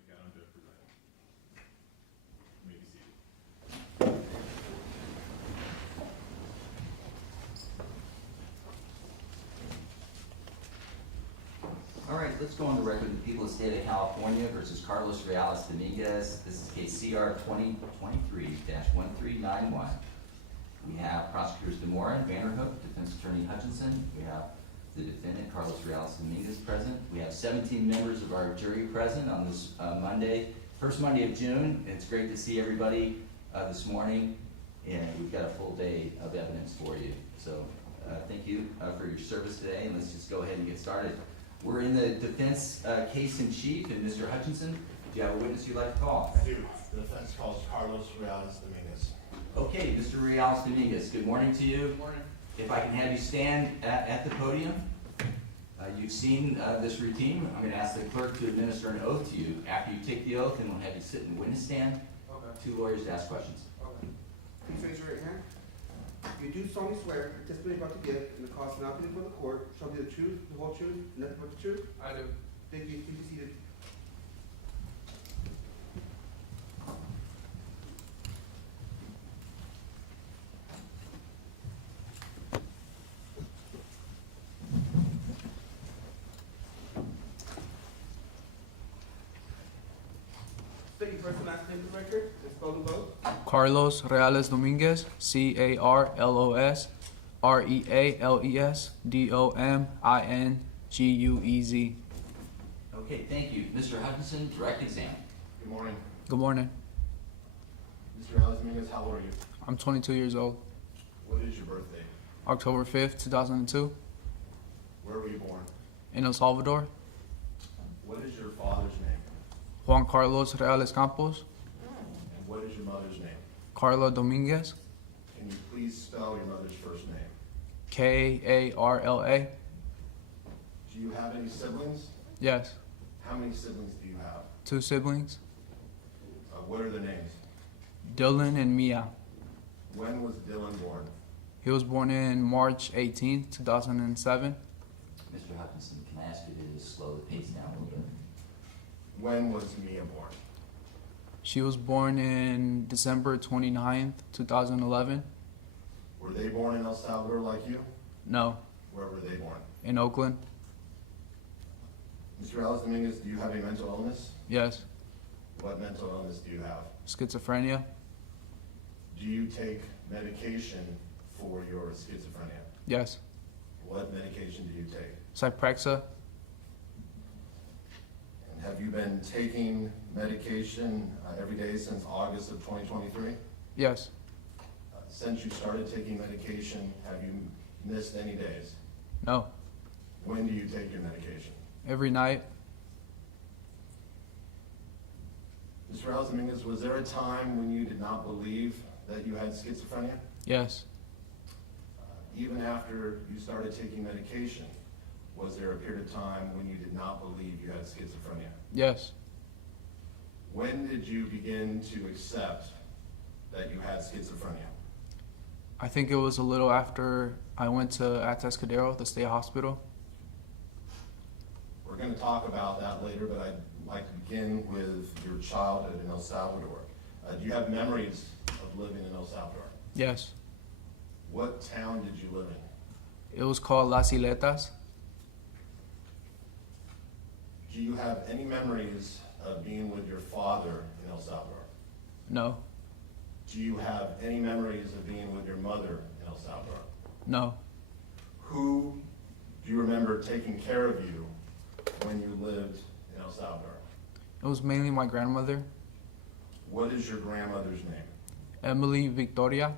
McAdam to preside. You may be seated. All right, let's go on the record. The people of the state of California versus Carlos Dominguez. This is case CR 2023-1391. We have prosecutors Demora and Vanderhook, defense attorney Hutchinson. We have the defendant, Carlos Dominguez, present. We have 17 members of our jury present on this Monday, first Monday of June. It's great to see everybody this morning, and we've got a full day of evidence for you. So thank you for your service today, and let's just go ahead and get started. We're in the defense case in chief, and Mr. Hutchinson, do you have a witness you'd like to call? I do. The defense calls Carlos Dominguez. Okay, Mr. Dominguez, good morning to you. Good morning. If I can have you stand at the podium. You've seen this routine. I'm going to ask the clerk to administer an oath to you. After you take the oath, and we'll have you sit in the witness stand. Okay. Two lawyers to ask questions. Okay. Please raise your right hand. You do solemnly swear the testimony you're about to give and the cause not be before the court shall be the truth, the whole truth, and nothing but the truth? I do. Thank you. Please be seated. State your first and last name for the record and spell the vote. Carlos Reales Dominguez, Carlos Reales Dominguez. Okay, thank you. Mr. Hutchinson, direct exam. Good morning. Good morning. Mr. Reales Dominguez, how old are you? I'm 22 years old. What is your birthday? October 5th, 2002, Where were you born? in El Salvador. What is your father's name? Juan Carlos Reales Campos, And what is your mother's name? Carla Dominguez, Can you please spell your mother's first name? Karla. Do you have any siblings? Yes. How many siblings do you have? 2 siblings, What are their names? Dylan and Mia. When was Dylan born? He was born in March 18th, 2007. Mr. Hutchinson, can I ask you to slow the pace down a little bit? When was Mia born? She was born in December 29th, 2011. Were they born in El Salvador like you? No, Where were they born? in Oakland. Mr. Reales Dominguez, do you have a mental illness? Yes. What mental illness do you have? Schizophrenia. Do you take medication for your schizophrenia? Yes. What medication do you take? Cyprexa. And have you been taking medication every day since August of 2023? Yes. Since you started taking medication, have you missed any days? No. When do you take your medication? Every night. Mr. Reales Dominguez, was there a time when you did not believe that you had schizophrenia? Yes. Even after you started taking medication, was there a period of time when you did not believe you had schizophrenia? Yes. When did you begin to accept that you had schizophrenia? I think it was a little after I went to Atascadero, the state hospital. We're going to talk about that later, but I'd like to begin with your childhood in El Salvador. Do you have memories of living in El Salvador? Yes. What town did you live in? It was called Las Iletas. Do you have any memories of being with your father in El Salvador? No. Do you have any memories of being with your mother in El Salvador? No. Who do you remember taking care of you when you lived in El Salvador? It was mainly my grandmother, What is your grandmother's name? Emily Victoria.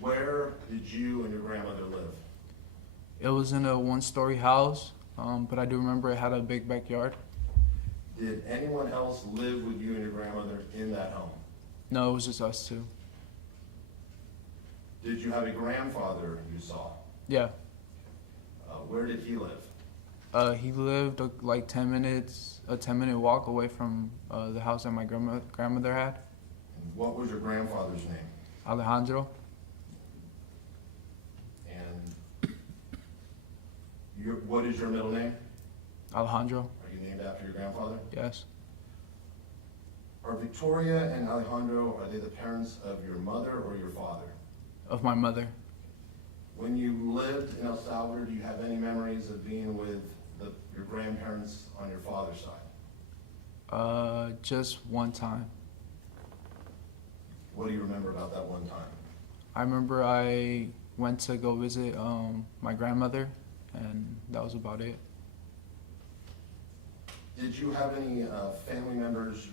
Where did you and your grandmother live? It was in a 1-story house, but I do remember it had a big backyard. Did anyone else live with you and your grandmother in that home? No, it was just us two. Did you have a grandfather you saw? Yeah. Where did he live? He lived like 10 minutes, a 10-minute walk away from the house that my grandmother had. And what was your grandfather's name? Alejandro. And what is your middle name? Alejandro. Are you named after your grandfather? Yes. Are Victoria and Alejandro, are they the parents of your mother or your father? Of my mother. When you lived in El Salvador, do you have any memories of being with your grandparents on your father's side? Just one time. What do you remember about that one time? I remember I went to go visit my grandmother, and that was about it. Did you have any family members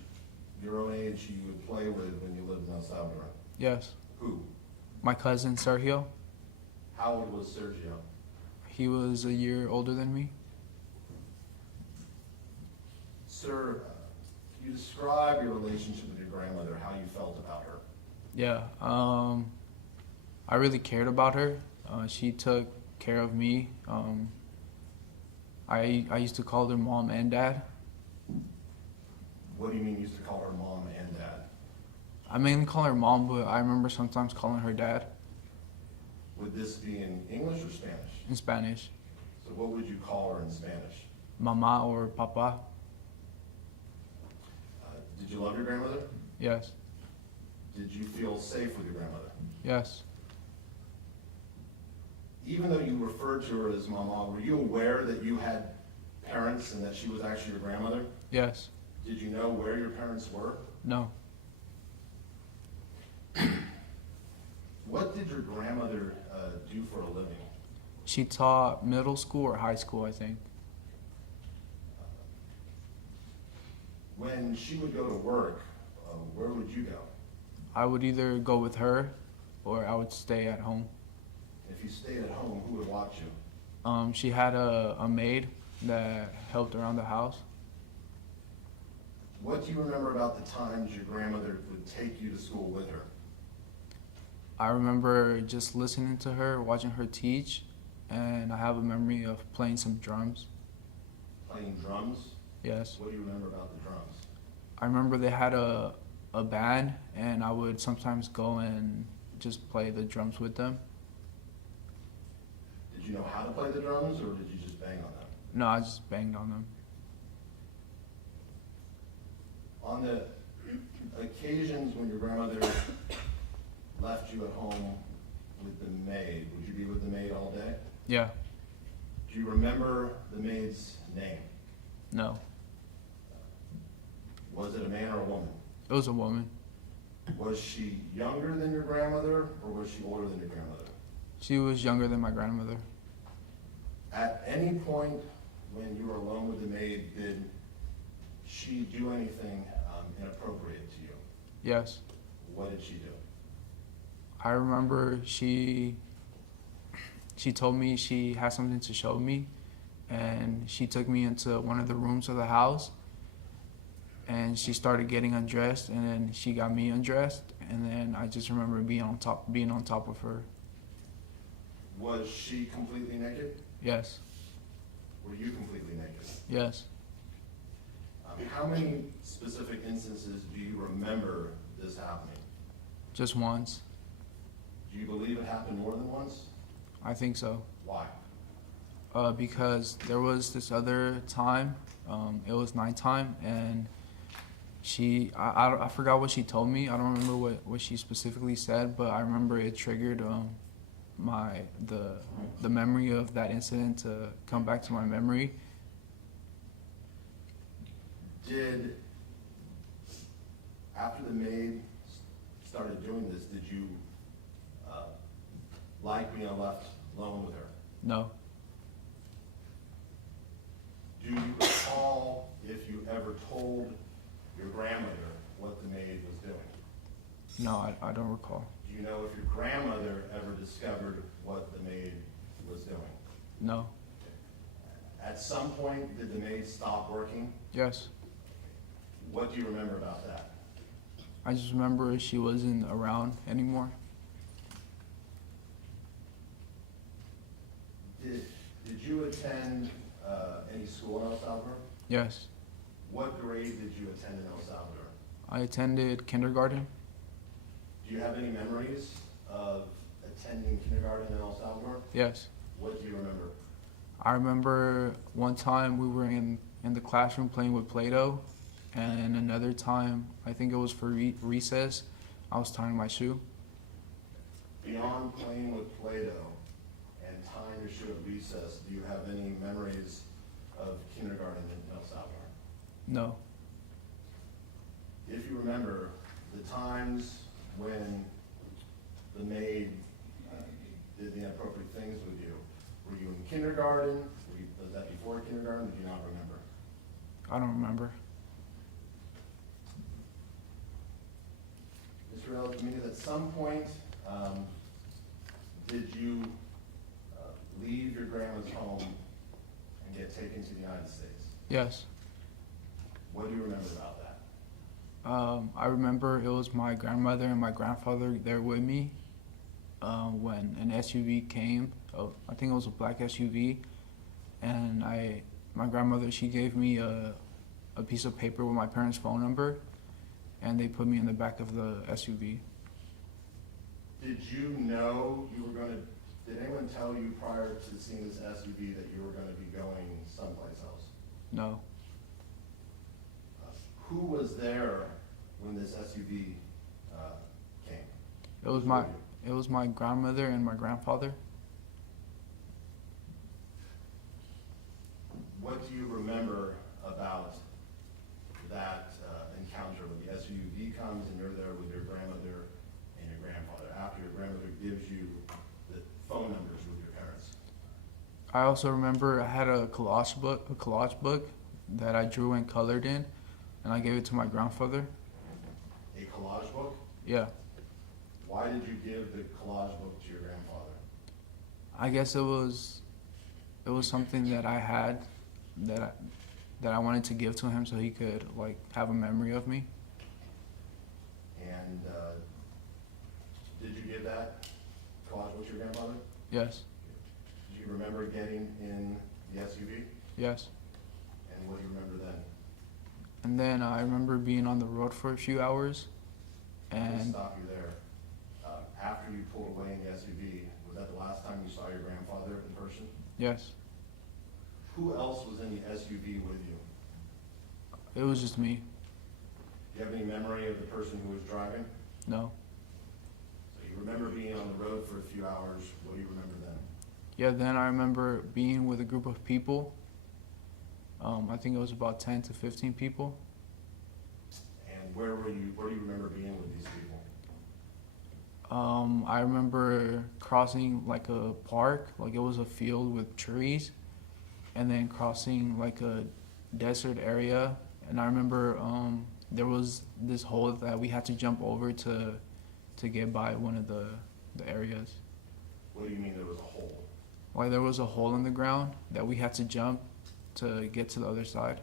your own age you would play with when you lived in El Salvador? Yes. Who? My cousin Sergio. How old was Sergio? He was a year older than me. Sir, can you describe your relationship with your grandmother, how you felt about her? Yeah. I really cared about her. She took care of me. I used to call her mom and dad. What do you mean you used to call her mom and dad? I mainly call her mom, but I remember sometimes calling her dad Would this be in English or Spanish? in Spanish. So what would you call her in Spanish? Mama or papa. Did you love your grandmother? Yes. Did you feel safe with your grandmother? Yes. Even though you referred to her as mama, were you aware that you had parents and that she was actually your grandmother? Yes. Did you know where your parents were? No. What did your grandmother do for a living? She taught middle school or high school, I think. When she would go to work, where would you go? I would either go with her or I would stay at home. If you stayed at home, who would watch you? She had a maid that helped around the house. What do you remember about the times your grandmother would take you to school with her? I remember just listening to her, watching her teach, and I have a memory of playing some drums. Playing drums? Yes. What do you remember about the drums? I remember they had a band, and I would sometimes go and just play the drums with them. Did you know how to play the drums, or did you just bang on them? No, I just banged on them. On the occasions when your grandmother left you at home with the maid, would you be with the maid all day? Yeah. Do you remember the maid's name? No. Was it a man or a woman? It was a woman. Was she younger than your grandmother, or was she older than your grandmother? She was younger than my grandmother. At any point when you were alone with the maid, did she do anything inappropriate to you? Yes. What did she do? I remember she told me she had something to show me, and she took me into one of the rooms of the house, and she started getting undressed, and then she got me undressed, and then I just remember being on top of her. Was she completely naked? Yes. Were you completely naked? Yes. How many specific instances do you remember this happening? Just once. Do you believe it happened more than once? I think so. Why? Because there was this other time, it was nighttime, and I forgot what she told me. I don't remember what she specifically said, but I remember it triggered the memory of that incident to come back to my memory. Did, after the maid started doing this, did you like being left alone with her? No. Do you recall if you ever told your grandmother what the maid was doing? No, I don't recall. Do you know if your grandmother ever discovered what the maid was doing? No. At some point, did the maid stop working? Yes. What do you remember about that? I just remember she wasn't around anymore. Did you attend any school in El Salvador? Yes. What grade did you attend in El Salvador? I attended kindergarten. Do you have any memories of attending kindergarten in El Salvador? Yes. What do you remember? I remember one time we were in the classroom playing with Play-Doh, and another time, I think it was for recess, I was tying my shoe. Beyond playing with Play-Doh and tying your shoe at recess, do you have any memories of kindergarten in El Salvador? No, If you remember the times when the maid did the inappropriate things with you, were you in kindergarten? Was that before kindergarten? Do you not remember? I don't remember. Mr. Dominguez, at some point, did you leave your grandma's home and get taken to the United States? Yes. What do you remember about that? I remember it was my grandmother and my grandfather there with me when an SUV came. I think it was a black SUV, and my grandmother, she gave me a piece of paper with my parents' phone number, and they put me in the back of the SUV. Did you know you were gonna, did anyone tell you prior to seeing this SUV that you were gonna be going someplace else? No, Who was there when this SUV came? it was my grandmother and my grandfather. What do you remember about that encounter when the SUV comes and you're there with your grandmother and your grandfather, after your grandmother gives you the phone numbers with your parents? I also remember I had a collage book that I drew and colored in, and I gave it to my grandfather. A collage book? Yeah, Why did you give the collage book to your grandfather? I guess it was something that I had that I wanted to give to him so he could like have a memory of me. And did you give that collage book to your grandfather? Yes, Do you remember getting in the SUV? yes. And what do you remember then? And then I remember being on the road for a few hours, Let me and stop you there. After you pulled away in the SUV, was that the last time you saw your grandfather in person? yes, Who else was in the SUV with you? it was just me. Do you have any memory of the person who was driving? No. So you remember being on the road for a few hours. What do you remember then? Yeah, then I remember being with a group of people. I think it was about 10 to 15 people. And where do you remember being with these people? I remember crossing like a park, like it was a field with trees, and then crossing like a desert area. And I remember there was this hole that we had to jump over to get by one of the areas. What do you mean there was a hole? Like there was a hole in the ground that we had to jump to get to the other side.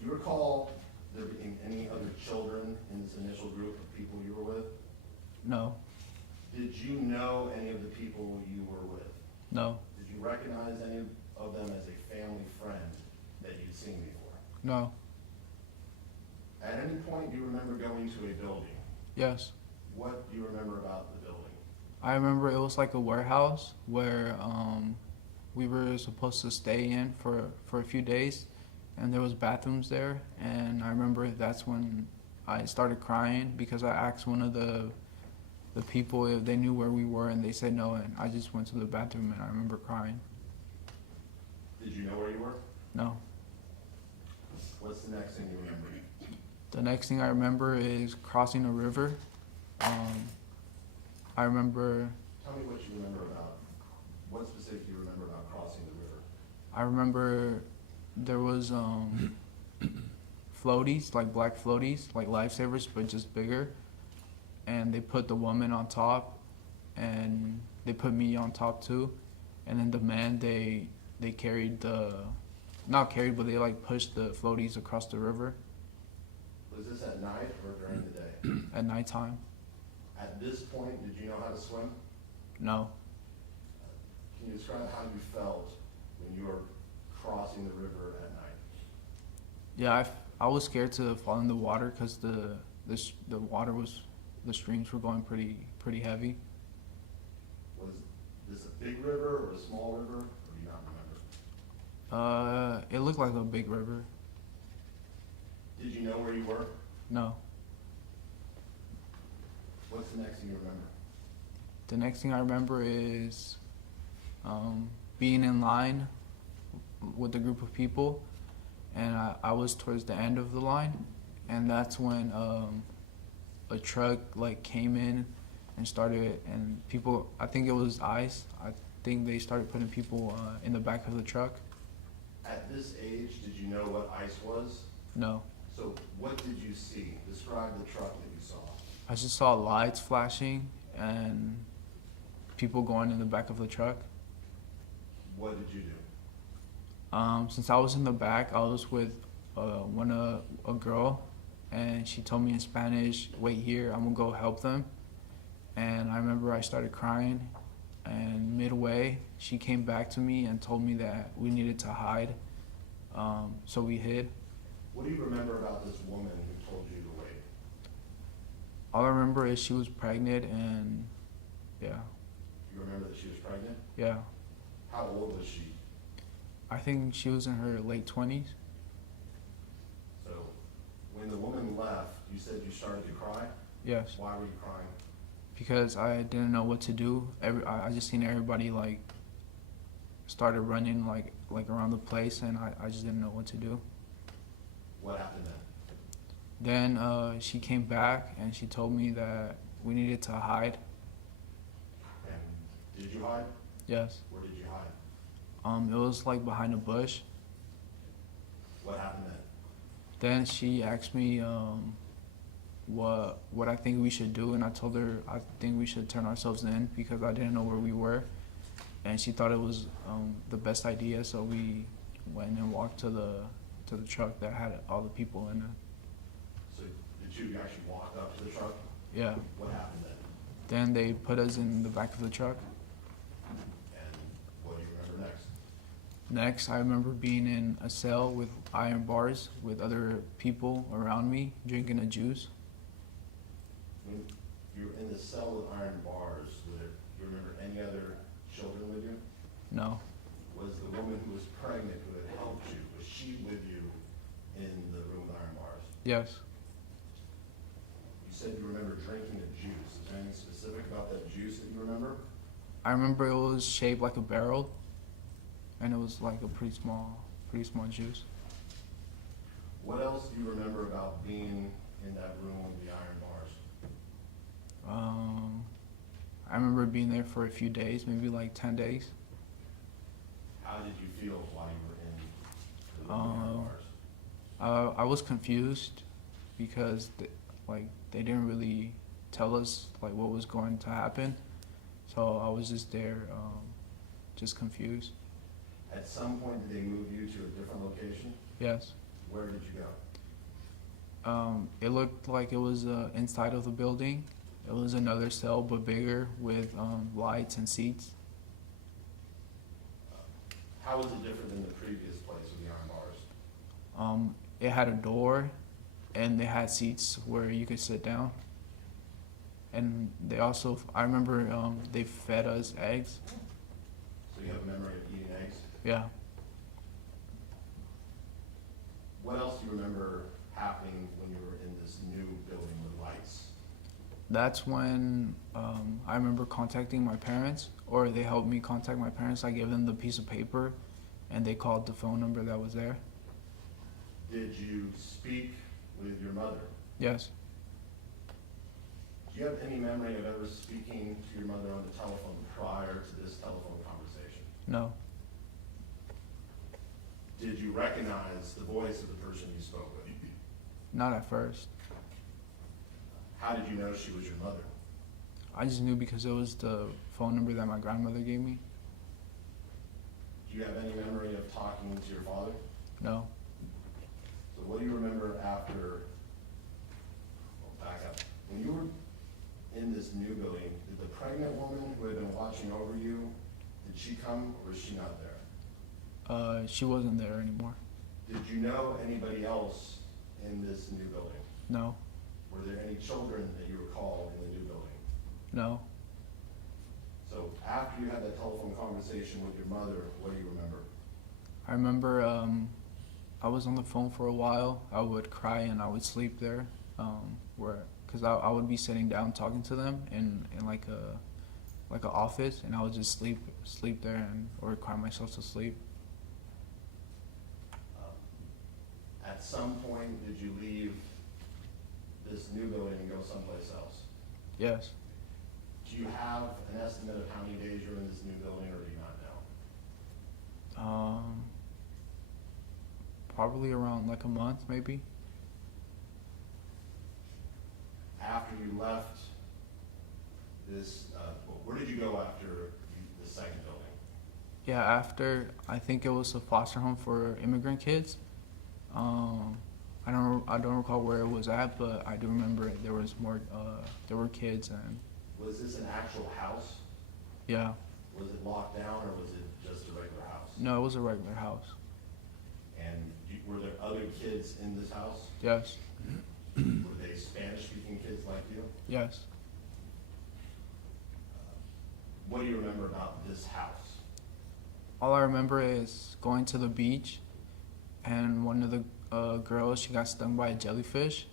Do you recall there being any other children in this initial group of people you were with? No, Did you know any of the people you were with? no, Did you recognize any of them as a family friend that you'd seen before? no, At any point, do you remember going to a building? yes. What do you remember about the building? I remember it was like a warehouse where we were supposed to stay in for a few days, and there was bathrooms there. And I remember that's when I started crying because I asked one of the people if they knew where we were, and they said no. And I just went to the bathroom, and I remember crying. Did you know where you were? No. What's the next thing you remember? The next thing I remember is crossing a river. I remember. Tell me what you remember about, what specific you remember about crossing the river? I remember there was floaties, like black floaties, like lifesavers, but just bigger. And they put the woman on top, and they put me on top too. And then the men, they carried not carried, but they like pushed the floaties across the river Was this at night or during the day? at nighttime. At this point, did you know how to swim? No, Can you describe how you felt when you were crossing the river at night? yeah, I was scared to fall in the water because the water was, the streams were going pretty heavy. Was this a big river or a small river, or do you not remember? It looked like a big river. Did you know where you were? No. What's the next thing you remember? The next thing I remember is being in line with a group of people, and I was towards the end of the line, and that's when a truck like came in and started, and people, I think it was ICE, I think they started putting people in the back of the truck. At this age, did you know what ICE was? No. So what did you see? Describe the truck that you saw. I just saw lights flashing and people going in the back of the truck. What did you do? Since I was in the back, I was with a girl, and she told me in Spanish, "Wait here, I'm gonna go help them." And I remember I started crying, and midway, she came back to me and told me that we needed to hide, so we hid. What do you remember about this woman who told you to wait? All I remember is she was pregnant, and yeah, You remember that she was pregnant? yeah. How old was she? I think she was in her late 20s. So when the woman left, you said you started to cry? Yes, Why were you crying? because I didn't know what to do. I just seen everybody like started running like around the place, and I just didn't know what to do. What happened then? Then she came back and she told me that we needed to hide. And did you hide? Yes. Where did you hide? It was like behind a bush. What happened then? Then she asked me what I think we should do, and I told her I think we should turn ourselves in because I didn't know where we were, and she thought it was the best idea. So we went and walked to the truck that had all the people in it. So the two of you actually walked up to the truck? Yeah. What happened then? Then they put us in the back of the truck. And what do you remember next? Next, I remember being in a cell with iron bars with other people around me drinking a juice. When you were in the cell with iron bars, do you remember any other children with you? No. Was the woman who was pregnant who had helped you, was she with you in the room with iron bars? Yes. You said you remember drinking a juice. Is there anything specific about that juice that you remember? I remember it was shaped like a barrel, and it was like a pretty small juice. What else do you remember about being in that room with the iron bars? I remember being there for a few days, maybe like 10 days. How did you feel while you were in the room with the iron bars? I was confused because they didn't really tell us like what was going to happen, so I was just there, just confused. At some point, did they move you to a different location? Yes. Where did you go? It looked like it was inside of the building. It was another cell but bigger with lights and seats. How was it different than the previous place with the iron bars? It had a door, and they had seats where you could sit down. And they also, I remember they fed us eggs. So you have a memory of eating eggs? Yeah. What else do you remember happening when you were in this new building with lights? That's when I remember contacting my parents, or they helped me contact my parents. I gave them the piece of paper, and they called the phone number that was there. Did you speak with your mother? Yes. Do you have any memory of ever speaking to your mother on the telephone prior to this telephone conversation? No. Did you recognize the voice of the person you spoke with? Not at first. How did you know she was your mother? I just knew because it was the phone number that my grandmother gave me. Do you have any memory of talking to your father? No. So what do you remember after, back up, when you were in this new building, did the pregnant woman who had been watching over you, did she come or was she not there? She wasn't there anymore. Did you know anybody else in this new building? No. Were there any children that you recall in the new building? No. So after you had that telephone conversation with your mother, what do you remember? I remember I was on the phone for a while. I would cry and I would sleep there, because I would be sitting down talking to them in like a office, and I would just sleep there or cry myself to sleep. At some point, did you leave this new building and go someplace else? Yes. Do you have an estimate of how many days you're in this new building, or do you not know? Probably around like a month, maybe. After you left this, where did you go after the second building? Yeah, after, I think it was a foster home for immigrant kids. I don't recall where it was at, but I do remember there was more. There were kids, and Was this an actual house? yeah. Was it locked down, or was it just a regular house? No, it was a regular house. And were there other kids in this house? Yes. Were they Spanish-speaking kids like you? Yes. What do you remember about this house? All I remember is going to the beach, and one of the girls, she got stung by a jellyfish,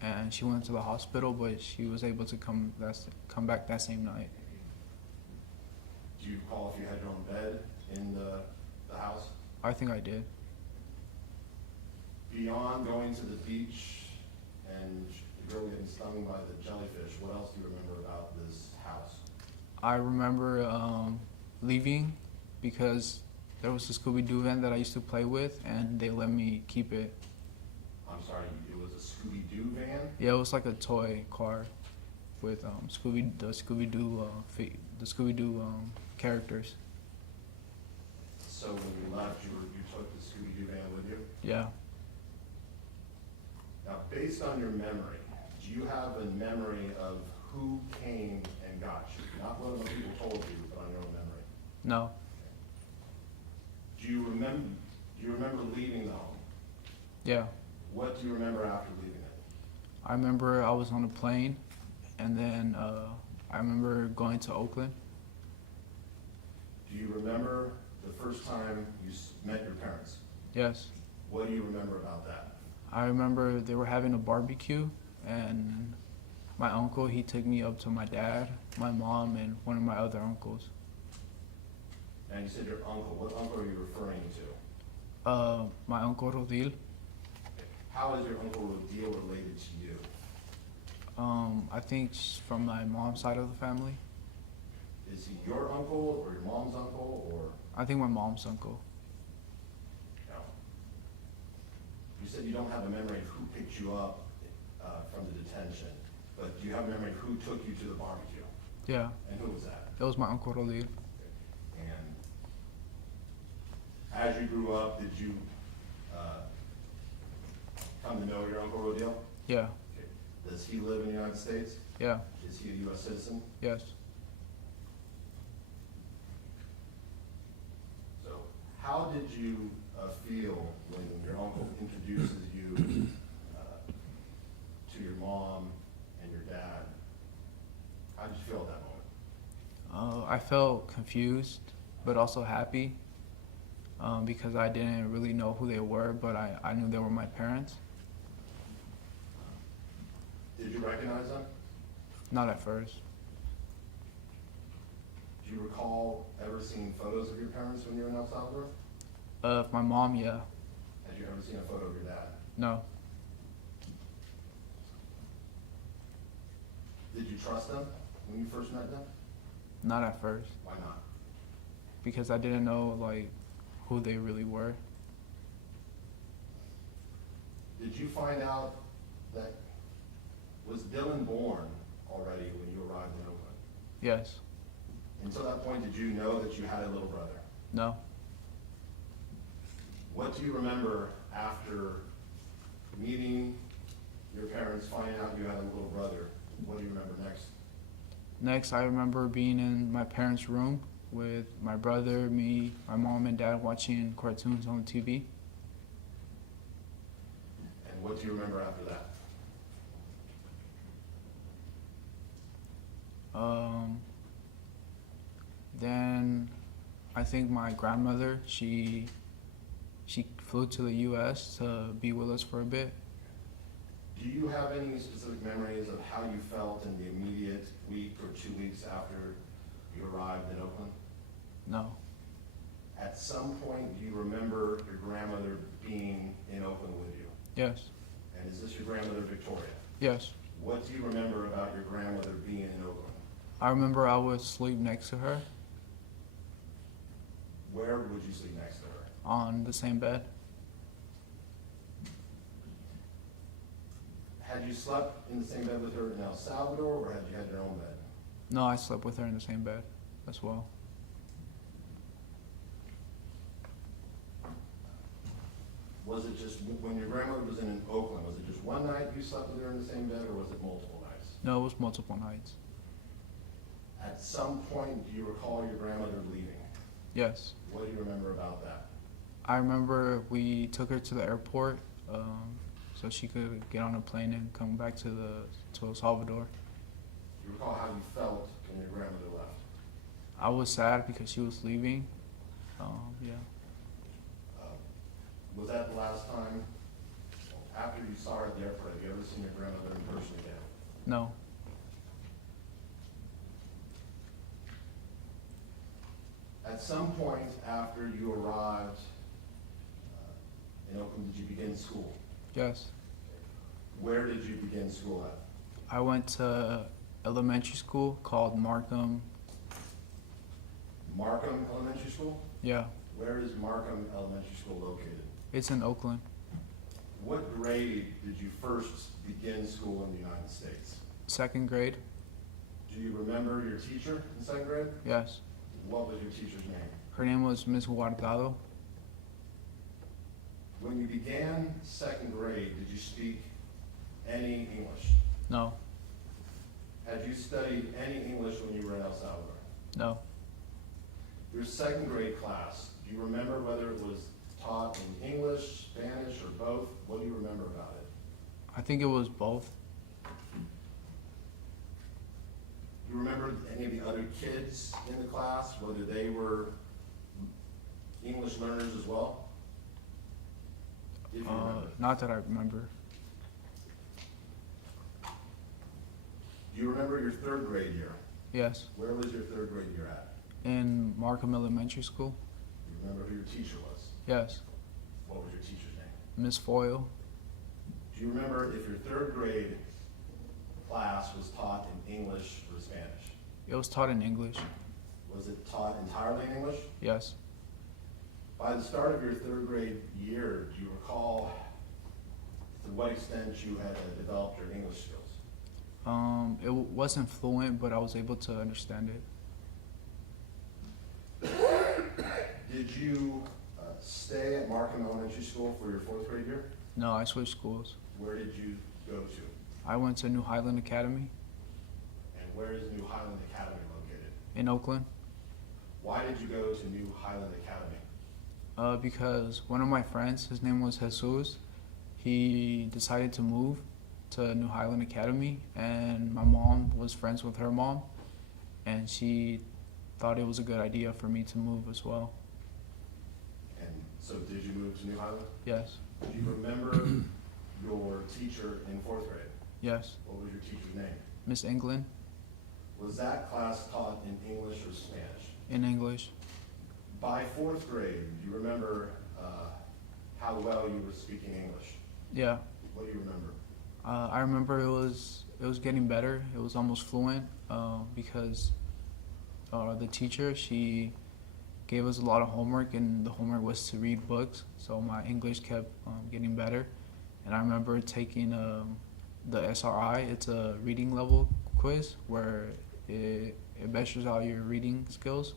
and she went to the hospital, but she was able to come back that same night. Do you recall if you had your own bed in the house? I think I did. Beyond going to the beach and the girl getting stung by the jellyfish, what else do you remember about this house? I remember leaving because there was a Scooby-Doo van that I used to play with, and they let me keep it. I'm sorry, it was a Scooby-Doo van? Yeah, it was like a toy car with the Scooby-Doo characters. So when you left, you took the Scooby-Doo van with you? Yeah. Now, based on your memory, do you have a memory of who came and got you? Not what other people told you, but on your own memory. No. Do you remember leaving the home? Yeah. What do you remember after leaving it? I remember I was on a plane, and then I remember going to Oakland. Do you remember the first time you met your parents? Yes. What do you remember about that? I remember they were having a barbecue, and my uncle, he took me up to my dad, my mom, and one of my other uncles. And you said your uncle. What uncle are you referring to? My uncle Rodil. How is your uncle Rodil related to you? I think from my mom's side of the family. Is he your uncle or your mom's uncle, or I think my mom's uncle. no? You said you don't have a memory of who picked you up from the detention, but do you have a memory of who took you to the barbecue? Yeah, And who was that? it was my uncle Rodil. And as you grew up, did you come to know your uncle Rodil? Yeah, Okay. Does he live in the United States? yeah, Is he a U.S. citizen? yes. So how did you feel when your uncle introduces you to your mom and your dad? How did you feel at that moment? I felt confused, but also happy, because I didn't really know who they were, but I knew they were my parents. Did you recognize them? Not at first. Do you recall ever seeing photos of your parents when you were in El Salvador? My mom, yeah. Had you ever seen a photo of your dad? No, Did you trust them when you first met them? not at first, Why not? because I didn't know like who they really were. Did you find out that, was Dylan born already when you arrived in Oakland? Yes. Until that point, did you know that you had a little brother? No. What do you remember after meeting your parents, finding out you had a little brother? What do you remember next? Next, I remember being in my parents' room with my brother, me, my mom, and dad watching cartoons on TV. And what do you remember after that? Then I think my grandmother, she flew to the U.S. to be with us for a bit. Do you have any specific memories of how you felt in the immediate week or 2 weeks after you arrived in Oakland? No. At some point, do you remember your grandmother being in Oakland with you? Yes. And is this your grandmother, Victoria? Yes. What do you remember about your grandmother being in Oakland? I remember I would sleep next to her Where would you sleep next to her? on the same bed. Had you slept in the same bed with her in El Salvador, or had you had your own bed? No, I slept with her in the same bed as well. Was it just, when your grandmother was in Oakland, was it just one night you slept with her in the same bed, or was it multiple nights? No, it was multiple nights. At some point, do you recall your grandmother leaving? Yes. What do you remember about that? I remember we took her to the airport so she could get on a plane and come back to El Salvador. Do you recall how you felt when your grandmother left? I was sad because she was leaving. Yeah. Was that the last time, after you saw her at the airport, have you ever seen your grandmother in person again? No. At some point after you arrived in Oakland, did you begin school? Yes. Where did you begin school at? I went to elementary school called Markham. Markham Elementary School? Yeah. Where is Markham Elementary School located? It's in Oakland. What grade did you first begin school in the United States? 2nd grade. Do you remember your teacher in 2nd grade? Yes. What was your teacher's name? Her name was Miss Guardado. When you began 2nd grade, did you speak any English? No. Had you studied any English when you were in El Salvador? No. Your 2nd grade class, do you remember whether it was taught in English, Spanish, or both? What do you remember about it? I think it was both. Do you remember any of the other kids in the class, whether they were English learners as well? If you remember. Not that I remember. Do you remember your 3rd grade year? Yes. Where was your 3rd grade year at? In Markham Elementary School. Do you remember who your teacher was? Yes. What was your teacher's name? Miss Foyle. Do you remember if your 3rd grade class was taught in English or Spanish? It was taught in English. Was it taught entirely in English? Yes. By the start of your 3rd grade year, do you recall to what extent you had developed your English skills? It wasn't fluent, but I was able to understand it. Did you stay at Markham Elementary School for your 4th grade year? No, I switched schools. Where did you go to? I went to New Highland Academy And where is New Highland Academy located? in Oakland Why did you go to New Highland Academy? because one of my friends, his name was Jesus, he decided to move to New Highland Academy, and my mom was friends with her mom, and she thought it was a good idea for me to move as well. And so did you move to New Highland? Yes. Do you remember your teacher in 4th grade? Yes. What was your teacher's name? Miss England Was that class taught in English or Spanish? in English. By 4th grade, do you remember how well you were speaking English? Yeah. What do you remember? I remember it was getting better. It was almost fluent because the teacher, she gave us a lot of homework, and the homework was to read books. So my English kept getting better. And I remember taking the SRI. It's a reading level quiz where it measures out your reading skills.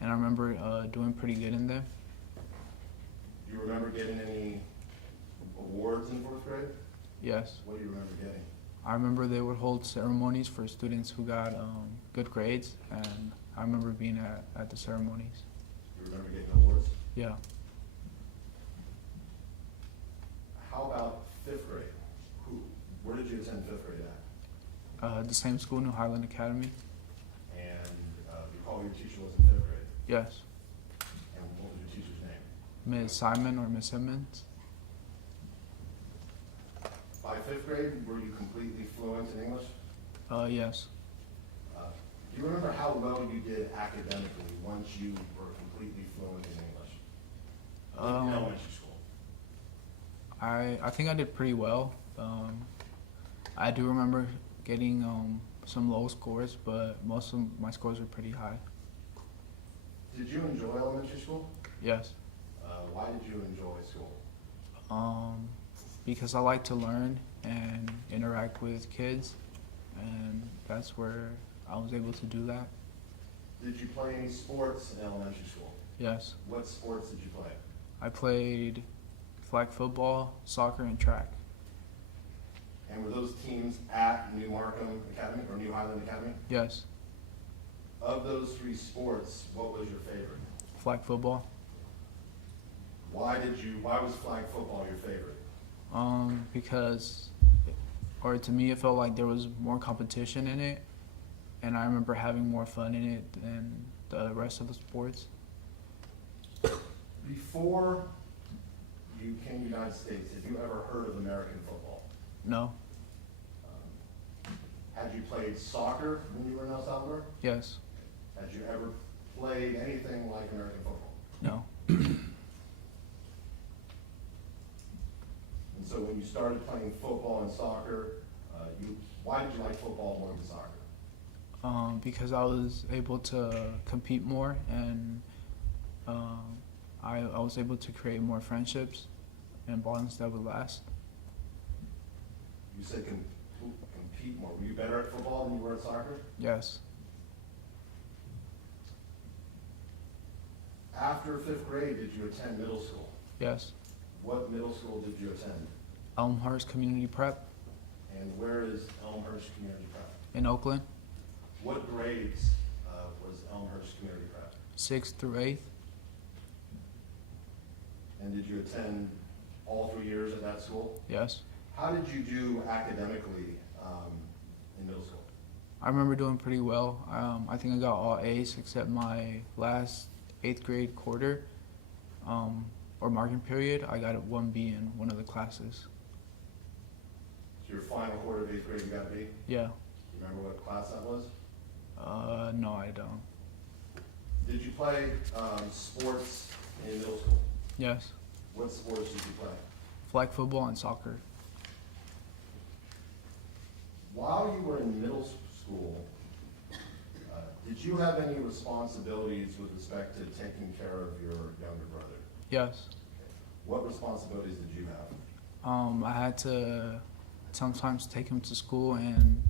And I remember doing pretty good in there. Do you remember getting any awards in 4th grade? Yes. What do you remember getting? I remember they would hold ceremonies for students who got good grades, and I remember being at the ceremonies. Do you remember getting awards? Yeah. How about 5th grade? Where did you attend 5th grade at? The same school, New Highland Academy. And you recall your teacher was in 5th Yes. And what was your teacher's name? Ms. Simon or Miss Simmons? By fifth grade, were you completely fluent in English? Yes. Do you remember how well you did academically once you were completely fluent in English? In elementary school. I think I did pretty well. I do remember getting some low scores, but most of my scores were pretty high. Did you enjoy elementary school? Yes. Why did you enjoy school? Because I like to learn and interact with kids, and that's where I was able to do that. Did you play any sports in elementary school? Yes. What sports did you play? I played flag football, soccer, and track. And were those teams at New Markham Academy or New Highland Academy? Yes. Of those three sports, what was your favorite? Flag football. Why was flag football your favorite? Because, or to me, it felt like there was more competition in it, and I remember having more fun in it than the rest of the sports. Before you came to the United States, have you ever heard of American football? No. Had you played soccer when you were in El Salvador? Yes. Had you ever played anything like American football? No. And so when you started playing football and soccer, why did you like football more than soccer? Because I was able to compete more, and I was able to create more friendships and bonds that would last. You said compete more. Were you better at football than you were at soccer? Yes. After fifth grade, did you attend middle school? Yes. What middle school did you attend? Elmhurst Community Prep And where is Elmhurst Community Prep? in Oakland, What grades was Elmhurst Community Prep? 6th through 8th. And did you attend all 3 years at that school? Yes. How did you do academically in middle school? I remember doing pretty well. I think I got all A's except my last 8th grade quarter, or marking period. I got a 1B in one of the classes. So your final quarter of 8th grade, you got an 8? Yeah. You remember what class that was? No, I don't. Did you play sports in middle school? Yes. What sports did you play? Flag football and soccer. While you were in middle school, did you have any responsibilities with respect to taking care of your younger brother? Yes. What responsibilities did you have? I had to sometimes take him to school and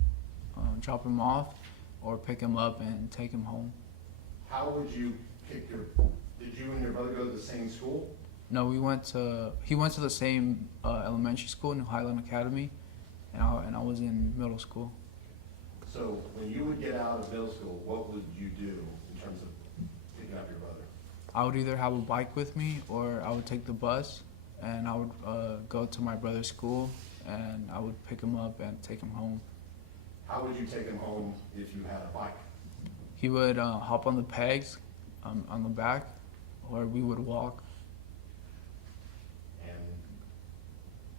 drop him off, or pick him up and take him home. How would you did you and your brother go to the same school? No, he went to the same elementary school, New Highland Academy, and I was in middle school. So when you would get out of middle school, what would you do in terms of picking up your brother? I would either have a bike with me, or I would take the bus, and I would go to my brother's school, and I would pick him up and take him home. How would you take him home if you had a bike? He would hop on the pegs on the back, or we would walk. And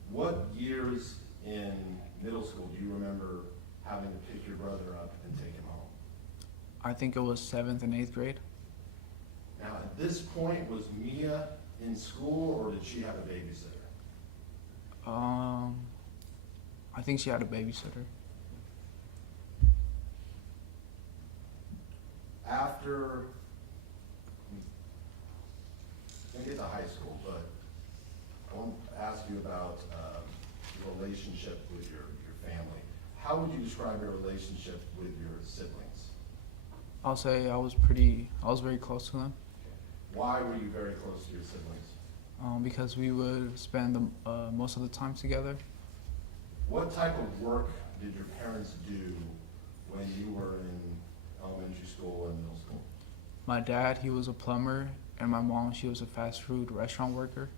what years in middle school do you remember having to pick your brother up and take him home? I think it was 7th and 8th grade. Now, at this point, was Mia in school, or did she have a babysitter? I think she had a babysitter. After, we get to high school, but I want to ask you about your relationship with your family. How would you describe your relationship with your siblings? I'll say I was very close to them. Why were you very close to your siblings? Because we would spend most of the time together. What type of work did your parents do when you were in elementary school and middle school? My dad, he was a plumber, and my mom, she was a fast food restaurant worker.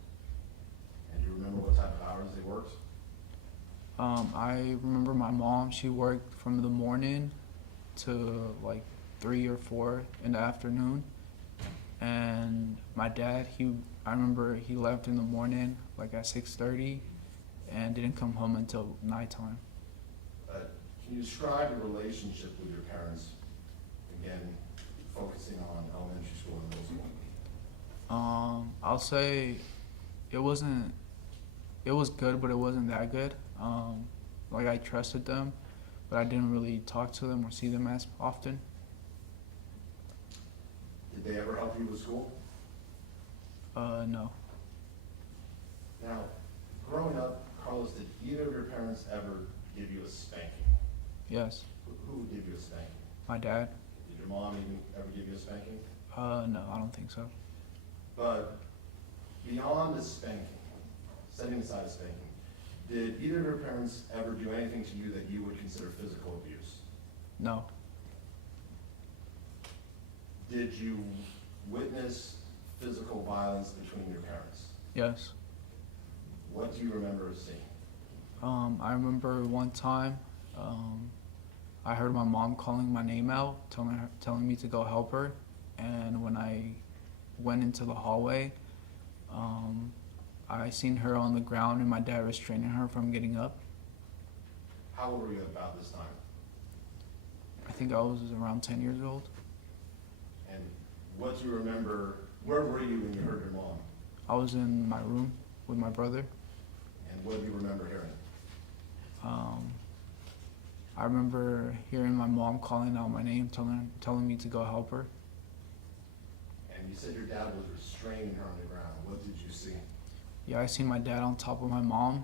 And do you remember what type of hours they worked? I remember my mom, she worked from the morning to like 3 or 4 in the afternoon, And my dad, I remember he left in the morning, like at 6:30, and didn't come home until nighttime. Can you describe your relationship with your parents? Again, focusing on elementary school and middle school. I'll say it was good, but it wasn't that good. Like I trusted them, but I didn't really talk to them or see them as often. Did they ever help you with school? No. Now, growing up, Carlos, did either of your parents ever give you a spanking? Yes. Who would give you a spanking? My dad. Did your mom even ever give you a spanking? No, I don't think so. But beyond the spanking, setting aside a spanking, did either of your parents ever do anything to you that you would consider physical abuse? No. Did you witness physical violence between your parents? Yes. What do you remember seeing? I remember one time, I heard my mom calling my name out, telling me to go help her. And when I went into the hallway, I seen her on the ground and my dad restraining her from getting up. How old were you about this time? I think I was around 10 years old. And what do you remember, where were you when you heard your mom? I was in my room with my brother. And what do you remember hearing? I remember hearing my mom calling out my name, telling me to go help her. And you said your dad was restraining her on the ground. What did you see? Yeah, I seen my dad on top of my mom,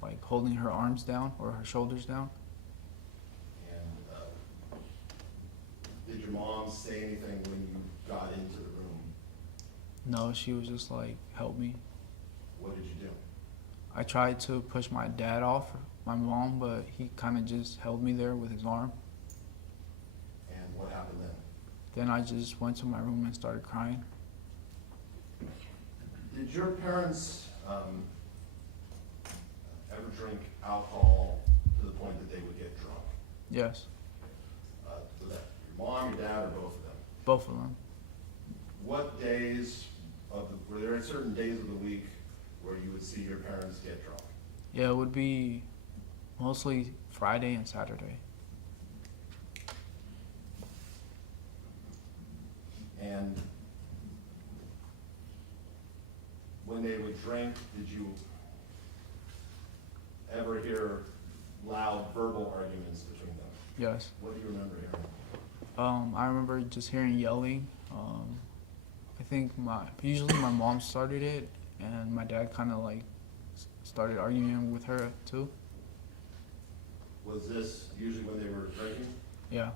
like holding her arms down or her shoulders down. And did your mom say anything when you got into the room? No, she was just like, help me. What did you do? I tried to push my dad off my mom, but he kind of just held me there with his arm. And what happened then? Then I just went to my room and started crying. Did your parents ever drink alcohol to the point that they would get drunk? Yes, Was that your mom, your dad, or both of them? both of them. What days were there certain days of the week where you would see your parents get drunk? Yeah, it would be mostly Friday and Saturday. And when they would drink, did you ever hear loud verbal arguments between them? Yes. What do you remember hearing? I remember just hearing yelling. I think usually my mom started it, and my dad kind of like started arguing with her too. Was this usually when they were drinking? Yeah.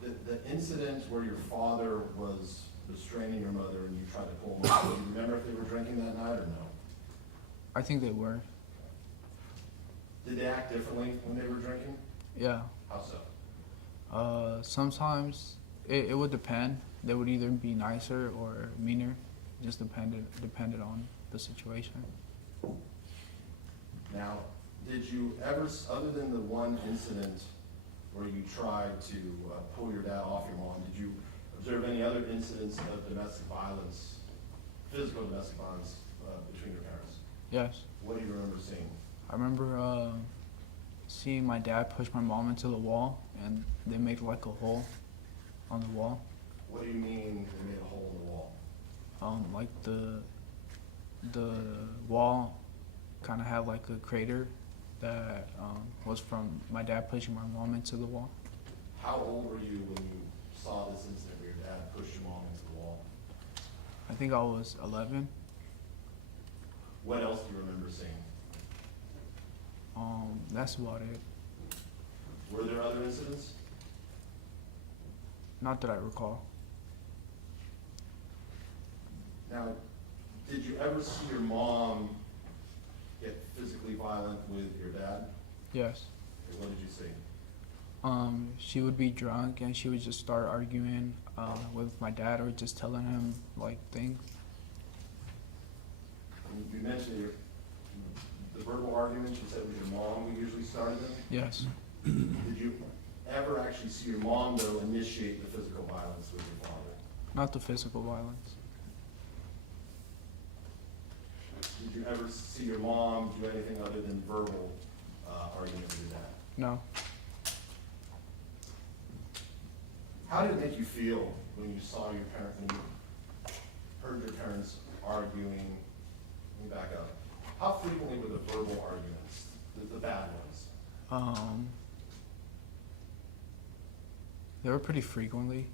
The incident where your father was restraining your mother and you tried to pull him out, do you remember if they were drinking that night or no? I think they were. Did they act differently when they were drinking? Yeah. How so? Sometimes it would depend. They would either be nicer or meaner. It just depended on the situation. Now, did you ever, other than the one incident where you tried to pull your dad off your mom, did you observe any other incidents of domestic violence, physical domestic violence between your parents? Yes. What do you remember seeing? I remember seeing my dad push my mom into the wall, and they made like a hole on the wall. What do you mean they made a hole in the wall? Like the wall kind of had like a crater that was from my dad pushing my mom into the wall. How old were you when you saw this incident where your dad pushed your mom into the wall? I think I was 11. What else do you remember seeing? That's about it. Were there other incidents? Not that I recall. Now, did you ever see your mom get physically violent with your dad? Yes. And what did you see? She would be drunk and she would just start arguing with my dad or just telling him like things. And you mentioned the verbal arguments, you said it was your mom who usually started them? Yes. Did you ever actually see your mom, though, initiate the physical violence with your father? Not the physical violence. Did you ever see your mom do anything other than verbal argument with your dad? No. How did it make you feel when you saw your parents, when you heard your parents arguing? Let me back up. How frequently were the verbal arguments, the bad ones? They were pretty frequently.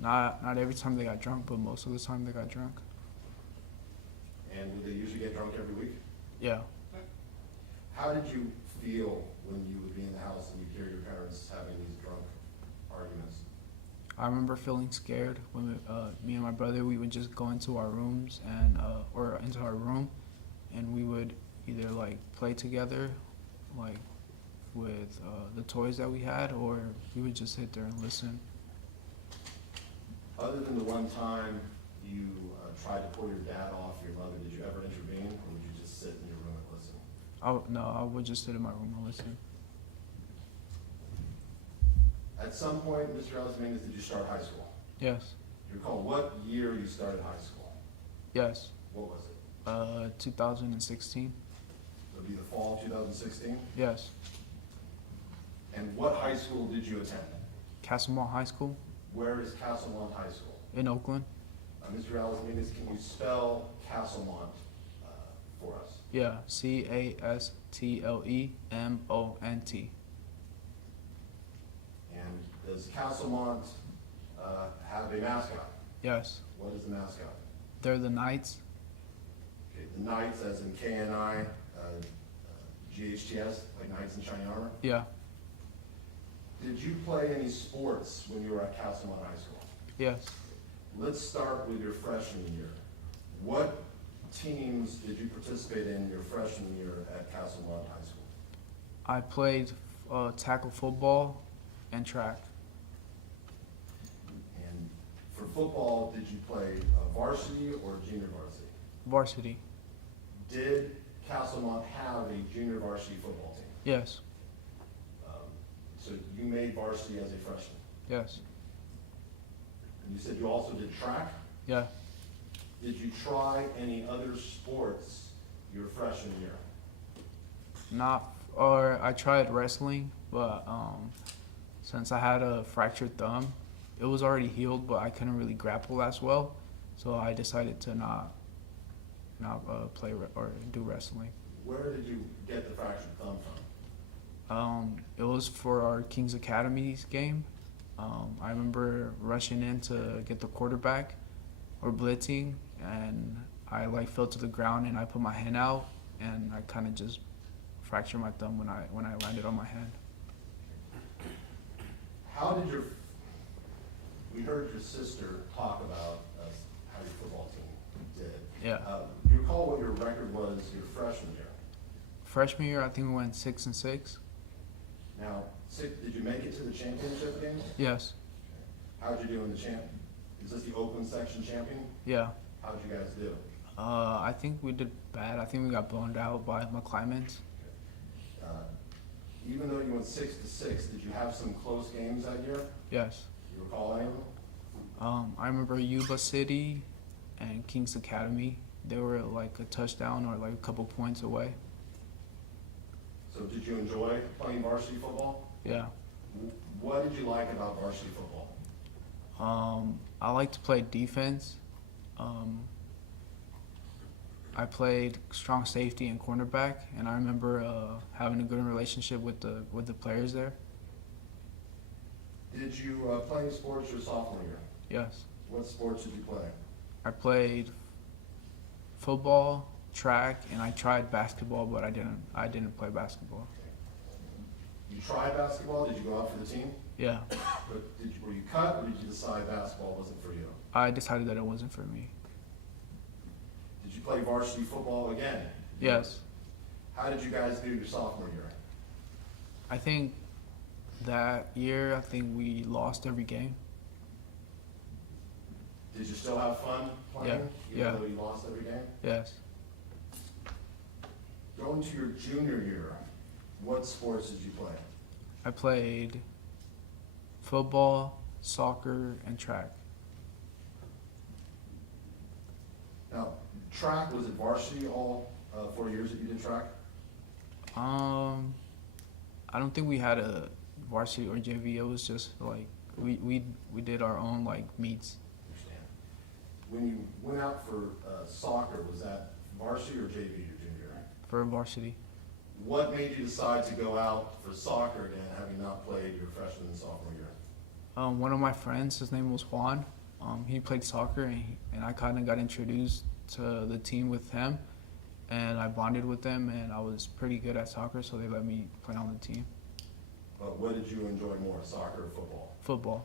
Not every time they got drunk, but most of the time they got drunk. And would they usually get drunk every week? Yeah. How did you feel when you would be in the house and you'd hear your parents having these drunk arguments? I remember feeling scared when me and my brother, we would just go into our rooms and or into our room, and we would either like play together, like with the toys that we had, or we would just sit there and listen. Other than the one time you tried to pull your dad off your mother, did you ever intervene, or would you just sit in your room and listen? I would just sit in my room and listen. At some point, Mr. Dominguez, did you start high school? Yes. Do you recall what year you started high school? Yes. What was it? 2016. It would be the fall of 2016? Yes. And what high school did you attend? Castlemont High School Where is Castlemont High School? in Oakland. Mr. Dominguez, can you spell Castlemont for us? Yeah. CASTLEMONT. And does Castlemont have a mascot? Yes. What is the mascot? They're the Knights. Okay, the Knights, as in K-N-I, G-H-T-S, like Knights in Shining Armor. Yeah. Did you play any sports when you were at Castlemont High School? Yes. Let's start with your freshman year. What teams did you participate in your freshman year at Castlemont High School? I played tackle football and track. And for football, did you play varsity or junior varsity? Varsity. Did Castlemont have a junior varsity football team? Yes. So you made varsity as a freshman. Yes. And you said you also did track? Yeah. Did you try any other sports your freshman year? I tried wrestling, but since I had a fractured thumb, it was already healed, but I couldn't really grapple as well, so I decided to not play or do wrestling. Where did you get the fractured thumb from? It was for our Kings Academies game. I remember rushing in to get the quarterback or blitzing, and I fell to the ground and I put my hand out, and I kind of just fractured my thumb when I landed on my hand. How did we heard your sister talk about how your football team did. Yeah. Do you recall what your record was your freshman year? Freshman year, I think we went 6-6. Now, did you make it to the championship game? Yes. How'd you do in the champ? Is this the Oakland section champion? Yeah. How'd you guys do? I think we did bad. I think we got blown out by McClymonds. Even though you went 6-6, did you have some close games that year? Yes. You recall any of them? I remember Yuba City and Kings Academy. They were like a touchdown or like a couple points away. So did you enjoy playing varsity football? Yeah. What did you like about varsity football? I like to play defense. I played strong safety and cornerback, and I remember having a good relationship with the players there. Did you play any sports your sophomore year? Yes. What sports did you play? I played football, track, and I tried basketball, but I didn't play basketball. You tried basketball? Did you go out for the team? Yeah. But were you cut, or did you decide basketball wasn't for you? I decided that it wasn't for me. Did you play varsity football again? Yes. How did you guys do your sophomore year? I think that year, we lost every game. Did you still have fun playing? Yeah. Even though you lost every game? Yes. Going to your junior year, what sports did you play? I played football, soccer, and track. Now, track, was it varsity all 4 years that you did track? I don't think we had a varsity or JV. It was just like we did our own like meets. Understand. When you went out for soccer, was that varsity or JV your junior year? For varsity. What made you decide to go out for soccer again, having not played your freshman and sophomore year? One of my friends, his name was Juan. He played soccer, and I kind of got introduced to the team with him, and I bonded with them, and I was pretty good at soccer, so they let me play on the team. But what did you enjoy more, soccer or football? Football.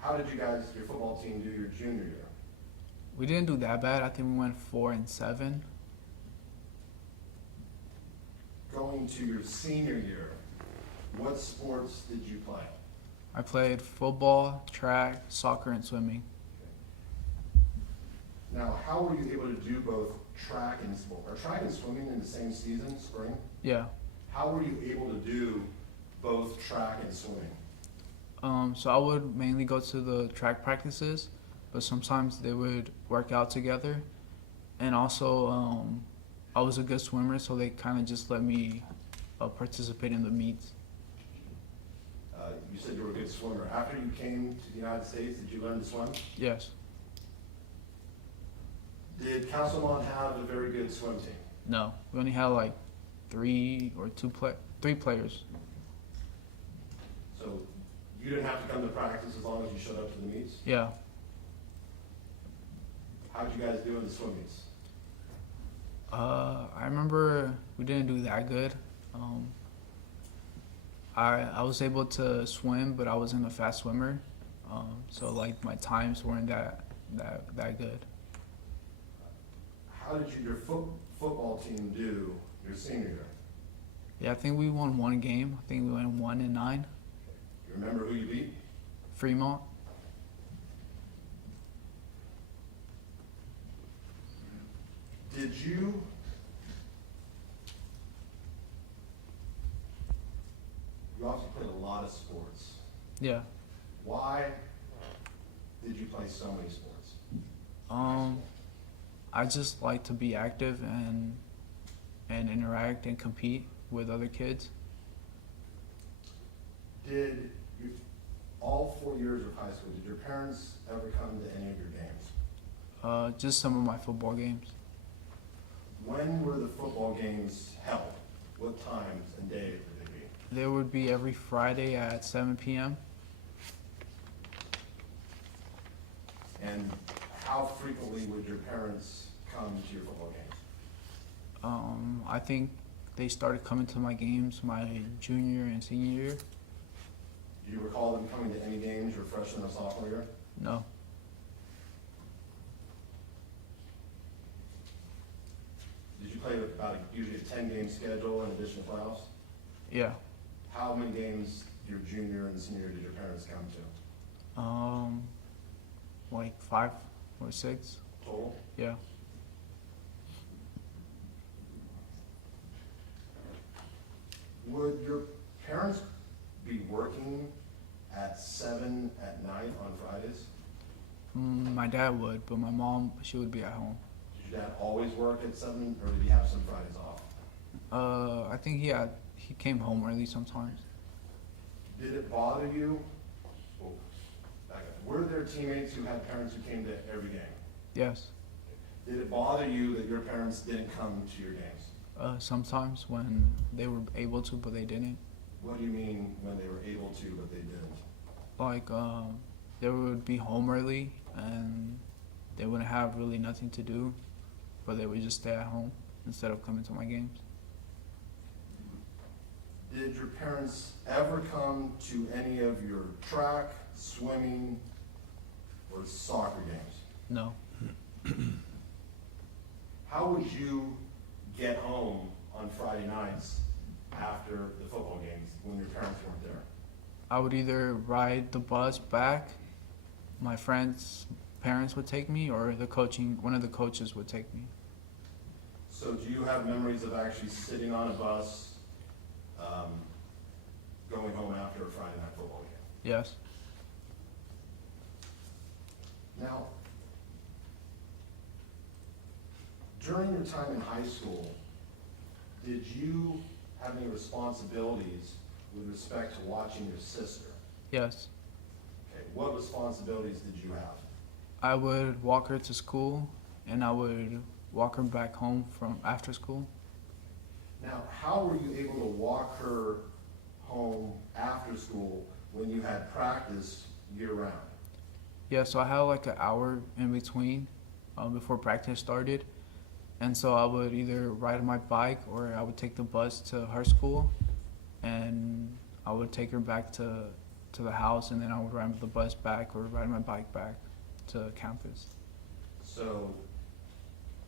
How did you guys, your football team, do your junior year? We didn't do that bad. I think we went 4-7. Going to your senior year, what sports did you play? I played football, track, soccer, and swimming. Now, how were you able to do both track and sport? Are track and swimming in the same season, spring? Yeah. How were you able to do both track and swimming? So I would mainly go to the track practices, but sometimes they would work out together. And also, I was a good swimmer, so they kind of just let me participate in the meets. You said you were a good swimmer. After you came to the United States, did you learn to swim? Yes. Did Castlemont have a very good swim team? No. We only had like 3 players. So you didn't have to come to practice as long as you showed up to the meets? Yeah. How'd you guys do in the swim meets? I remember we didn't do that good. I was able to swim, but I wasn't a fast swimmer. So like my times weren't that good. How did your football team do your senior year? Yeah, I think we won 1 game. I think we went 1-9. You remember who you beat? Fremont. Did you obviously played a lot of sports. Yeah. Why did you play so many sports? I just like to be active and interact and compete with other kids. Did you, all 4 years of high school, did your parents ever come to any of your games? Just some of my football games. When were the football games held? What times and days would they be? They would be every Friday at 7 p.m. And how frequently would your parents come to your football games? I think they started coming to my games my junior and senior year. Do you recall them coming to any games your freshman or sophomore year? No. Did you play about usually a 10-game schedule in addition to playoffs? Yeah. How many games your junior and senior did your parents come to? Like 5 or 6. Total? Yeah. Would your parents be working at 7 at night on Fridays? My dad would, but my mom, she would be at home. Did your dad always work at 7, or did he have some Fridays off? I think he came home early sometimes. Did it bother you? Well, back up. Were there teammates who had parents who came to every game? Yes. Did it bother you that your parents didn't come to your games? Sometimes when they were able to, but they didn't. What do you mean when they were able to but they didn't? Like, they would be home early and they wouldn't have really nothing to do, but they would just stay at home instead of coming to my games. Did your parents ever come to any of your track, swimming, or soccer games? No. How would you get home on Friday nights after the football games when your parents weren't there? I would either ride the bus back, my friends' parents would take me, or one of the coaches would take me. So do you have memories of actually sitting on a bus, going home after a Friday night football game? Yes. Now, During your time in high school, did you have any responsibilities with respect to watching your sister? Yes. Okay, what responsibilities did you have? I would walk her to school, and I would walk her back home from after school. Now, how were you able to walk her home after school when you had practice year-round? Yeah, so I had like an hour in between before practice started. And so I would either ride my bike or I would take the bus to her school, and I would take her back to the house, and then I would ride the bus back or ride my bike back to campus. So,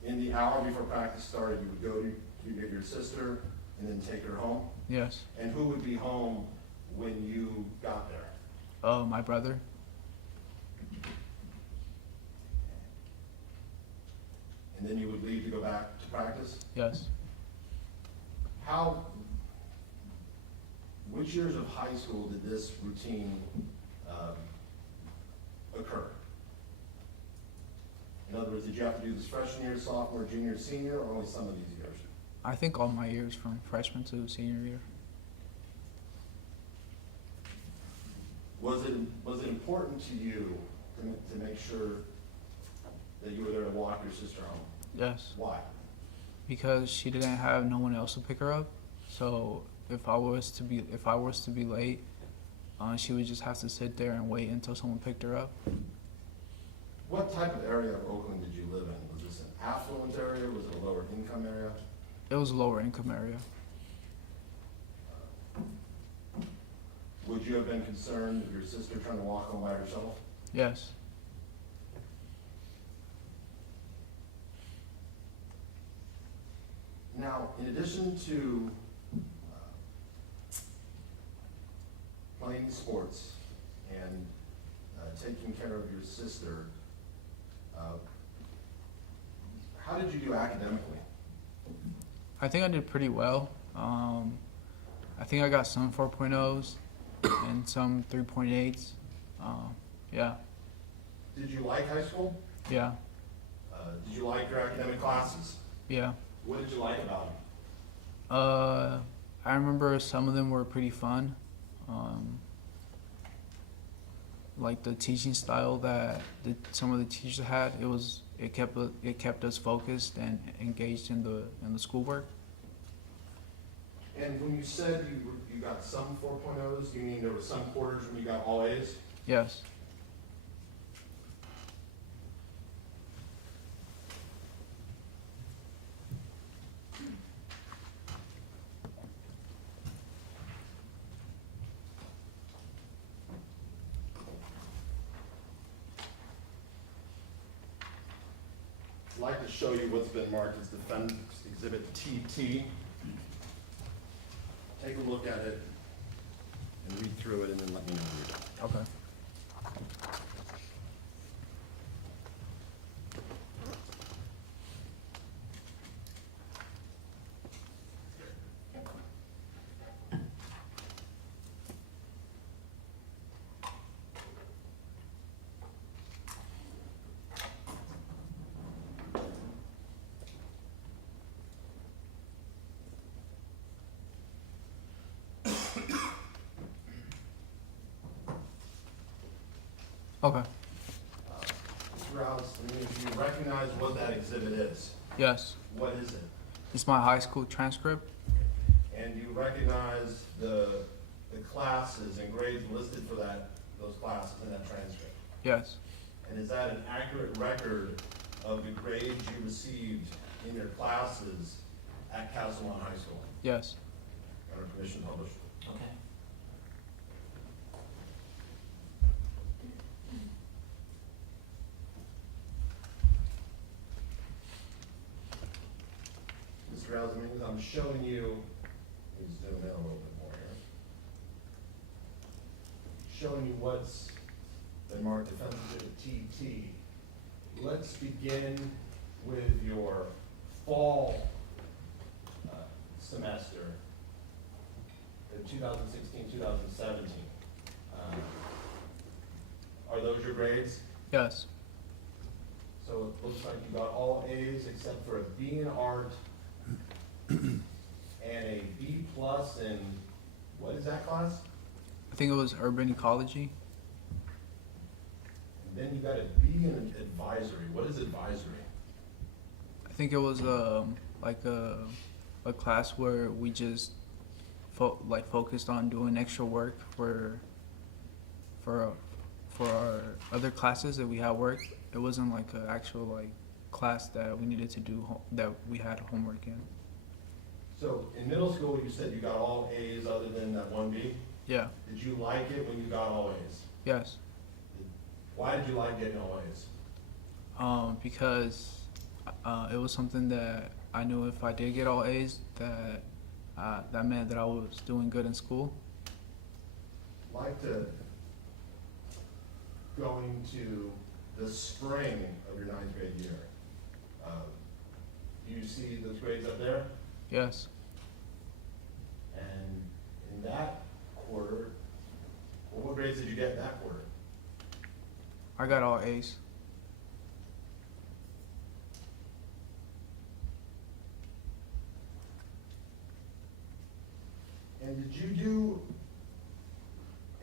in the hour before practice started, you would go to get your sister and then take her home? Yes. And who would be home when you got there? My brother. And then you would leave to go back to practice? Yes. Which years of high school did this routine occur? In other words, did you have to do this freshman year, sophomore, junior, senior, or only some of these years? I think all my years from freshman to senior year. Was it important to you to make sure that you were there to walk your sister home? Yes. Why? Because she didn't have no one else to pick her up. So if I was to be late, she would just have to sit there and wait until someone picked her up. What type of area of Oakland did you live in? Was this an affluent area? Was it a lower income area? It was a lower income area. Would you have been concerned of your sister trying to walk home by herself? Yes. Now, in addition to playing sports and taking care of your sister, how did you do academically? I think I did pretty well. I think I got some 4.0s and some 3.8s. Yeah. Did you like high school? Yeah. Did you like your academic classes? Yeah. What did you like about them? I remember some of them were pretty fun. Like the teaching style that some of the teachers had, it kept us focused and engaged in the schoolwork. And when you said you got some 4.0s, you mean there were some quarters when you got all A's? Yes. I'd like to show you what's been marked as Defendant's Exhibit TT. Take a look at it and read through it and then let me know when you're done. Okay. Okay. Mr. Rouse, if you recognize what that exhibit is, Yes. what is it? It's my high school transcript. And you recognize the classes and grades listed for those classes in that transcript? Yes. And is that an accurate record of the grades you received in your classes at Castleton High School? Yes. Under permission to publish. Okay. Mr. Rouse, I'm showing you, let me zoom in a little bit more here. Showing you what's been marked Defense Exhibit TT. Let's begin with your fall semester in 2016, 2017. Are those your grades? Yes. So it looks like you got all A's except for a B in art and a B plus in, what is that class? I think it was urban ecology. And then you got a B in advisory. What is advisory? I think it was like a class where we just focused on doing extra work for our other classes that we had work. It wasn't like an actual like class that we needed to do that we had homework in. So in middle school, you said you got all A's other than that one B. Yeah. Did you like it when you got all A's? Yes. Why did you like getting all A's? Because it was something that I knew if I did get all A's, that meant that I was doing good in school. Like to go into the spring of your ninth grade year. Do you see those grades up there? Yes. And in that quarter, well, what grades did you get in that quarter? I got all A's. And did you do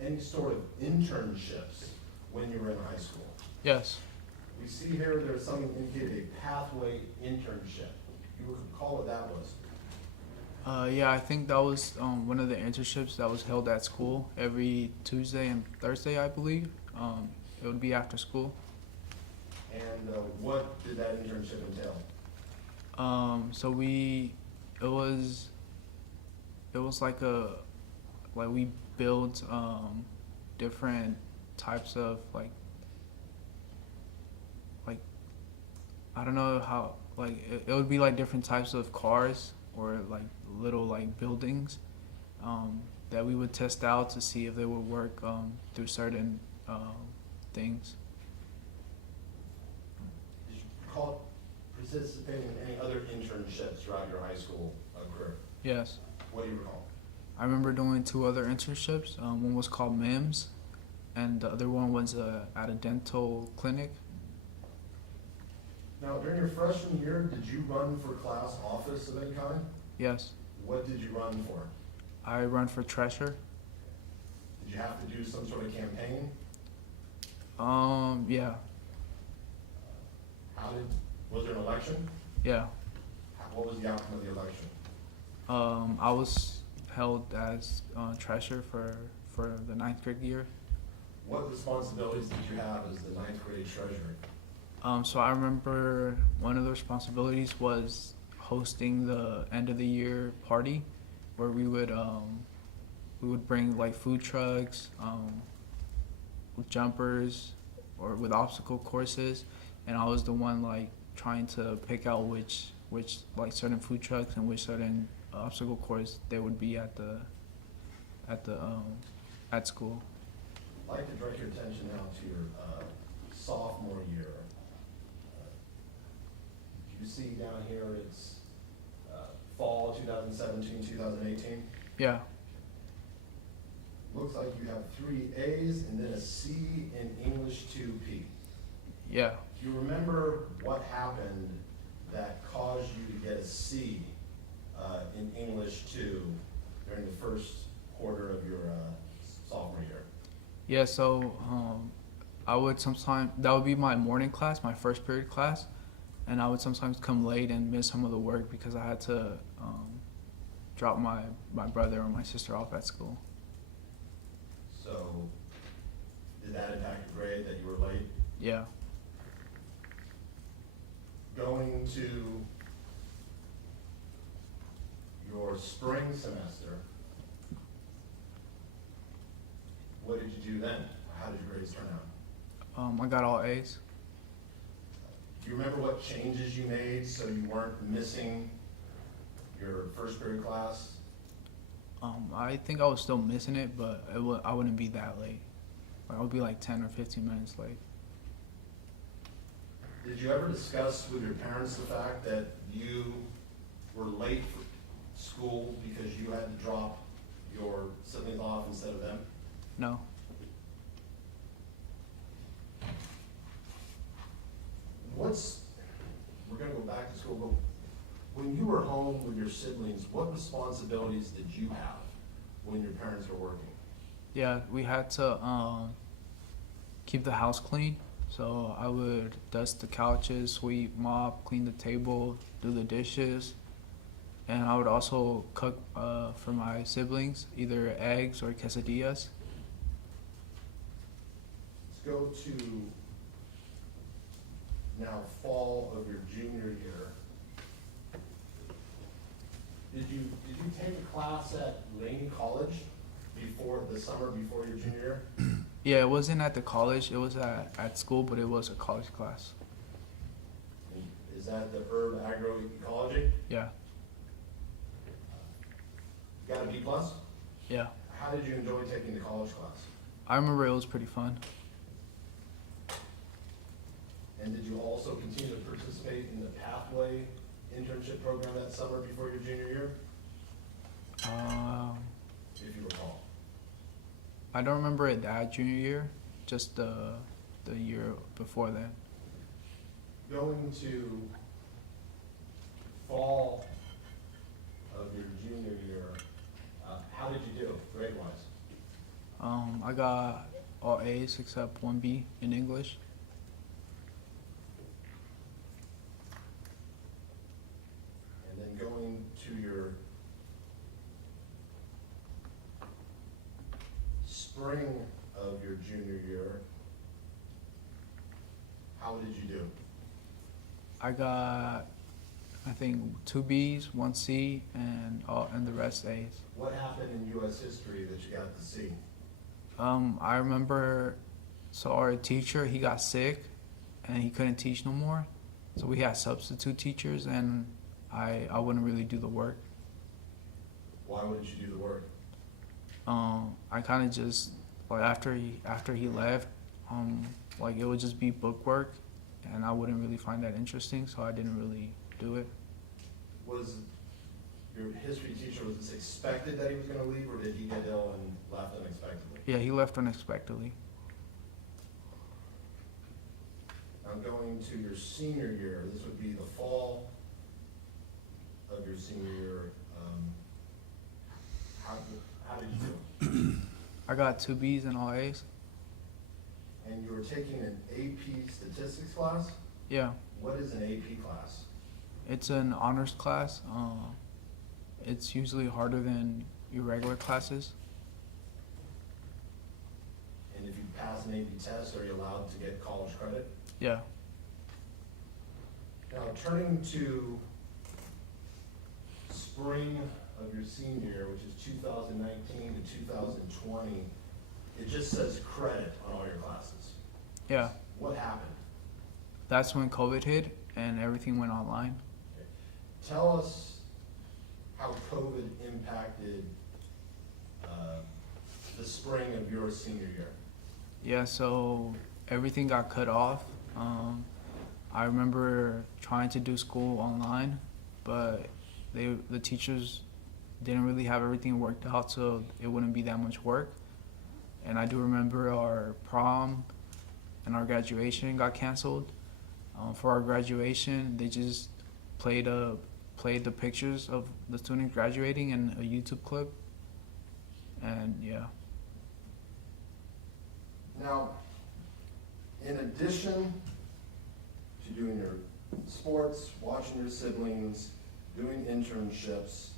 any sort of internships when you were in high school? Yes. We see here there's something indicated a pathway internship. You recall what that was? Yeah, I think that was one of the internships that was held at school every Tuesday and Thursday, I believe. It would be after school. And what did that internship entail? So it was like we built different types of like I don't know how it would be like different types of cars or like little like buildings that we would test out to see if they would work through certain things. Did you recall participating in any other internships throughout your high school career? Yes. What do you recall? I remember doing 2 other internships. One was called MIMS, and the other one was at a dental clinic. Now, during your freshman year, did you run for class office of any kind? Yes. What did you run for? I run for treasurer. Did you have to do some sort of campaign? Yeah. Was there an election? Yeah. What was the outcome of the election? I was held as treasurer for the 9th grade year. What responsibilities did you have as the 9th grade treasurer? So I remember one of the responsibilities was hosting the end of the year party, where we would bring like food trucks, with jumpers, or with obstacle courses, and I was the one like trying to pick out which like certain food trucks and which certain obstacle course they would be at school. I'd like to direct your attention now to your sophomore year. You see down here it's fall 2017, 2018. Yeah. Looks like you have 3 A's and then a C in English 2P. Yeah. Do you remember what happened that caused you to get a C in English 2 during the first quarter of your sophomore year? Yeah, so I would sometimes, that would be my morning class, my first period class, and I would sometimes come late and miss some of the work because I had to drop my brother or my sister off at school. So, did that impact your grade that you were late? Yeah. Going to your spring semester, what did you do then? How did your grades turn out? I got all A's. Do you remember what changes you made so you weren't missing your first period class? I think I was still missing it, but I wouldn't be that late. Like, I would be like 10 or 15 minutes late. Did you ever discuss with your parents the fact that you were late for school because you had to drop your siblings off instead of them? No. What were home with your siblings, what responsibilities did you have when your parents were working? Yeah, we had to keep the house clean. So I would dust the couches, sweep, mop, clean the table, do the dishes, and I would also cook for my siblings, either eggs or quesadillas. Let's go to now fall of your junior year. Did you take a class at Lane College before the summer before your junior year? Yeah, it wasn't at the college, it was at school, but it was a college class. And is that the herb agroecology? Yeah, You got a B plus? yeah. How did you enjoy taking the college class? I remember it was pretty fun. And did you also continue to participate in the pathway internship program that summer before your junior year, if you recall? I don't remember it that junior year, just the year before then. Going to fall of your junior year, how did you do grade-wise? I got all A's except one B in English. And then going to your spring of your junior year, how did you do? I got, I think, 2 B's, 1 C, and the rest A's. What happened in U.S. history that you got to see? I remember, so our teacher, he got sick, and he couldn't teach no more. So we had substitute teachers, and I wouldn't really do the work. Why wouldn't you do the work? I kind of just, like, after he left, like, it would just be book work, and I wouldn't really find that interesting, so I didn't really do it. Was your history teacher, was this expected that he was gonna leave, or did he get ill and left unexpectedly? Yeah, he left unexpectedly. I'm going to your senior year, this would be the fall of your senior year. How did you do? I got 2 B's and all A's. And you were taking an AP statistics class? Yeah, What is an AP class? it's an honors class. It's usually harder than your regular classes. And if you pass an AP test, are you allowed to get college credit? Yeah. Now, turning to spring of your senior year, which is 2019 to 2020, it just says credit on all your classes. Yeah. What happened? That's when COVID hit and everything went online. Tell us how COVID impacted the spring of your senior year. Yeah, so everything got cut off. I remember trying to do school online, but the teachers didn't really have everything worked out, so it wouldn't be that much work. And I do remember our prom and our graduation got canceled. For our graduation, they just played the pictures of the students graduating in a YouTube clip, and yeah. Now, in addition to doing your sports, watching your siblings, doing internships,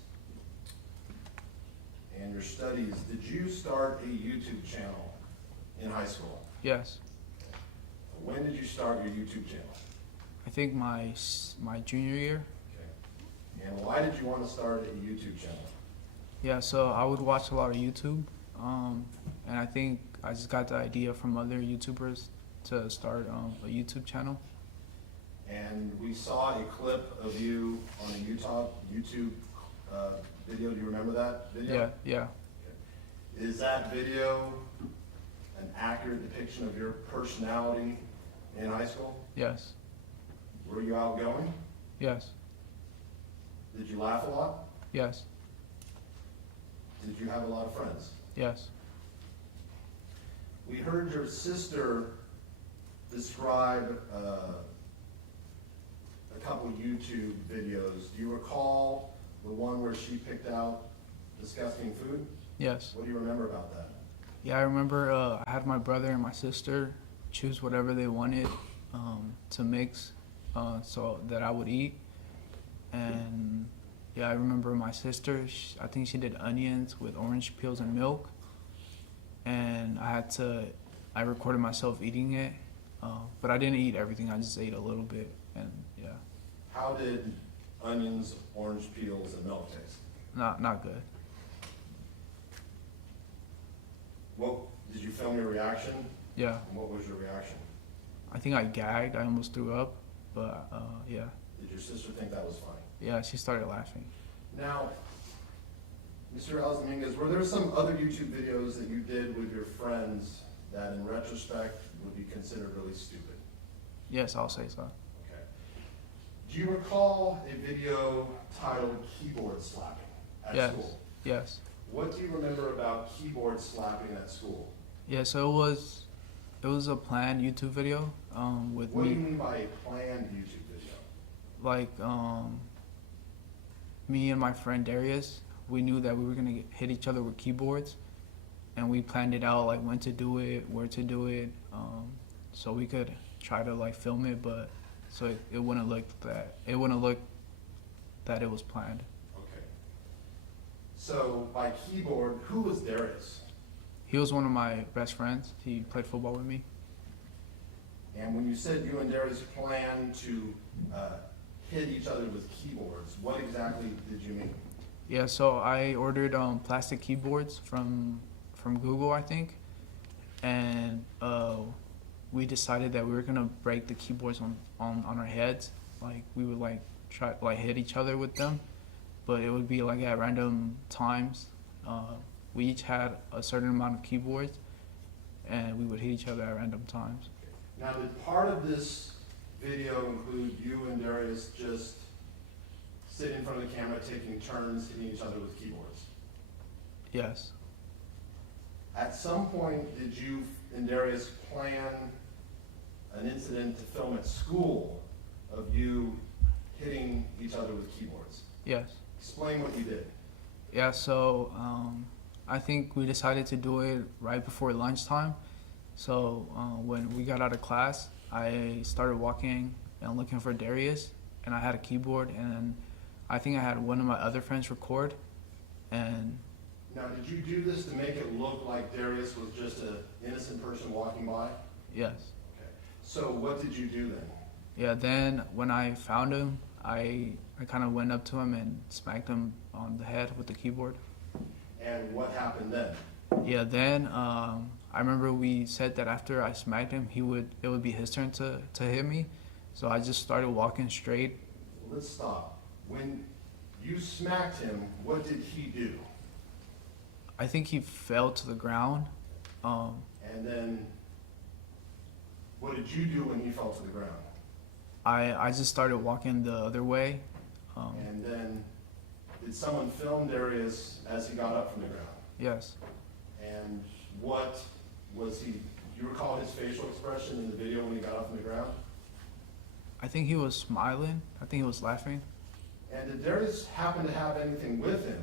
and your studies, did you start a YouTube channel in high school? Yes. When did you start your YouTube channel? I think my junior year. Okay. And why did you want to start a YouTube channel? Yeah, so I would watch a lot of YouTube, and I think I just got the idea from other YouTubers to start a YouTube channel. And we saw a clip of you on a YouTube video. Do you remember that video? Yeah. Is that video an accurate depiction of your personality in high school? Yes. Were you outgoing? Yes. Did you laugh a lot? Yes. Did you have a lot of friends? Yes. We heard your sister describe a couple YouTube videos. Do you recall the one where she picked out disgusting food? Yes. What do you remember about that? Yeah, I remember I had my brother and my sister choose whatever they wanted to mix so that I would eat. And yeah, I remember my sister, I think she did onions with orange peels and milk. And I recorded myself eating it, but I didn't eat everything, I just ate a little bit, and yeah, How did onions, orange peels, and milk taste? not good. What, did you film your reaction? Yeah, And what was your reaction? I think I gagged, I almost threw up, but yeah. Did your sister think that was funny? Yeah, she started laughing. Now, Mr. Dominguez, were there some other YouTube videos that you did with your friends that in retrospect would be considered really stupid? Yes, I'll say so. Okay. Do you recall a video titled Keyboard Slapping at Yes, school? yes. What do you remember about keyboard slapping at school? Yeah, so it was a planned YouTube video with What do you me, mean by a planned YouTube video? like me and my friend Darius. We knew that we were gonna hit each other with keyboards, and we planned it out, like when to do it, where to do it, so we could try to like film it, but so it wouldn't look that it was planned. Okay. So by keyboard, who was Darius? He was one of my best friends. He played football with me. And when you said you and Darius planned to hit each other with keyboards, what exactly did you mean? Yeah, so I ordered plastic keyboards from Google, I think, and we decided that we were gonna break the keyboards on our heads. Like we would like try like hit each other with them, but it would be like at random times. We each had a certain amount of keyboards, and we would hit each other at random times. Now, did part of this video include you and Darius just sitting in front of the camera, taking turns hitting each other with keyboards? Yes. At some point, did you and Darius plan an incident to film at school of you hitting each other with keyboards? Yes. Explain what you did. Yeah, so I think we decided to do it right before lunchtime. So when we got out of class, I started walking and looking for Darius, and I had a keyboard, and I think I had one of my other friends record. And Now, did you do this to make it look like Darius was just an innocent person walking by? yes. Okay. So what did you do then? Yeah, then when I found him, I kind of went up to him and smacked him on the head with the keyboard. And what happened then? Yeah, then I remember we said that after I smacked him, it would be his turn to hit me. So I just started walking straight. Let's stop. When you smacked him, what did he do? I think he fell to the ground. And then, what did you do when he fell to the ground? I just started walking the other way. And then, did someone film Darius as he got up from the ground? Yes. And what was he, do you recall his facial expression in the video when he got up from the ground? I think he was smiling. I think he was laughing. And did Darius happen to have anything with him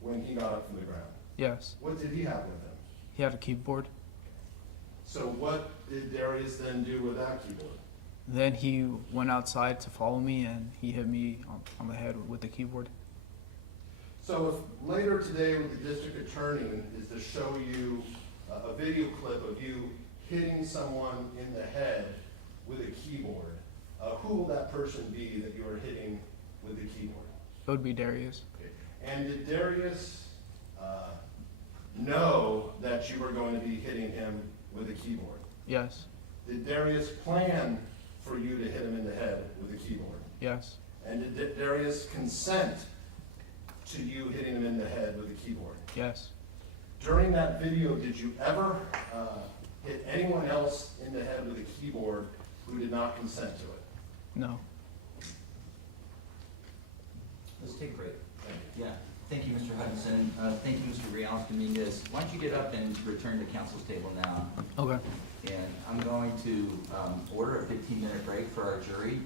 when he got up from the ground? Yes. What did he have with him? He had a keyboard. So what did Darius then do with that keyboard? Then he went outside to follow me, and he hit me on the head with the keyboard. So if later today with the district attorney is to show you a video clip of you hitting someone in the head with a keyboard, who will that person be that you are hitting with the keyboard? It would be Darius. Okay. And did Darius know that you were going to be hitting him with a keyboard? Yes. Did Darius plan for you to hit him in the head with a keyboard? Yes. And did Darius consent to you hitting him in the head with a keyboard? Yes. During that video, did you ever hit anyone else in the head with a keyboard who did not consent to it? No. Let's take a break. Thank you. Yeah, thank you, Mr. Hudson. Thank you, Mr. Real Dominguez. Why don't you get up and return to council's table now? Okay. And I'm going to order a 15-minute break for our jury,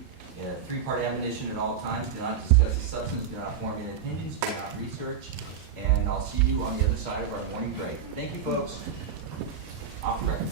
Three-part admonition at all times, do not discuss the substance, do not form any opinions, do not research, and I'll see you on the other side of our morning break. Thank you, folks. Off record.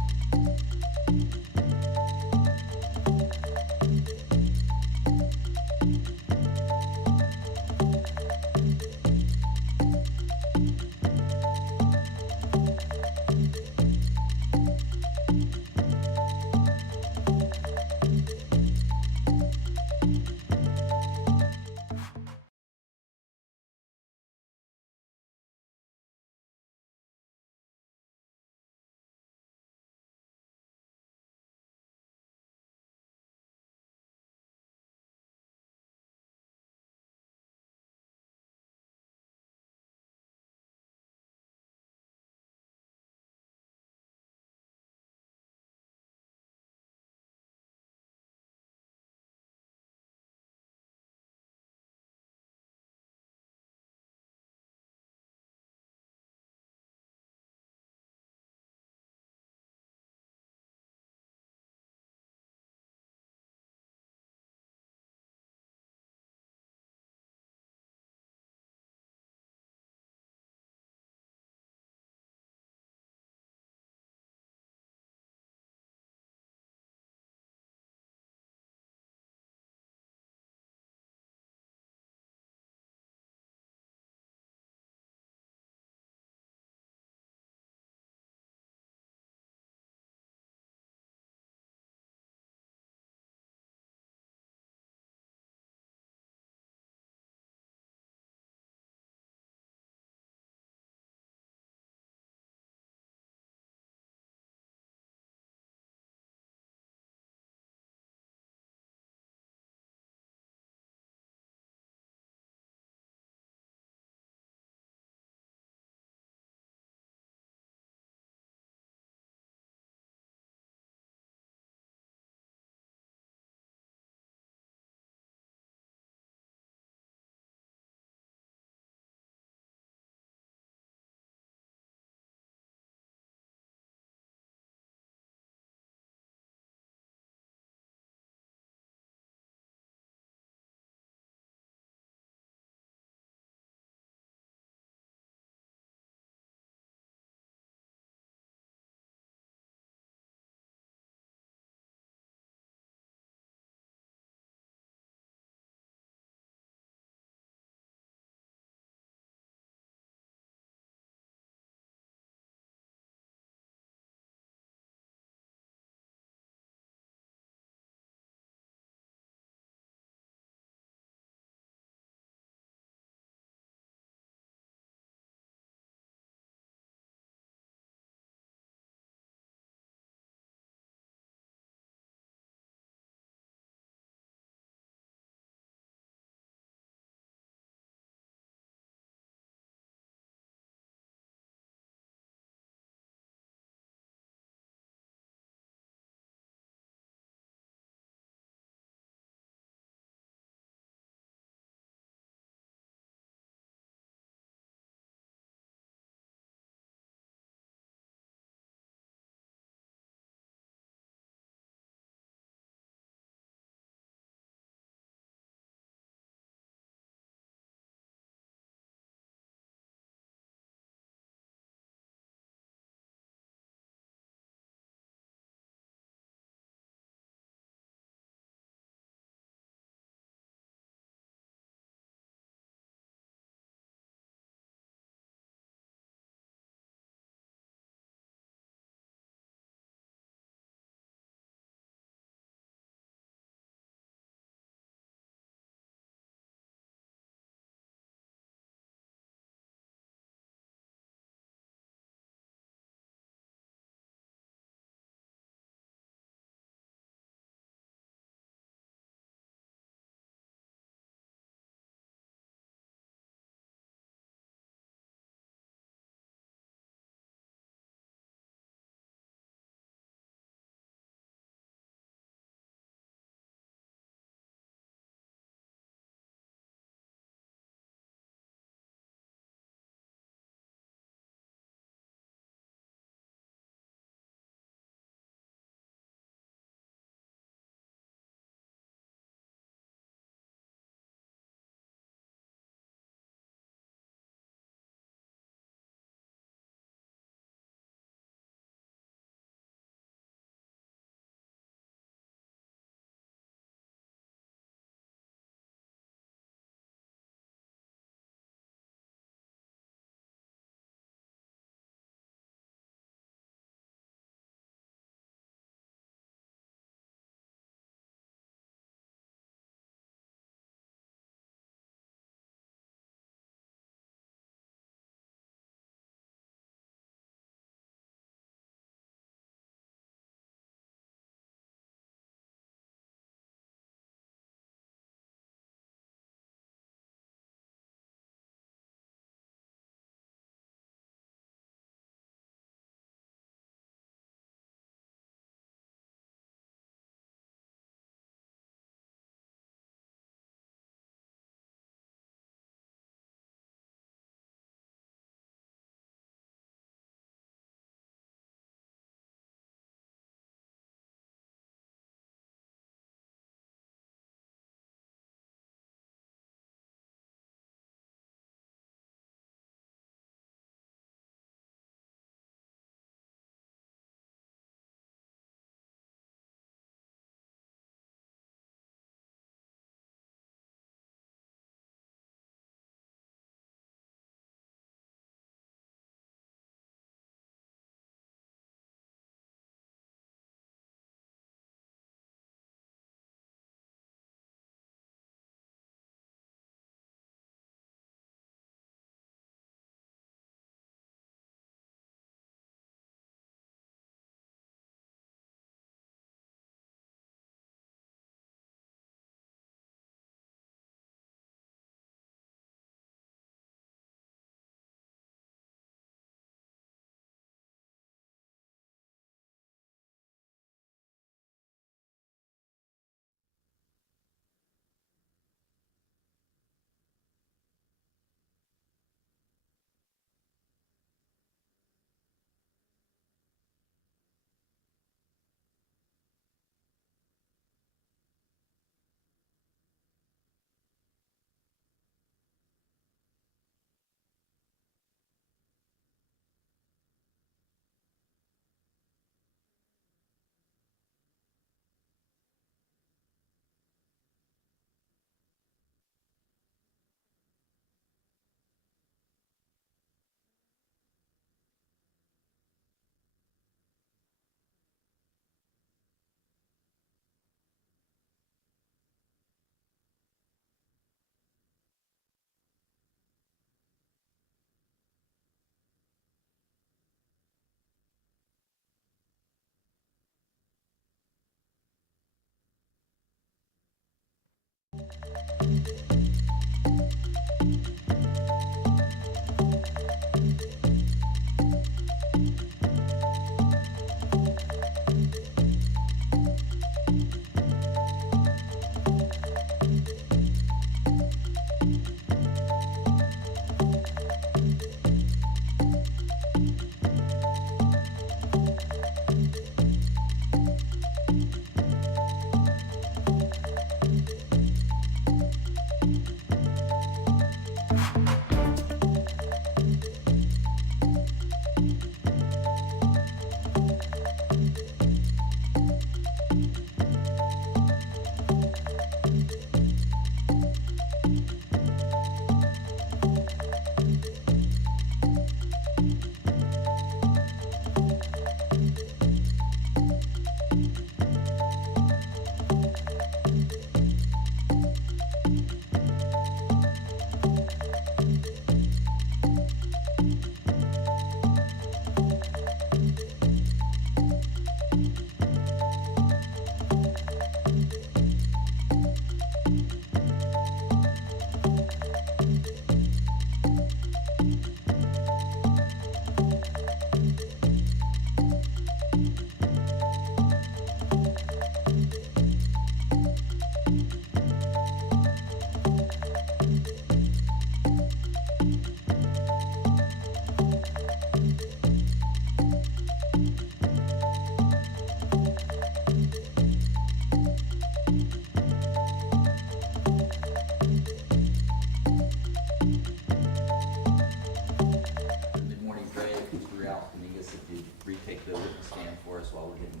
Ralph Dominguez if you'd retake the witness stand for us while we're getting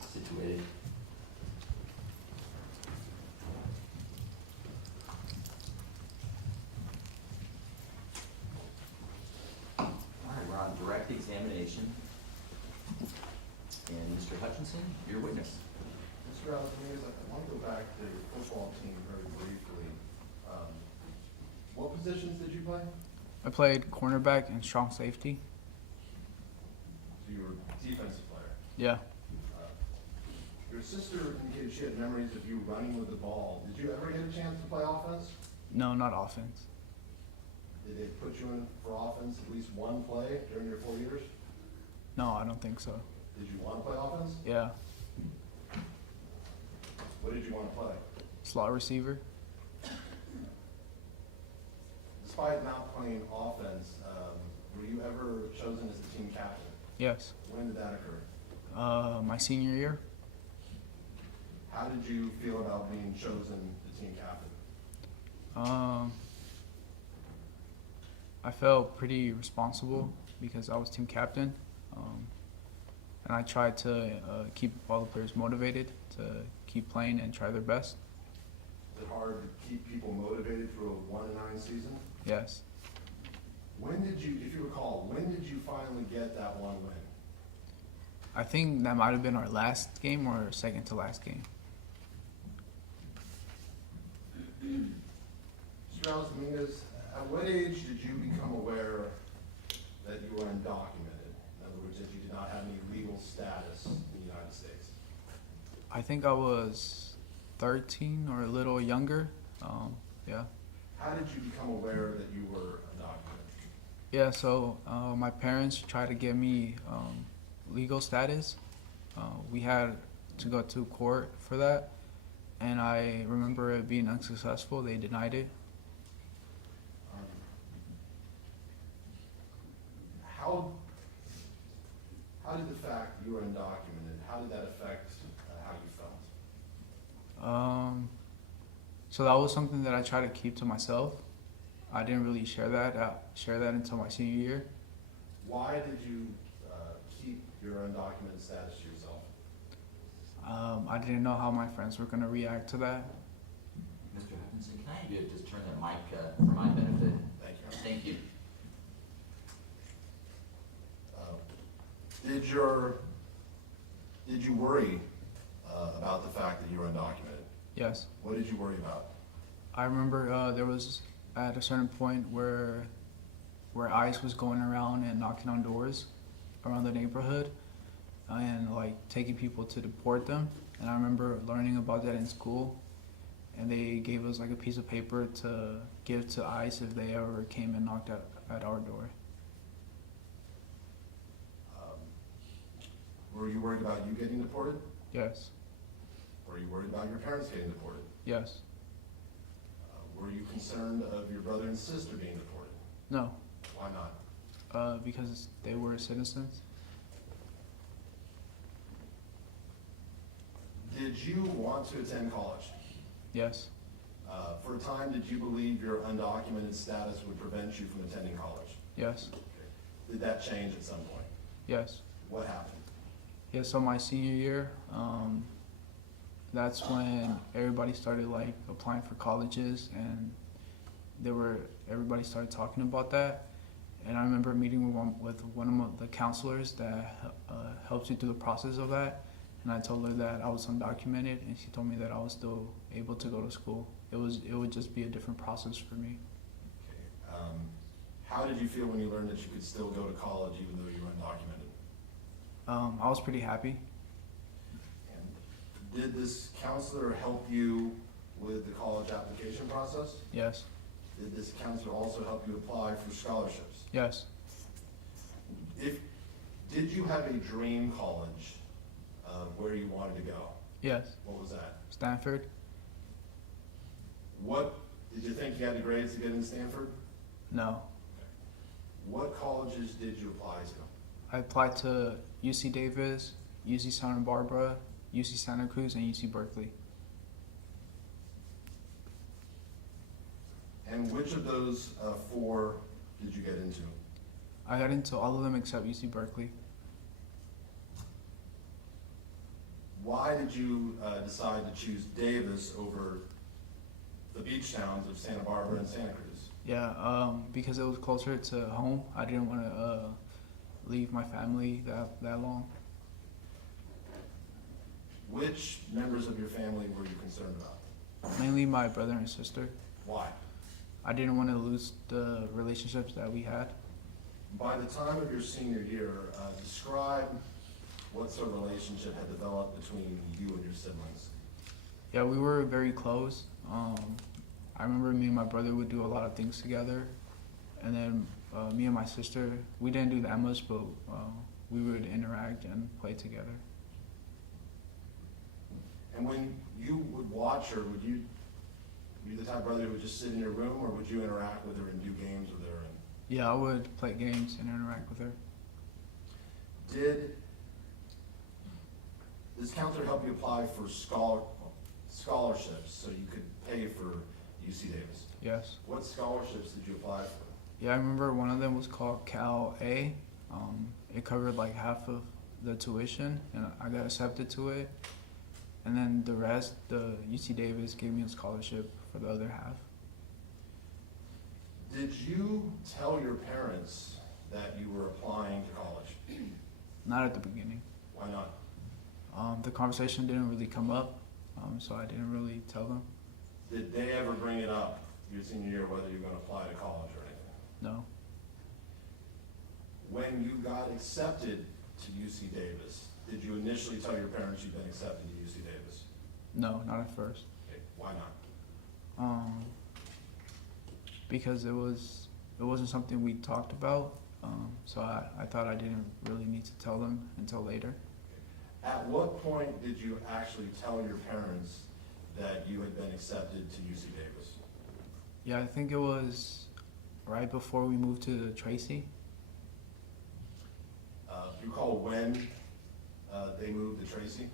situated. All right, we're on direct examination. And Mr. Hutchinson, your witness. Mr. Dominguez, I want to go back to your football team very briefly. What positions did you play? I played cornerback and strong safety. So you were a defensive player. Yeah. Your sister indicated she had memories of you running with the ball. Did you ever get a chance to play offense? No, not offense. Did they put you in for offense at least one play during your 4 years? No, I don't think so. Did you want to play offense? Yeah. What did you want to play? Slot receiver. Despite not playing offense, were you ever chosen as the team captain? Yes. When did that occur? My senior year. How did you feel about being chosen the team captain? I felt pretty responsible because I was team captain. And I tried to keep all the players motivated to keep playing and try their best. Is it hard to keep people motivated through a 1-9 season? Yes. When did you, if you recall, when did you finally get that one win? I think that might have been our last game or second to last game. Mr. Dominguez, at what age did you become aware that you were undocumented? In other words, that you did not have any legal status in the United States? I think I was 13 or a little younger. Yeah. How did you become aware that you were undocumented? Yeah, so my parents tried to get me legal status. We had to go to court for that, and I remember it being unsuccessful. They denied it. How did the fact that you were undocumented, how did that affect how you felt? So that was something that I tried to keep to myself. I didn't really share that until my senior year. Why did you keep your undocumented status to yourself? I didn't know how my friends were going to react to that. Mr. Hutchinson, can I have you just turn that mic for my benefit? Thank you. Thank you. Did you worry about the fact that you were undocumented? Yes. What did you worry about? I remember there was at a certain point where ICE was going around and knocking on doors around the neighborhood and like taking people to deport them. And I remember learning about that in school, and they gave us like a piece of paper to give to ICE if they ever came and knocked at our door. Were you worried about you getting deported? Yes. Were you worried about your parents getting deported? Yes. Were you concerned of your brother and sister being deported? No. Why not? Because they were citizens. Did you want to attend college? Yes. For a time, did you believe your undocumented status would prevent you from attending college? Yes. Did that change at some point? Yes. What happened? Yeah, so my senior year, that's when everybody started like applying for colleges, and everybody started talking about that. And I remember meeting with one of the counselors that helps you through the process of that. And I told her that I was undocumented, and she told me that I was still able to go to school. It would just be a different process for me. Okay. How did you feel when you learned that you could still go to college even though you were undocumented? I was pretty happy. And did this counselor help you with the college application process? Yes. Did this counselor also help you apply for scholarships? Yes. Did you have a dream college where you wanted to go? Yes. What was that? Stanford. What did you think you had the grades to get into Stanford? No. What colleges did you apply to? I applied to UC Davis, UC Santa Barbara, UC Santa Cruz, and UC Berkeley. And which of those four did you get into? I got into all of them except UC Berkeley. Why did you decide to choose Davis over the beach towns of Santa Barbara and Santa Cruz? Yeah, because it was closer to home. I didn't want to leave my family that long. Which members of your family were you concerned about? Mainly my brother and sister. Why? I didn't want to lose the relationships that we had. By the time of your senior year, describe what sort of relationship had developed between you and your siblings. Yeah, we were very close. I remember me and my brother would do a lot of things together. And then me and my sister, we didn't do that much, but we would interact and play together. And when you would watch her, would you be the type of brother who would just sit in your room, or would you interact with her and do games with her? Yeah, I would play games and interact with her. Did this counselor help you apply for scholarships so you could pay for UC Davis? Yes. What scholarships did you apply for? Yeah, I remember one of them was called Cal A. It covered like half of the tuition, and I got accepted to it. And then the rest, the UC Davis gave me a scholarship for the other half. Did you tell your parents that you were applying to college? Not at the beginning. Why not? The conversation didn't really come up, so I didn't really tell them. Did they ever bring it up your senior year, whether you're going to apply to college or anything? No. When you got accepted to UC Davis, did you initially tell your parents you'd been accepted to UC Davis? No, not at first. Okay, why not? Because it wasn't something we talked about, so I thought I didn't really need to tell them until later. At what point did you actually tell your parents that you had been accepted to UC Davis? Yeah, I think it was right before we moved to Tracy. Do you recall when they moved to Tracy?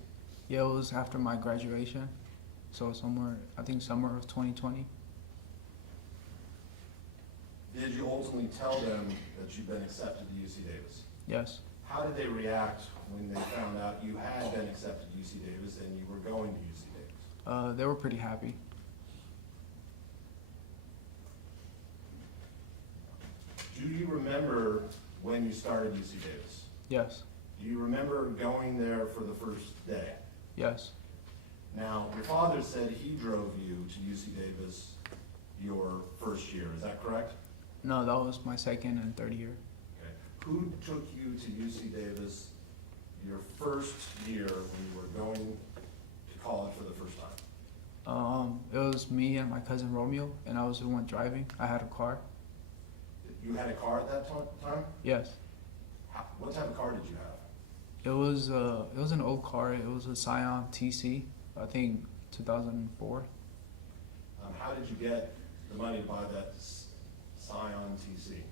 Yeah, it was after my graduation, so I think summer of 2020. Did you ultimately tell them that you'd been accepted to UC Davis? Yes. How did they react when they found out you had been accepted to UC Davis and you were going to UC Davis? They were pretty happy. Do you remember when you started UC Davis? Yes. Do you remember going there for the first day? Yes. Now, your father said he drove you to UC Davis your first year, is that correct? No, that was my second and third year. Okay. Who took you to UC Davis your first year when you were going to college for the first time? It was me and my cousin Romeo, and I was the one driving. I had a car. You had a car at that time? Yes. What type of car did you have? It was an old car. It was a Scion TC, I think 2004. How did you get the money to buy that Scion TC?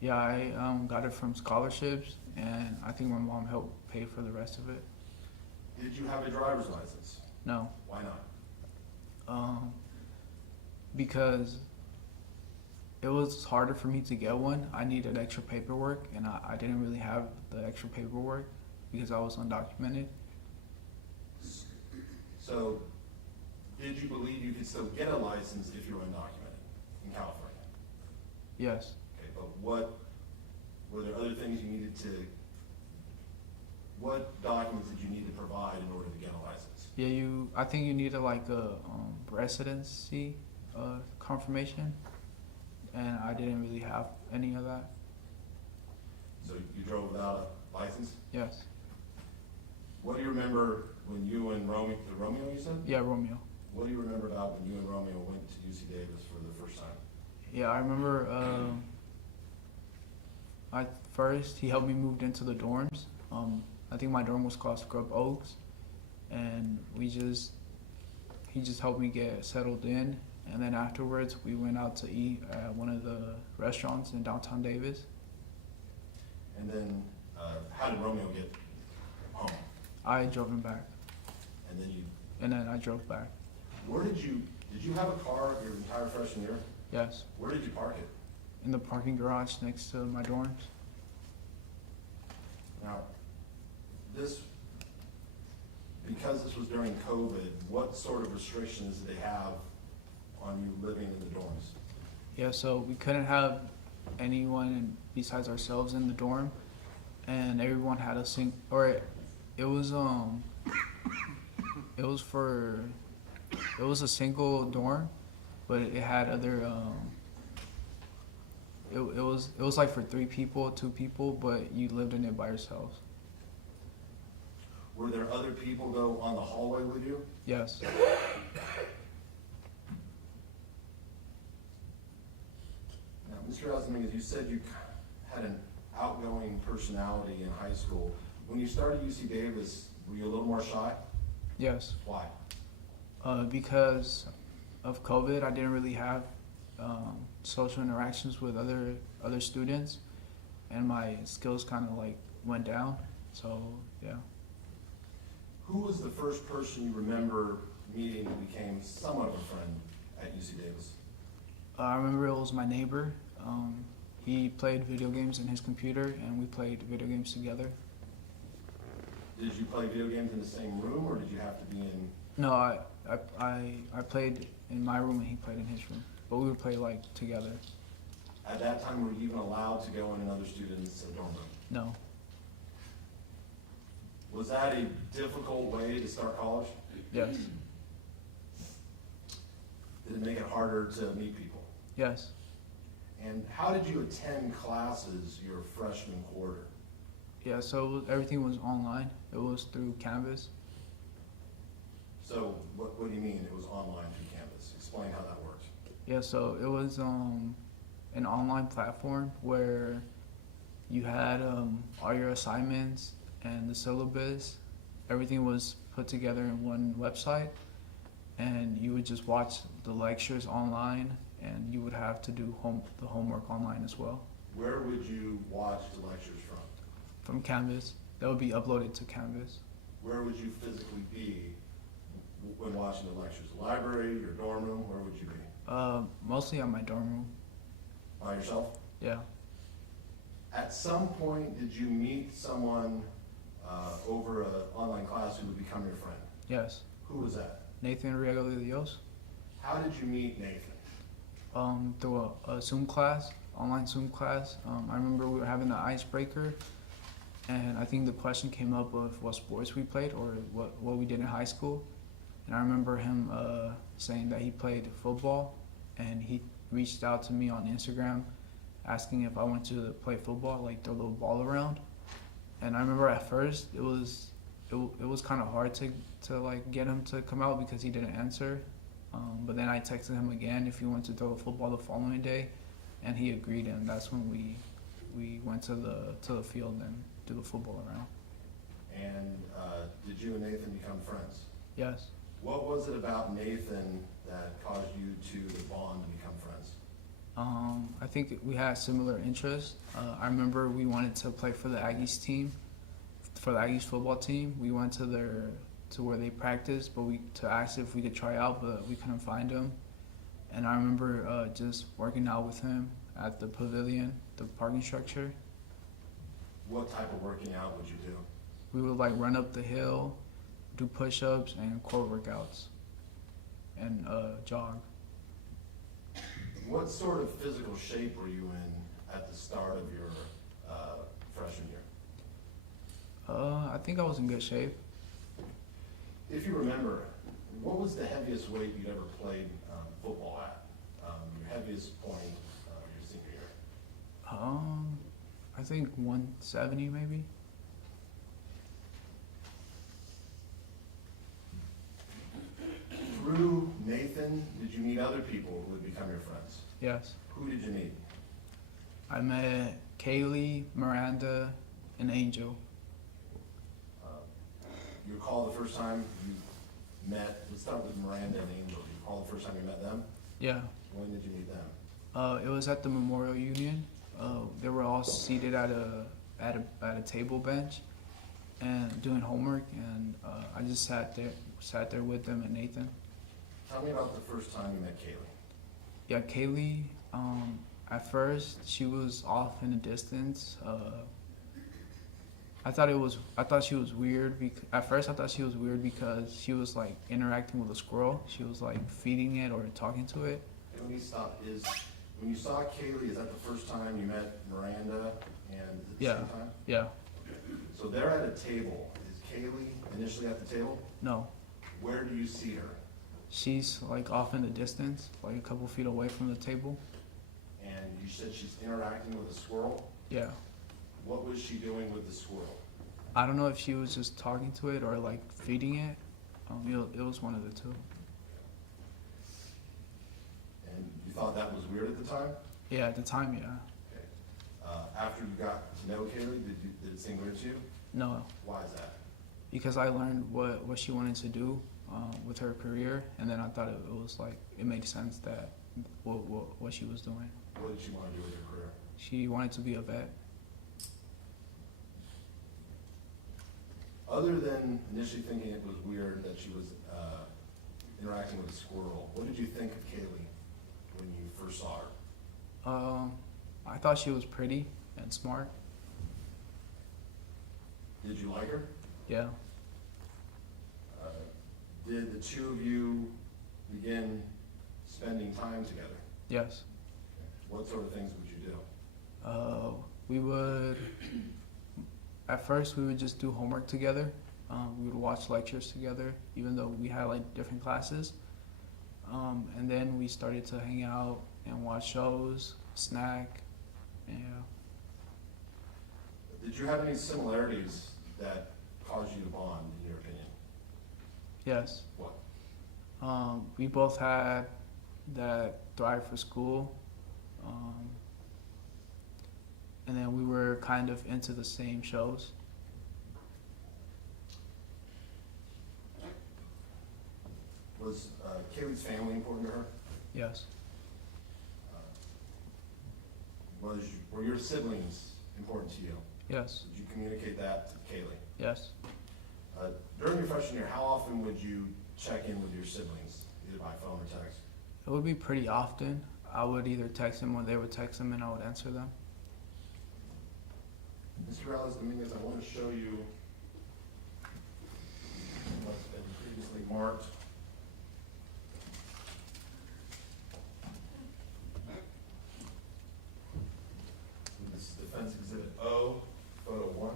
Yeah, I got it from scholarships, and I think my mom helped pay for the rest of it. Did you have a driver's license? No. Why not? Because it was harder for me to get one. I needed extra paperwork, and I didn't really have the extra paperwork because I was undocumented. So, did you believe you could still get a license if you were undocumented in California? Yes. Okay, but were there other things you needed to, what documents did you need to provide in order to get a license? Yeah, I think you needed like a residency confirmation, and I didn't really have any of that. So you drove without a license? Yes. What do you remember when you and Romeo you said? Yeah, Romeo. What do you remember about when you and Romeo went to UC Davis for the first time? Yeah, I remember at first he helped me move into the dorms. I think my dorm was called Scrub Oaks, and he just helped me get settled in, and then afterwards we went out to eat at one of the restaurants in downtown Davis. And then, how did Romeo get home? I drove him back, And then I drove back. did you have a car your entire freshman year? Yes, Where did you park it? in the parking garage next to my dorms. this, because this was during COVID, what sort of restrictions did they have on you living in the dorms? Yeah, so we couldn't have anyone besides ourselves in the dorm, and everyone had a it was a single dorm, but it had other it was like for 3 people, 2 people, but you lived in it by yourselves. Were there other people though on the hallway with you? Yes. Now, Mr. Dominguez, you said you had an outgoing personality in high school. When you started UC Davis, were you a little more shy? Yes. Why? Because of COVID, I didn't really have social interactions with other students, and my skills kind of like went down. So yeah. Who was the first person you remember meeting that became somewhat of a friend at UC Davis? I remember it was my neighbor. He played video games in his computer, and we played video games together. Did you play video games in the same room, or did you have to be in? No, I played in my room and he played in his room, but we would play like together. At that time, were you even allowed to go in another student's dorm room? No. Was that a difficult way to start college? Yes. Did it make it harder to meet people? Yes. And how did you attend classes your freshman quarter? Yeah. So everything was online. It was through Canvas. So what do you mean it was online through Canvas? Explain how that works. Yeah. So it was an online platform where you had all your assignments and the syllabus. Everything was put together in one website, and you would just watch the lectures online, and you would have to do the homework online as well. Where would you watch the lectures from? From Canvas. That would be uploaded to Canvas. Where would you physically be when watching the lectures? The library, your dorm room, where would you be? Mostly at my dorm room. By yourself? Yeah. At some point, did you meet someone over an online class who would become your friend? Yes. Who was that? Nathan Riego de Dios. How did you meet Nathan? Through a Zoom class, online Zoom class. I remember we were having an icebreaker, and I think the question came up of what sports we played or what we did in high school. And I remember him saying that he played football, and he reached out to me on Instagram asking if I wanted to play football, like throw a little ball around. And I remember at first it was kind of hard to like get him to come out because he didn't answer. But then I texted him again if he wanted to throw a football the following day, and he agreed. And that's when we went to the field and do the football around. And did you and Nathan become friends? Yes. What was it about Nathan that caused you two to bond and become friends? I think we had similar interests. I remember we wanted to play for the Aggies team, for the Aggies football team. We went to where they practiced, but to ask if we could try out, but we couldn't find them. And I remember just working out with him at the pavilion, the parking structure. What type of working out would you do? We would like run up the hill, do push-ups and core workouts, and jog. What sort of physical shape were you in at the start of your freshman year? I think I was in good shape. If you remember, what was the heaviest weight you'd ever played football at? Your heaviest point your senior year? I think 170 maybe. Through Nathan, did you meet other people who would become your friends? Yes. Who did you meet? I met Kaylee, Miranda, and Angel. You recall the first time you met, let's start with Miranda and Angel. Do you recall the first time you met them? Yeah. When did you meet them? It was at the Memorial Union. They were all seated at a table bench and doing homework, and I just sat there with them and Nathan. Tell me about the first time you met Kaylee. Yeah, Kaylee. At first, she was off in the distance. I thought she was weird. At first, I thought she was weird because she was like interacting with a squirrel. She was like feeding it or talking to it. And when you saw Kaylee, is that the first time you met Miranda and at the Yeah. same time? Yeah. So they're at a table. Is Kaylee initially at the table? No. Where do you see her? She's like off in the distance, like a couple feet away from the table. And you said she's interacting with a squirrel? Yeah. What was she doing with the squirrel? I don't know if she was just talking to it or like feeding it. It was one of the two. And you thought that was weird at the time? Yeah, at the time, yeah. Okay. After you got to know Kaylee, did it seem weird to you? No, Why is that? because I learned what she wanted to do with her career, and then I thought it was like it made sense that what she was doing. What did she want to do with her career? She wanted to be a vet. Other than initially thinking it was weird that she was interacting with a squirrel, what did you think of Kaylee when you first saw her? I thought she was pretty and smart. Did you like her? Yeah. Did the two of you begin spending time together? Yes. What sort of things would you do? We would. At first, we would just do homework together. We would watch lectures together, even though we had like different classes. And then we started to hang out and watch shows, snack, yeah. Did you have any similarities that caused you to bond, in your opinion? Yes. What? We both had that drive for school. And then we were kind of into the same shows. Was Kaylee's family important to her? Yes. Were your siblings important to you? Yes. Did you communicate that to Kaylee? Yes. During your freshman year, how often would you check in with your siblings, either by phone or text? It would be pretty often. I would either text them or they would text them and I would answer them. Mr. Dominguez, I want to show you what's been previously marked. This is Defense Exhibit O, Photo 1.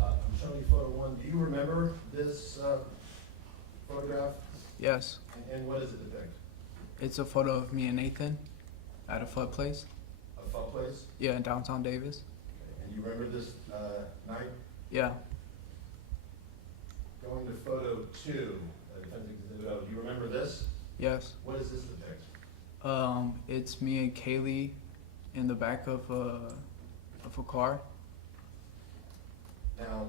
I'm showing you Photo 1. Do you remember this photograph? Yes. And what does it depict? It's a photo of me and Nathan at a flood place. A photo place? Yeah, in downtown Davis. And you remember this night? Yeah. Going to Photo 2, Defense Exhibit O. Do you remember this? Yes. What does this depict? It's me and Kaylee in the back of a car. Now,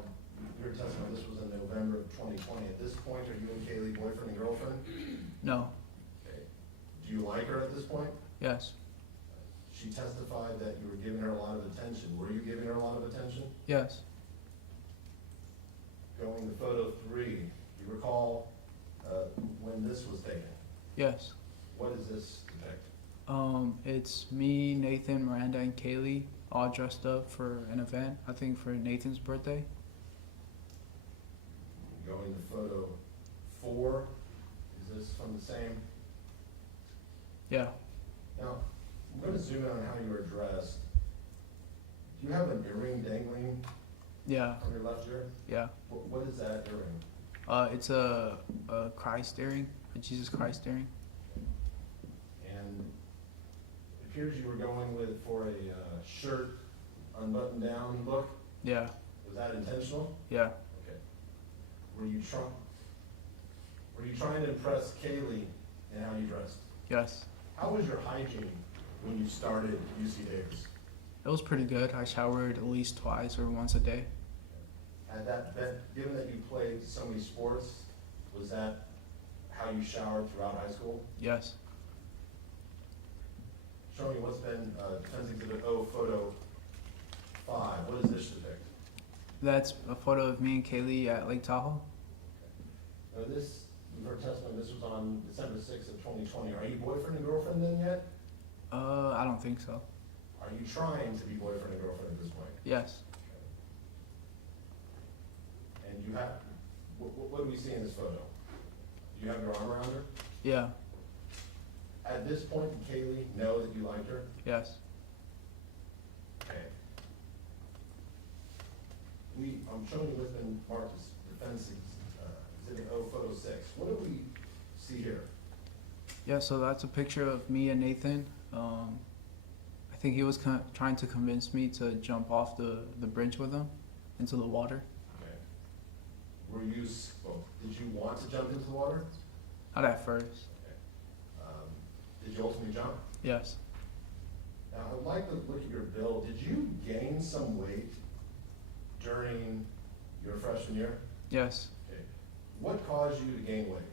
your testimony, this was in November of 2020. At this point, are you and Kaylee boyfriend and girlfriend? No. Okay. Do you like her at this point? Yes. She testified that you were giving her a lot of attention. Were you giving her a lot of attention? Yes. Going to Photo 3, do you recall when this was taken? Yes. What does this depict? It's me, Nathan, Miranda, and Kaylee all dressed up for an event. I think for Nathan's birthday. Going to Photo 4, is this from the same? Yeah. Now, I'm going to zoom in on how you were dressed. Do you have an earring dangling Yeah. from your left ear? Yeah. What is that earring? It's a Christ earring, a Jesus Christ earring. And it appears you were going for a shirt unbuttoned down look. Yeah. Was that intentional? Yeah. Okay. Were you trying to impress Kaylee in how you dressed? Yes. How was your hygiene when you started UC Davis? It was pretty good. I showered at least twice or once a day. Given that you played so many sports, was that how you showered throughout high school? Yes. Show me what's been Defense Exhibit O, Photo 5. What does this depict? That's a photo of me and Kaylee at Lake Tahoe. Now this we've heard testimony, this was on December 6th of 2020. Are you boyfriend and girlfriend then yet? I don't think so. Are you trying to be boyfriend and girlfriend at this point? Yes. And you have, what do we see in this photo? Do you have your arm around her? Yeah. At this point, did Kaylee know that you liked her? Yes. Okay. I'm showing you what's been marked as defense exhibit O photo 6. What do we see here? Yeah, so that's a picture of me and Nathan. I think he was trying to convince me to jump off the bridge with him into the water. Okay. Were you, well, did you want to jump into the water? Not at first. Okay. Did you ultimately jump? Yes. Now, I'd like to look at your bill. Did you gain some weight during your freshman year? Yes. Okay. What caused you to gain weight?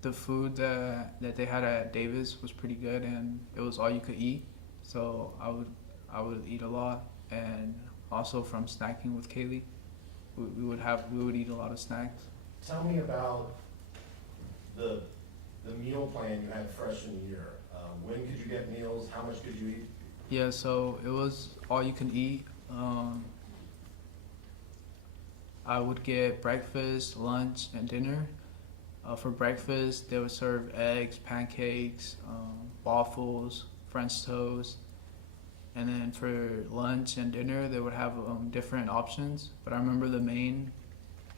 The food that they had at Davis was pretty good, and it was all you could eat. So I would eat a lot, and also from snacking with Kaylee, we would eat a lot of snacks. Tell me about the meal plan you had freshman year. When could you get meals? How much could you eat? Yeah, so it was all you can eat. I would get breakfast, lunch, and dinner. For breakfast, they would serve eggs, pancakes, waffles, French toast. And then for lunch and dinner, they would have different options. But I remember the main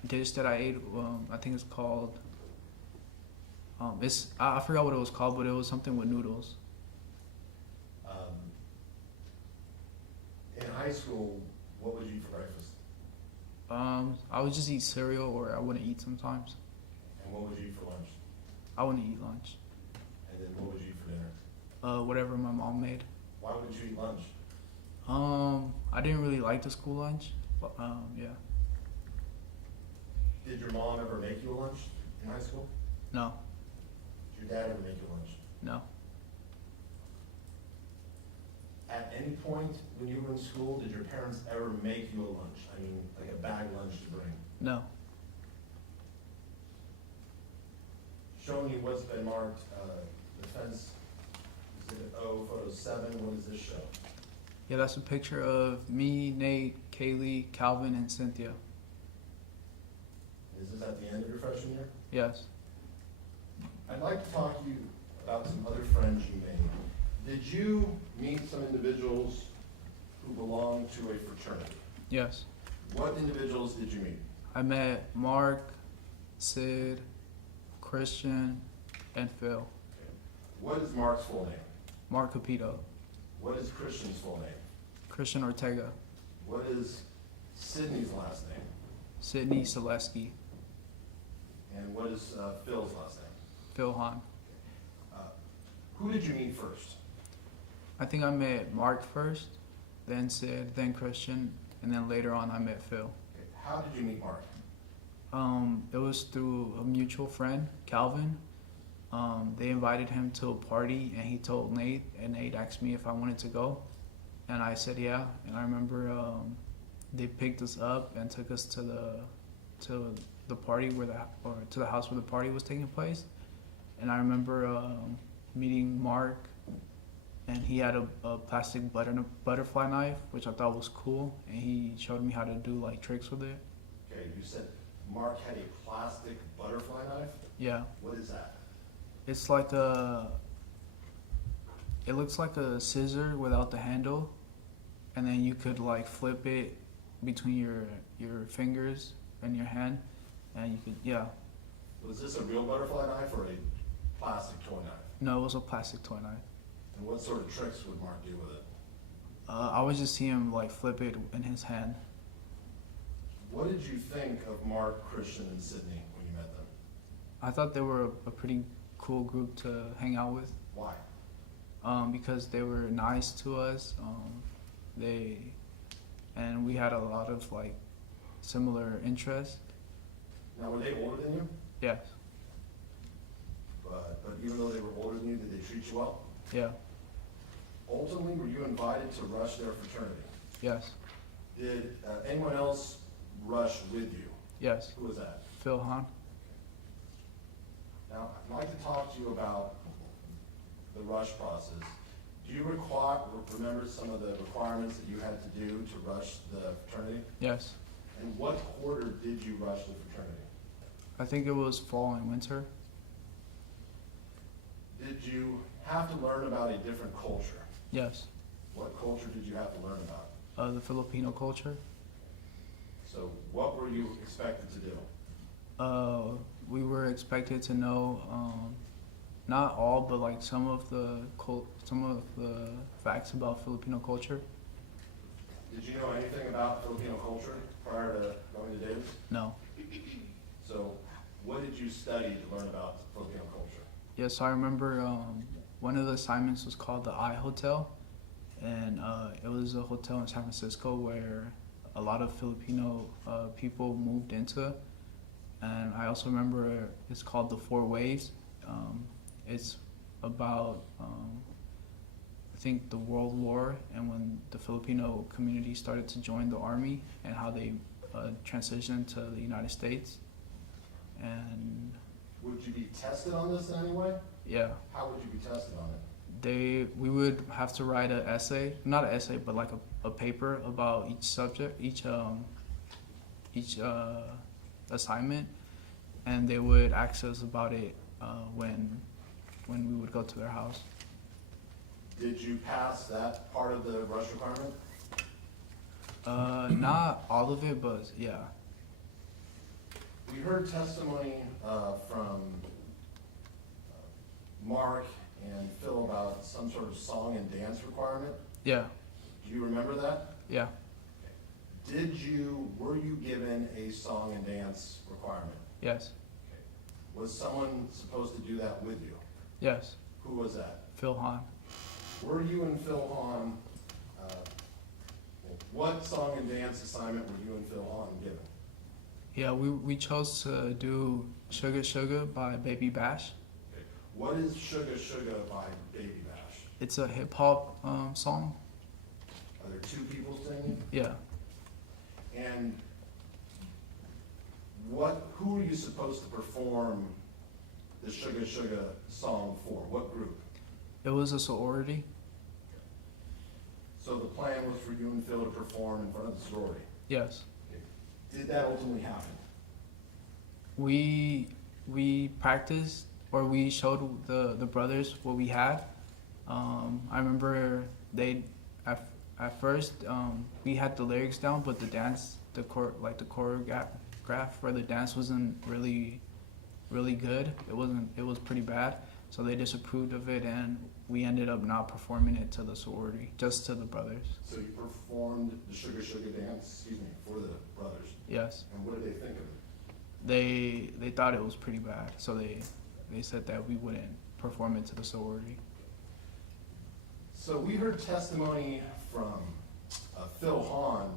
dish that I ate, I think it's called, I forgot what it was called, but it was something with noodles. In high school, what would you eat for breakfast? I would just eat cereal, or I wouldn't eat sometimes. And what would you eat for lunch? I wouldn't eat lunch. And then what would you eat for dinner? Whatever my mom made. Why wouldn't you eat lunch? I didn't really like the school lunch, but yeah. Did your mom ever make you a lunch in high school? No, Did your dad ever make you lunch? no, At any point when you were in school, did your parents ever make you a lunch? I mean, like a bag lunch to bring? no. Showing you what's been marked, defense exhibit O, photo 7, what does this show? Yeah, that's a picture of me, Nate, Kaylee, Calvin, and Cynthia. Is this at the end of your freshman year? Yes. I'd like to talk to you about some other friends you made. Did you meet some individuals who belong to a fraternity? Yes. What individuals did you meet? I met Mark, Sid, Christian, and Phil. Okay. What is Mark's full name? Mark Capito. What is Christian's full name? Christian Ortega. What is Sydney's last name? Sydney Selesky. And what is Phil's last name? Phil Hahn. Who did you meet first? I think I met Mark first, then Sid, then Christian, and then later on I met Phil. Okay. How did you meet Mark? It was through a mutual friend, Calvin. They invited him to a party, and he told Nate, and Nate asked me if I wanted to go, and I said yeah. And I remember they picked us up and took us to the party to the house where the party was taking place. And I remember meeting Mark, and he had a plastic butterfly knife, which I thought was cool, and he showed me how to do like tricks with it. Okay, you said Mark had a plastic butterfly knife? Yeah. What is that? It's like it looks like a scissor without the handle, and then you could like flip it between your fingers and your hand, and you could, yeah. Was this a real butterfly knife or a plastic toy knife? No, it was a plastic toy knife. And what sort of tricks would Mark do with it? I would just see him like flip it in his hand. What did you think of Mark, Christian, and Sydney when you met them? I thought they were a pretty cool group to hang out with. Why? Because they were nice to us. And we had a lot of like similar interests. Now, were they older than you? Yes. But even though they were older than you, did they treat you well? Yeah. Ultimately, were you invited to rush their fraternity? Yes. Did anyone else rush with you? Yes. Who was that? Phil Hahn. Now, I'd like to talk to you about the rush process. Do you remember some of the requirements that you had to do to rush the fraternity? Yes. And what quarter did you rush the fraternity? I think it was fall and winter. Did you have to learn about a different culture? Yes. What culture did you have to learn about? The Filipino culture. So what were you expected to do? We were expected to know, not all, but like some of the facts about Filipino culture. Did you know anything about Filipino culture prior to going to Davis? No. So what did you study to learn about Filipino culture? Yes, I remember one of the assignments was called the I Hotel, and it was a hotel in San Francisco where a lot of Filipino people moved into. And I also remember it's called the Four Waves. It's about I think the World War and when the Filipino community started to join the army and how they transitioned to the United States. And Would you be tested on this in any way? yeah, How would you be tested on it? we would have to write an essay, not an essay, but like a paper about each subject, each assignment, and they would ask us about it when we would go to their house. Did you pass that part of the rush requirement? Not all of it, but yeah. We heard testimony from Mark and Phil about some sort of song and dance requirement. Yeah, Do you remember that? yeah, Were you given a song and dance requirement? yes, Was someone supposed to do that with you? yes. Who was that? Phil Hahn. Were you and Phil Hahn, what song and dance assignment were you and Phil Hahn given? Yeah, we chose to do Sugar Sugar by Baby Bash. What is Sugar Sugar by Baby Bash? It's a hip hop song. Are there two people singing? Yeah. And who are you supposed to perform the Sugar Sugar song for? What group? It was a sorority. So the plan was for you and Phil to perform in front of the sorority. Yes. Did that ultimately happen? We practiced, or we showed the brothers what we had. I remember at first we had the lyrics down, but the dance, the choreograph for the dance wasn't really good. It was pretty bad. So they disapproved of it, and we ended up not performing it to the sorority, just to the brothers. So you performed the Sugar Sugar dance, for the brothers. Yes. And what did they think of it? They thought it was pretty bad, so they said that we wouldn't perform it to the sorority. So we heard testimony from Phil Hahn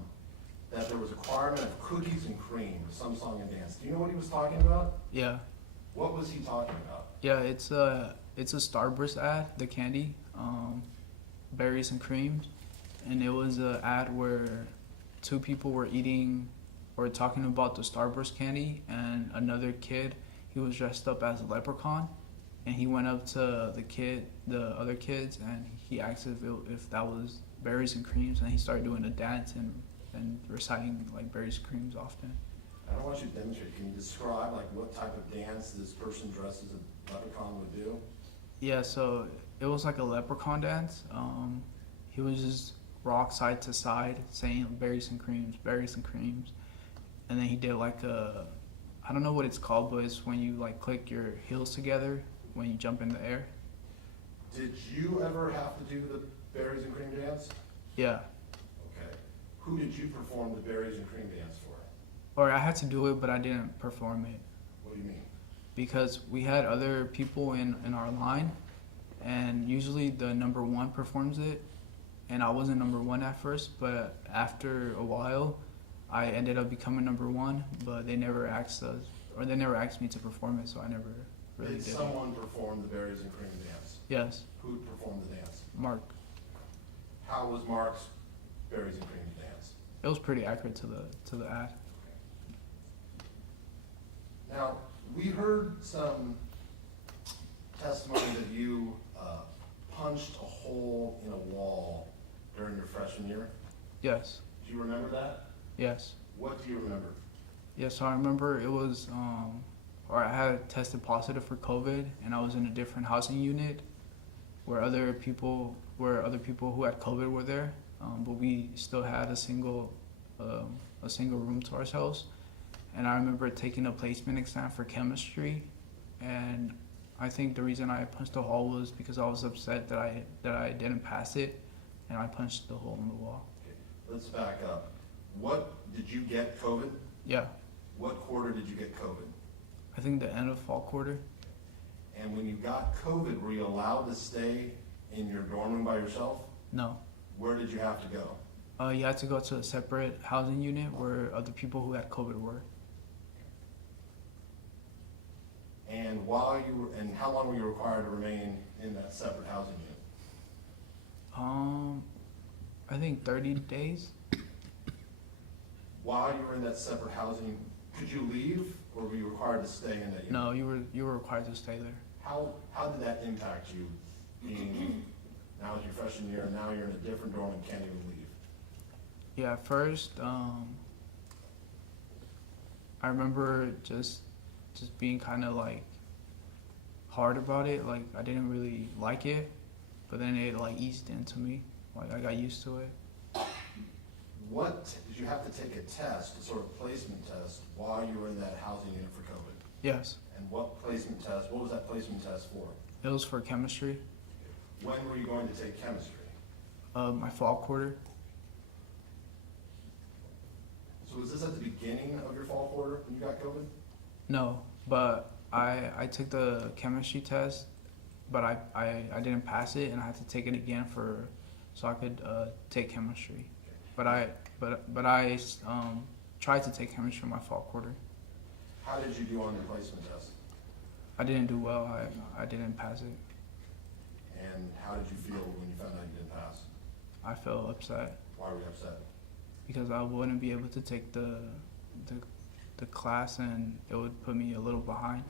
that there was a requirement of cookies and cream with some song and dance. Do you know what he was talking about? Yeah. What was he talking about? Yeah, it's a Starburst ad, the candy, berries and creams, and it was an ad where two people were eating or talking about the Starburst candy, and another kid, he was dressed up as a leprechaun, and he went up to the other kids, and he asked if that was berries and creams, and he started doing a dance and reciting like berries and creams often. I don't want you to demonstrate. Can you describe what type of dance this person dressed as a leprechaun would do? Yeah, so it was like a leprechaun dance. He was just rock side to side saying berries and creams, and then he did like I don't know what it's called, but it's when you like click your heels together when you jump in the air. Did you ever have to do the berries and cream dance? Yeah. Okay. Who did you perform the berries and cream dance for? Or I had to do it, but I didn't perform it What do you mean? because we had other people in our line, and usually the number one performs it, and I wasn't number one at first, but after a while, I ended up becoming number one, but they never asked me to perform it, so I never really Did did it. someone perform the berries and cream dance? Yes, Who performed the dance? Mark. How was Mark's berries and cream dance? It was pretty accurate to the ad. Now, we heard some testimony that you punched a hole in a wall during your freshman year? Yes. Do you remember that? Yes. What do you remember? Yes, so I remember it was, or I had tested positive for COVID, and I was in a different housing unit where other people who had COVID were there, but we still had a single room to ourselves. And I remember taking a placement exam for chemistry, and I think the reason I punched the hole was because I was upset that I didn't pass it, and I punched the hole in the wall. Okay, let's back up. What, did you get COVID? Yeah, What quarter did you get COVID? I think the end of fall quarter. And when you got COVID, were you allowed to stay in your dorm room by yourself? No. Where did you have to go? You had to go to a separate housing unit where other people who had COVID were. And how long were you required to remain in that separate housing unit? I think 30 days. While you were in that separate housing, could you leave, or were you required to stay in that unit? No, you were required to stay there. How did that impact you, being now it's your freshman year, and now you're in a different dorm and can't even leave? Yeah, at first, I remember just being kind of like hard about it. Like I didn't really like it, but then it like eased into me. Like I got used to it. What, did you have to take a test, a sort of placement test, while you were in that housing unit for COVID? Yes, And what placement test, what was that placement test for? it was for chemistry. When were you going to take chemistry? My fall quarter. So was this at the beginning of your fall quarter when you got COVID? No, but I took the chemistry test, but I didn't pass it, and I had to take it again so I could take chemistry. But I tried to take chemistry in my fall quarter. How did you do on the placement test? I didn't do well. I didn't pass it. And how did you feel when you found out you didn't pass? I felt upset Why were you upset? because I wouldn't be able to take the class, and it would put me a little behind.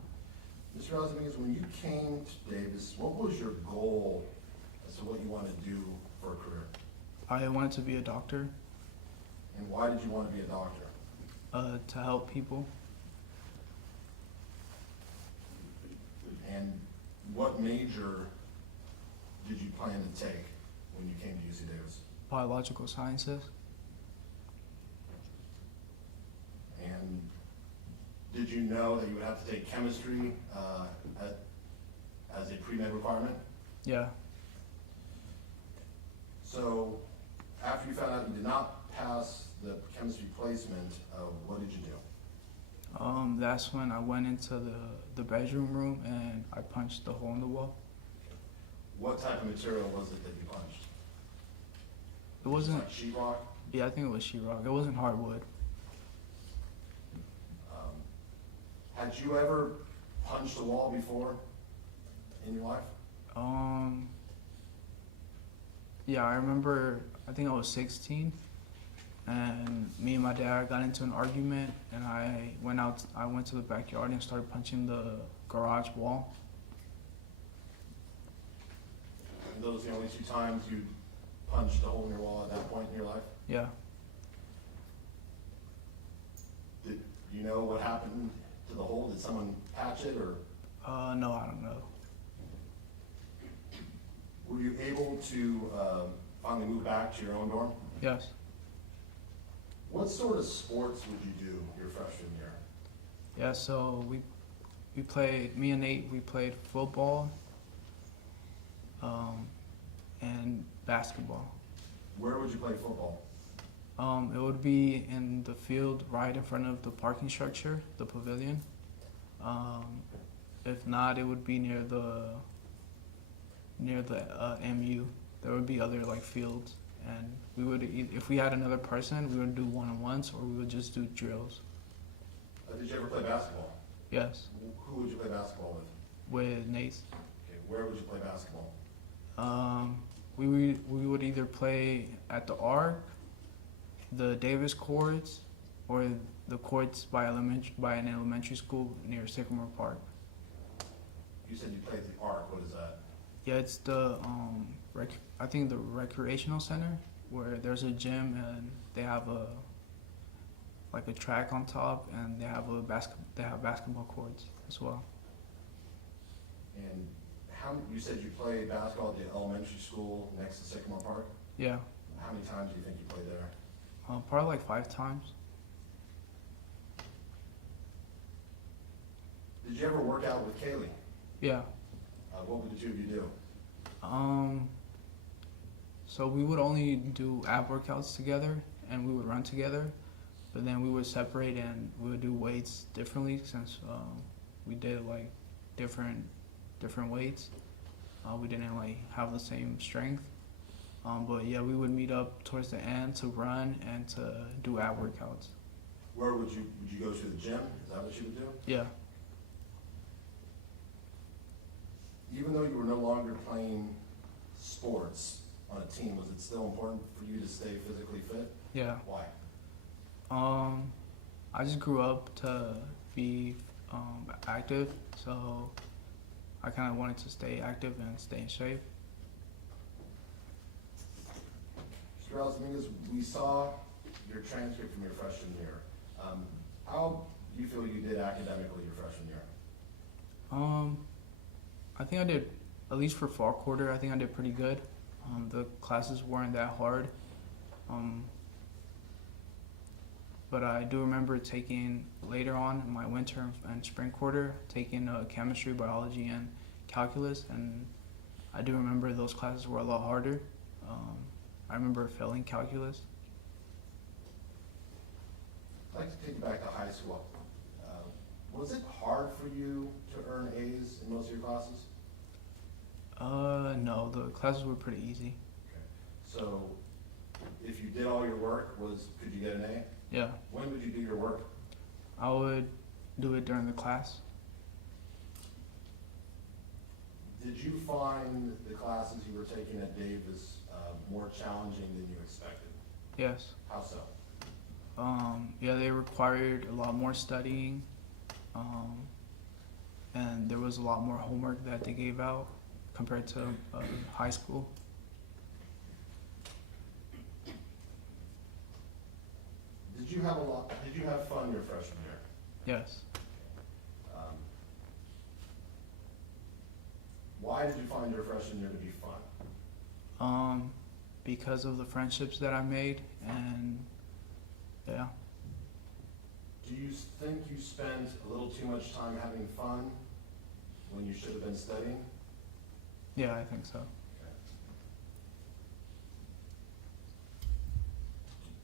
Mr. Dominguez, when you came to Davis, what was your goal as to what you want to do for a career? I wanted to be a doctor, And why did you want to be a doctor? to help people. And what major did you plan to take when you came to UC Davis? Biological sciences. And did you know that you would have to take chemistry as a pre-med requirement? Yeah. So after you found out you did not pass the chemistry placement, what did you do? That's when I went into the bedroom room and I punched the hole in the wall. What type of material was it that you punched? It wasn't. Like sheetrock? Yeah, I think it was sheetrock. It wasn't hardwood. Had you ever punched a wall before in your life? Yeah, I remember. I think I was 16, and me and my dad got into an argument, and I went to the backyard and started punching the garage wall. And those are the only two times you punched a hole in your wall at that point in your life? Yeah. Did you know what happened to the hole? Did someone patch it, or No, I don't know. were you able to finally move back to your own dorm? Yes. What sort of sports would you do your freshman year? Yeah. So we played. Me and Nate, we played football. And basketball. Where would you play football? It would be in the field right in front of the parking structure, the pavilion. If not, it would be near the MU. There would be other like fields, and we would if we had another person, we would do one-on-ones or we would just do drills. Did you ever play basketball? Yes, Who would you play basketball with? with Nate. Okay, where would you play basketball? We would either play at the Arc, the Davis courts, or the courts by an elementary school near Sycamore Park. you said you played the Arc, what is that? Yeah, it's the I think the recreational center where there's a gym and they have a like a track on top and they have basketball courts as well. And you said you played basketball at the elementary school next to Sycamore Park? Yeah, How many times do you think you played there? probably like 5 times. Did you ever work out with Kaylee? Yeah. What would the two of you do? So we would only do ab workouts together and we would run together, but then we would separate and we would do weights differently since we did like different weights. We didn't like have the same strength. But yeah, we would meet up towards the end to run and to do ab workouts. Where would you go to the gym? Is that what you would do? Yeah. Even though you were no longer playing sports on a team, was it still important for you to stay physically fit? Yeah. Why? I just grew up to be active, so I kind of wanted to stay active and stay in shape. Mr. Dominguez, we saw your transcript from your freshman year. How do you feel you did academically your freshman year? I think I did, at least for fall quarter, I think I did pretty good. The classes weren't that hard. But I do remember taking later on in my winter and spring quarter, taking chemistry, biology, and calculus, and I do remember those classes were a lot harder. I remember failing calculus. I'd like to take you back to high school. Was it hard for you to earn A's in most of your classes? No, the classes were pretty easy. Okay. So, if you did all your work, could you get an A? Yeah, When would you do your work? I would do it during the class. Did you find the classes you were taking at Davis more challenging than you expected? Yes. How so? Yeah, they required a lot more studying, and there was a lot more homework that they gave out compared to high school. Did you have fun your freshman year? Yes. Why did you find your freshman year to be fun? Because of the friendships that I made, and yeah. Do you think you spent a little too much time having fun when you should have been studying? Yeah, I think so.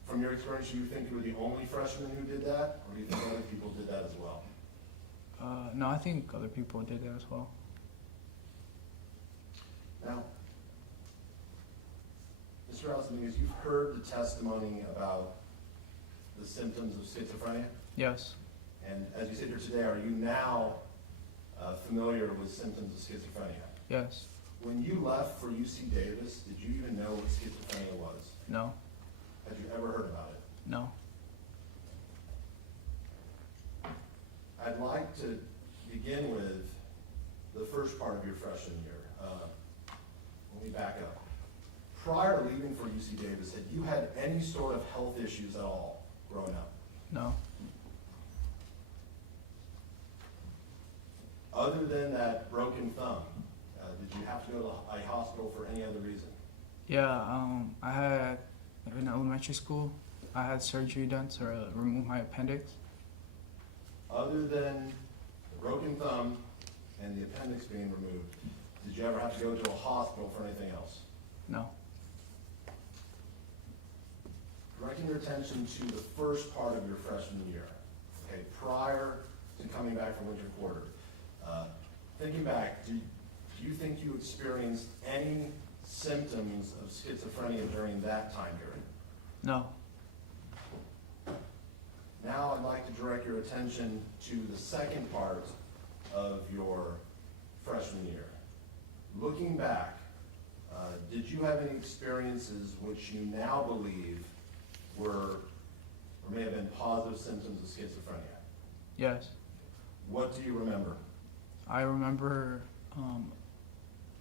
From your experience, do you think you were the only freshman who did that, or do you think other people did that as well? No, I think other people did that as well. Now, Mr. Dominguez, you've heard the testimony about the symptoms of schizophrenia, Yes. and as you sit here today, are you now familiar with symptoms of schizophrenia? Yes. When you left for UC Davis, did you even know what schizophrenia was? No. Had you ever heard about it? No. I'd like to begin with the first part of your freshman year. Let me back up. Prior to leaving for UC Davis, had you had any sort of health issues at all growing up? No. Other than that broken thumb, did you have to go to a hospital for any other reason? Yeah, I had, in elementary school, I had surgery done to remove my appendix. Other than the broken thumb and the appendix being removed, did you ever have to go to a hospital for anything else? No. Directing your attention to the first part of your freshman year, okay, prior to coming back from winter quarter. Thinking back, do you think you experienced any symptoms of schizophrenia during that time period? No. Now I'd like to direct your attention to the second part of your freshman year. Looking back, did you have any experiences which you now believe were or may have been positive symptoms of schizophrenia? Yes. What do you remember? I remember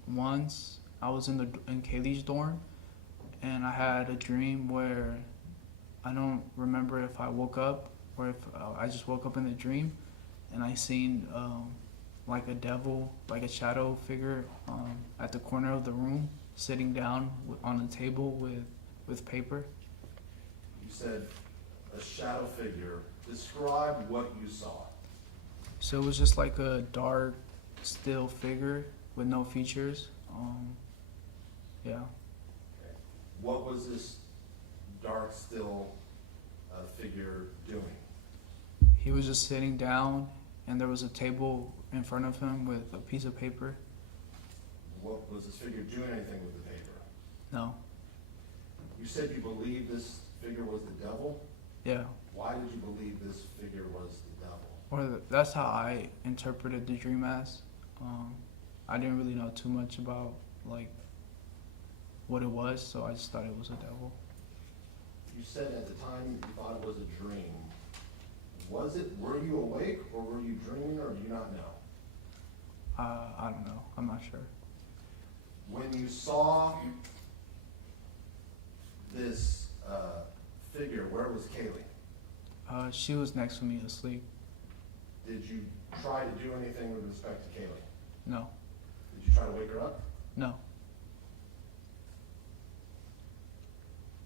Once I was in Kaylee's dorm, and I had a dream where I don't remember if I woke up or if I just woke up in the dream, and I seen like a devil, like a shadow figure at the corner of the room, sitting down on a table with paper. You said a shadow figure. Describe what you saw. So it was just like a dark, still figure with no features. Yeah. Okay. What was this dark, still figure doing? He was just sitting down, and there was a table in front of him with a piece of paper. What was this figure doing anything with the paper? No. You said you believed this figure was the devil. Yeah. Why did you believe this figure was the devil? Or that's how I interpreted the dream as. I didn't really know too much about like what it was, so I just thought it was a devil. You said at the time you thought it was a dream. Were you awake or were you dreaming, or do you not know? I don't know. I'm not sure. When you saw this figure, where was Kaylee? She was next to me asleep. Did you try to do anything with respect to Kaylee? No. Did you try to wake her up? No.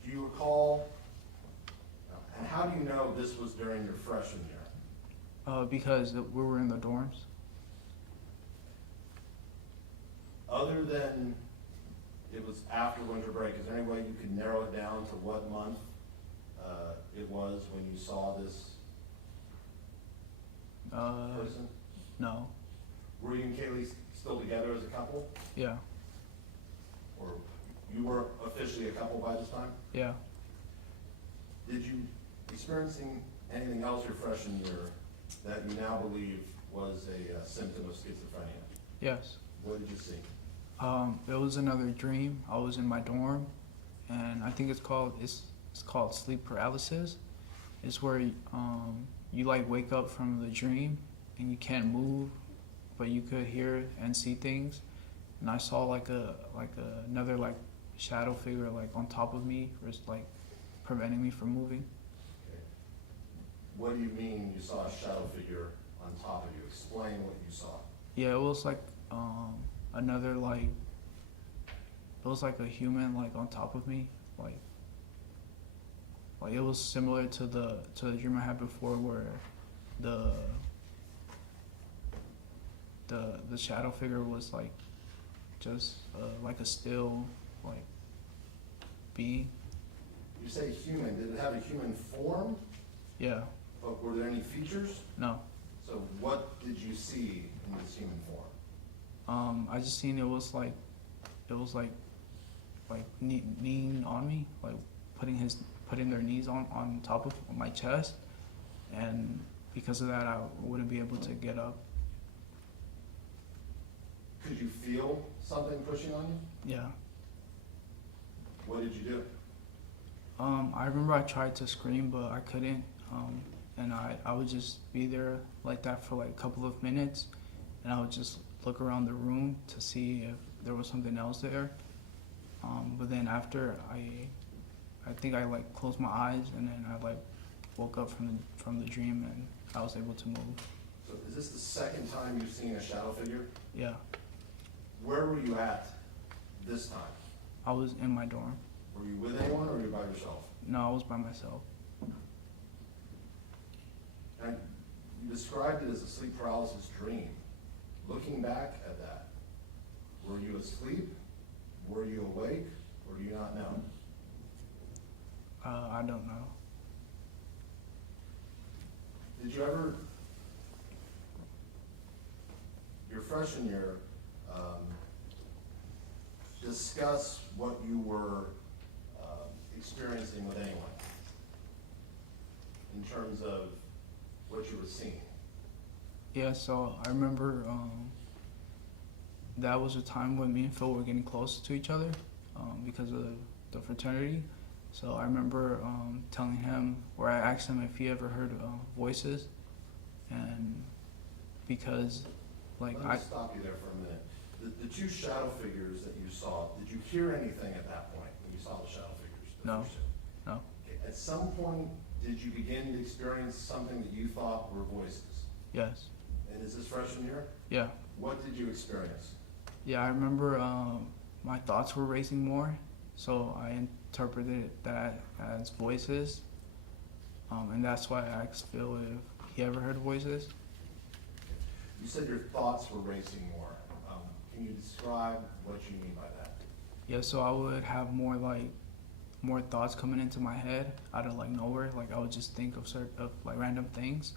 Do you recall, and how do you know this was during your freshman year? Because we were in the dorms. Other than it was after winter break, is there any way you could narrow it down to what month it was when you saw this person? No. Were you and Kaylee still together as a couple? Yeah. Or you were officially a couple by this time? Yeah. Did you experiencing anything else your freshman year that you now believe was a symptom of schizophrenia? Yes. What did you see? It was another dream. I was in my dorm, and I think it's called sleep paralysis. It's where you like wake up from the dream and you can't move, but you could hear and see things. And I saw another like shadow figure like on top of me, just like preventing me from moving. Okay. What do you mean you saw a shadow figure on top of you? Explain what you saw. Yeah, it was like another like it was like a human like on top of me, like it was similar to the dream I had before where the shadow figure was like just like a still like being. You say human. Did it have a human form? Yeah. But were there any features? No. So what did you see in this human form? I just seen it was like kneeing on me, like putting their knees on top of my chest, and because of that I wouldn't be able to get up. Could you feel something pushing on you? Yeah. What did you do? I remember I tried to scream, but I couldn't, and I would just be there like that for like a couple of minutes, and I would just look around the room to see if there was something else there. But then after I think I like closed my eyes, and then I like woke up from the dream, and I was able to move. So is this the second time you've seen a shadow figure? Yeah. Where were you at this time? I was in my dorm. Were you with anyone or were you by yourself? No, I was by myself. And you described it as a sleep paralysis dream. Looking back at that, were you asleep? Were you awake? Or do you not know? I don't know. Did you ever, your freshman year, discuss what you were experiencing with anyone in terms of what you were seeing? Yeah, so I remember that was a time when me and Phil were getting close to each other because of the fraternity. So I remember telling him, or I asked him if he ever heard voices, and because like Let me stop you there for a minute. The two shadow figures that you saw, did you hear anything at that point when you saw the shadow figures? the No. first two? No. Okay, at some point, did you begin to experience something that you thought were voices? Yes. And is this freshman year? Yeah. What did you experience? Yeah, I remember my thoughts were racing more, so I interpreted that as voices. And that's why I asked Phil if he ever heard voices. You said your thoughts were racing more. Can you describe what you mean by that? Yeah, so I would have more thoughts coming into my head out of like nowhere. Like I would just think of like random things.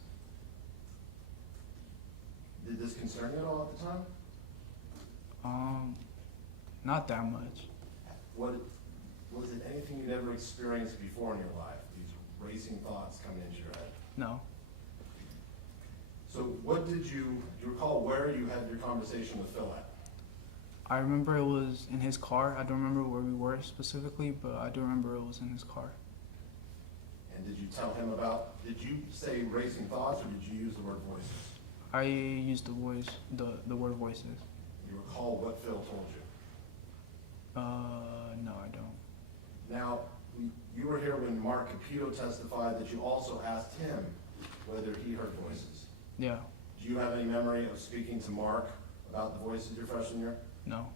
Did this concern you at all at the time? Not that much. Was it anything you'd ever experienced before in your life? These racing thoughts coming into your head? No. So do you recall where you had your conversation with Phil at? I remember it was in his car. I don't remember where we were specifically, but I do remember it was in his car. And did you tell him did you say racing thoughts or did you use the word voices? I used the word voices. You recall what Phil told you? No, I don't. Now, you were here when Mark Capito testified that you also asked him whether he heard voices. Yeah. Do you have any memory of speaking to Mark about the voices your freshman year? No.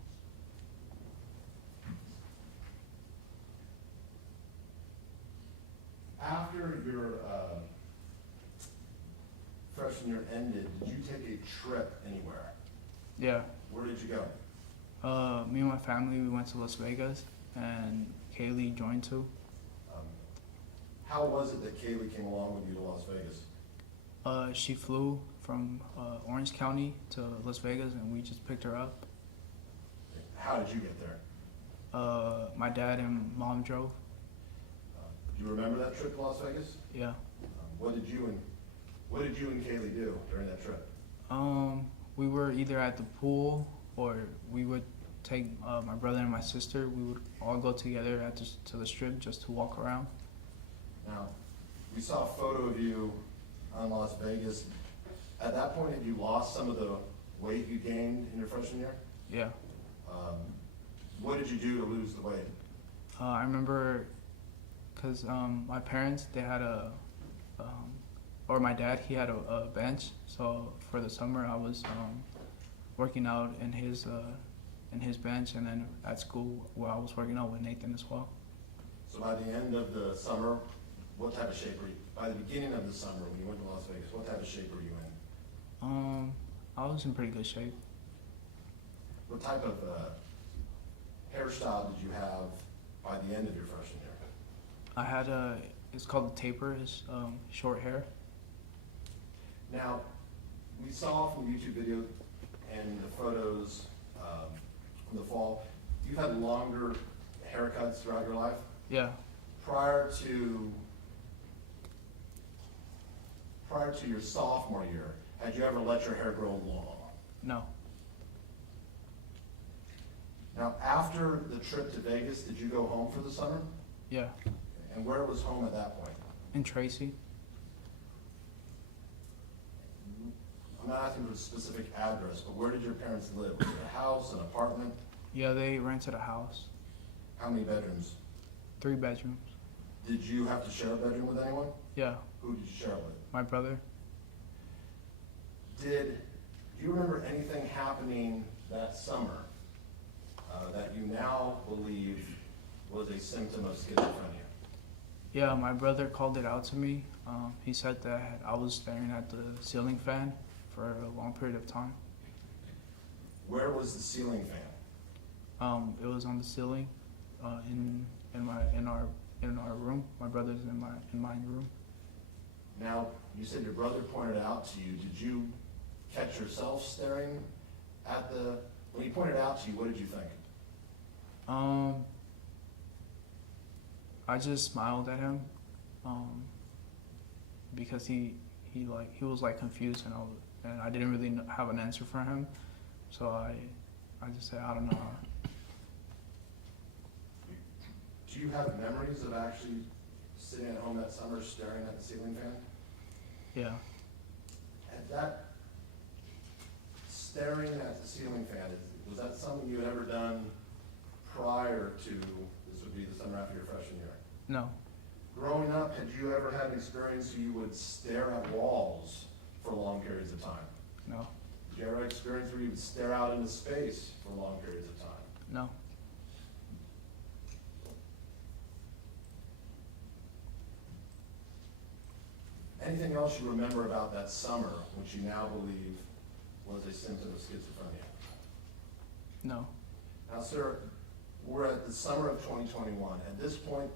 After your freshman year ended, did you take a trip anywhere? Yeah. Where did you go? Me and my family, we went to Las Vegas, and Kaylee joined too. How was it that Kaylee came along with you to Las Vegas? She flew from Orange County to Las Vegas, and we just picked her up. How did you get there? My dad and mom drove. Do you remember that trip to Las Vegas? Yeah. What did you and Kaylee do during that trip? We were either at the pool or we would take my brother and my sister. We would all go together to the strip just to walk around. Now, we saw a photo of you on Las Vegas. At that point, had you lost some of the weight you gained in your freshman year? Yeah. What did you do to lose the weight? I remember because my parents, they had or my dad, he had a bench. So for the summer, I was working out in his bench, and then at school, where I was working out with Nathan as well. So by the end of the summer, what type of shape were you? By the beginning of the summer, when you went to Las Vegas, what type of shape were you in? I was in pretty good shape. What type of hairstyle did you have by the end of your freshman year? I had it's called a taper, it's short hair. Now, we saw from the YouTube video and the photos from the fall, you've had longer haircuts throughout your life. Yeah. Prior to your sophomore year, had you ever let your hair grow long? No. Now, after the trip to Vegas, did you go home for the summer? Yeah. And where was home at that point? In Tracy. I'm not asking for a specific address, but where did your parents live? Was it a house, an apartment? Yeah, they rented a house. How many bedrooms? 3 bedrooms. Did you have to share a bedroom with anyone? Yeah. Who did you share it with? My brother. Do you remember anything happening that summer that you now believe was a symptom of schizophrenia? Yeah, my brother called it out to me. He said that I was staring at the ceiling fan for a long period of time. Where was the ceiling fan? It was on the ceiling, in our room. My brother's in my room. Now, you said your brother pointed out to you. Did you catch yourself staring at when he pointed out to you, what did you think? I just smiled at him, because he was like confused, and I didn't really have an answer for him, so I just said, I don't know. Do you have memories of actually sitting at home that summer staring at the ceiling fan? Yeah. At that, staring at the ceiling fan, Was that something you had ever done prior to, this would be the summer after your freshman year? No. Growing up, had you ever had an experience where you would stare at walls for long periods of time? No. Did you ever have an experience where you would stare out into space for long periods of time? No. Anything else you remember about that summer, which you now believe was a symptom of schizophrenia? No. Now, sir, we're at the summer of 2021. At this point,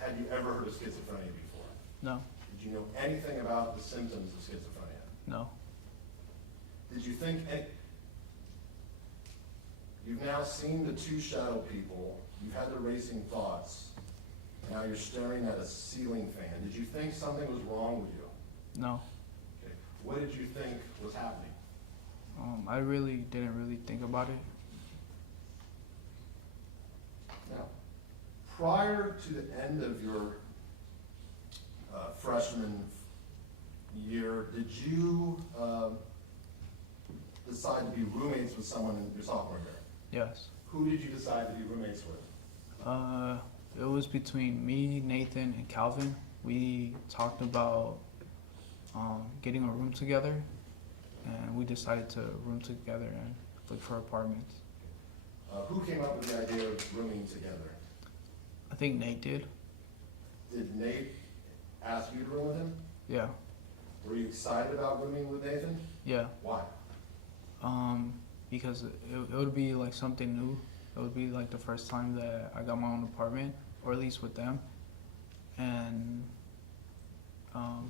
had you ever heard of schizophrenia before? No. Did you know anything about the symptoms of schizophrenia? No. Did you think, you've now seen the two shadow people, you've had the racing thoughts, and now you're staring at a ceiling fan. Did you think something was wrong with you? No. Okay. What did you think was happening? I really didn't think about it. Now, prior to the end of your freshman year, did you decide to be roommates with someone in your sophomore year? Yes. Who did you decide to be roommates with? It was between me, Nathan, and Calvin. We talked about getting a room together, and we decided to room together and look for apartments. Who came up with the idea of rooming together? I think Nate did. Did Nate ask you to room with him? Yeah. Were you excited about rooming with Nathan? Yeah. Why? Because it would be like something new. It would be like the first time that I got my own apartment, or at least with them. And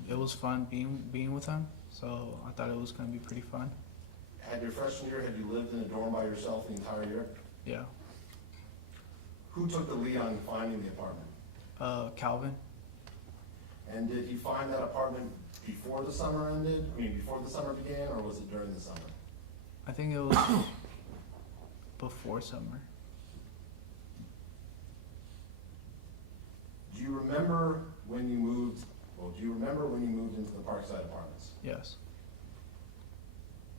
it was fun being with them, so I thought it was gonna be pretty fun. Had your freshman year, had you lived in a dorm by yourself the entire year? Yeah. Who took the lead on finding the apartment? Calvin. And did he find that apartment before the summer ended? I mean, before the summer began, or was it during the summer? I think it was before summer. Do you remember when you moved, do you remember when you moved into the Parkside Apartments? Yes.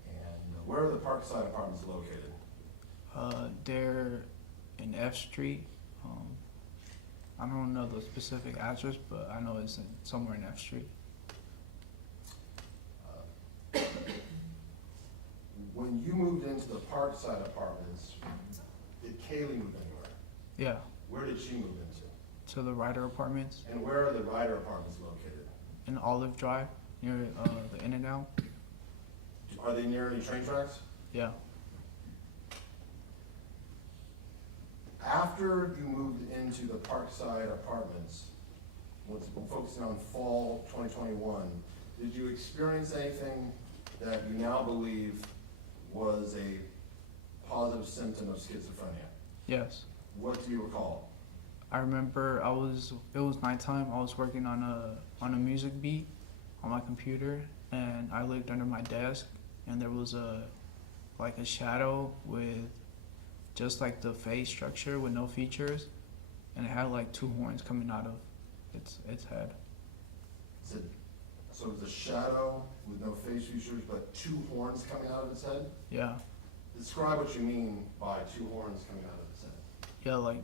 And where are the Parkside Apartments located? They're in F Street. I don't know the specific address, but I know it's somewhere in F Street. When you moved into the Parkside Apartments, did Kaylee move anywhere? Yeah. Where did she move into? To the Ryder Apartments And where are the Ryder Apartments located? in Olive Drive near the In-N-Out. Are they near any train tracks? Yeah. After you moved into the Parkside Apartments, focusing on fall 2021, did you experience anything that you now believe was a positive symptom of schizophrenia? Yes. What do you recall? I remember it was nighttime. I was working on a music beat on my computer, and I looked under my desk, and there was a shadow with just like the face structure with no features, and it had like two horns coming out of its head. So it was a shadow with no face features, but two horns coming out of its head? Yeah. Describe what you mean by two horns coming out of its head. Yeah, like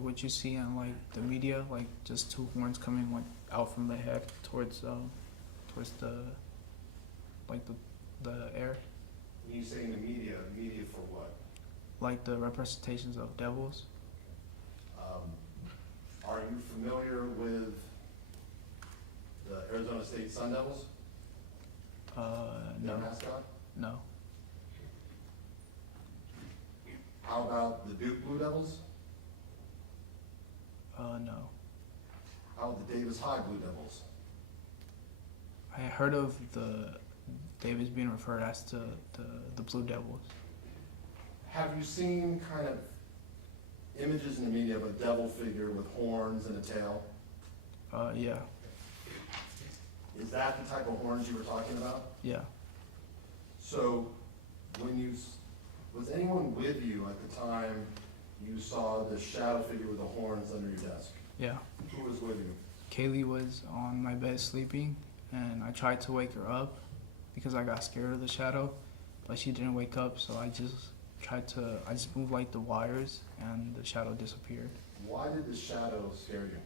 what you see in like the media, like just two horns coming like out from the head towards the air, When you say in the media for what? like the representations of devils. Are you familiar with the Arizona State Sun Devils? Their No, mascot? no, How about the Duke Blue Devils? no. How about the Davis High Blue Devils? I heard of the Davis being referred as to the Blue Devils. Have you seen kind of images in the media of a devil figure with horns and a tail? Yeah, Is that the type of horns you were talking about? yeah. So, was anyone with you at the time you saw the shadow figure with the horns under your desk? Yeah. Who was with you? Kaylee was on my bed sleeping, and I tried to wake her up because I got scared of the shadow, but she didn't wake up, so I just I just moved like the wires and the shadow disappeared. Why did the shadow scare you?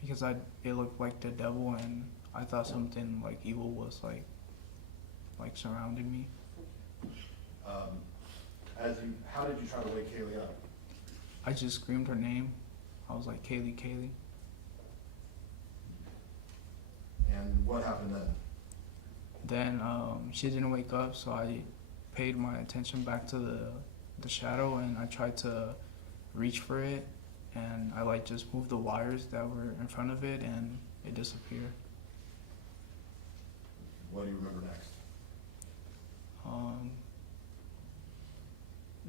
Because it looked like the devil, and I thought something like evil was like surrounding me. How did you try to wake Kaylee up? I just screamed her name. I was like, Kaylee, Kaylee. And what happened then? Then she didn't wake up, so I paid my attention back to the shadow, and I tried to reach for it, and I like just moved the wires that were in front of it, and it disappeared. What do you remember next?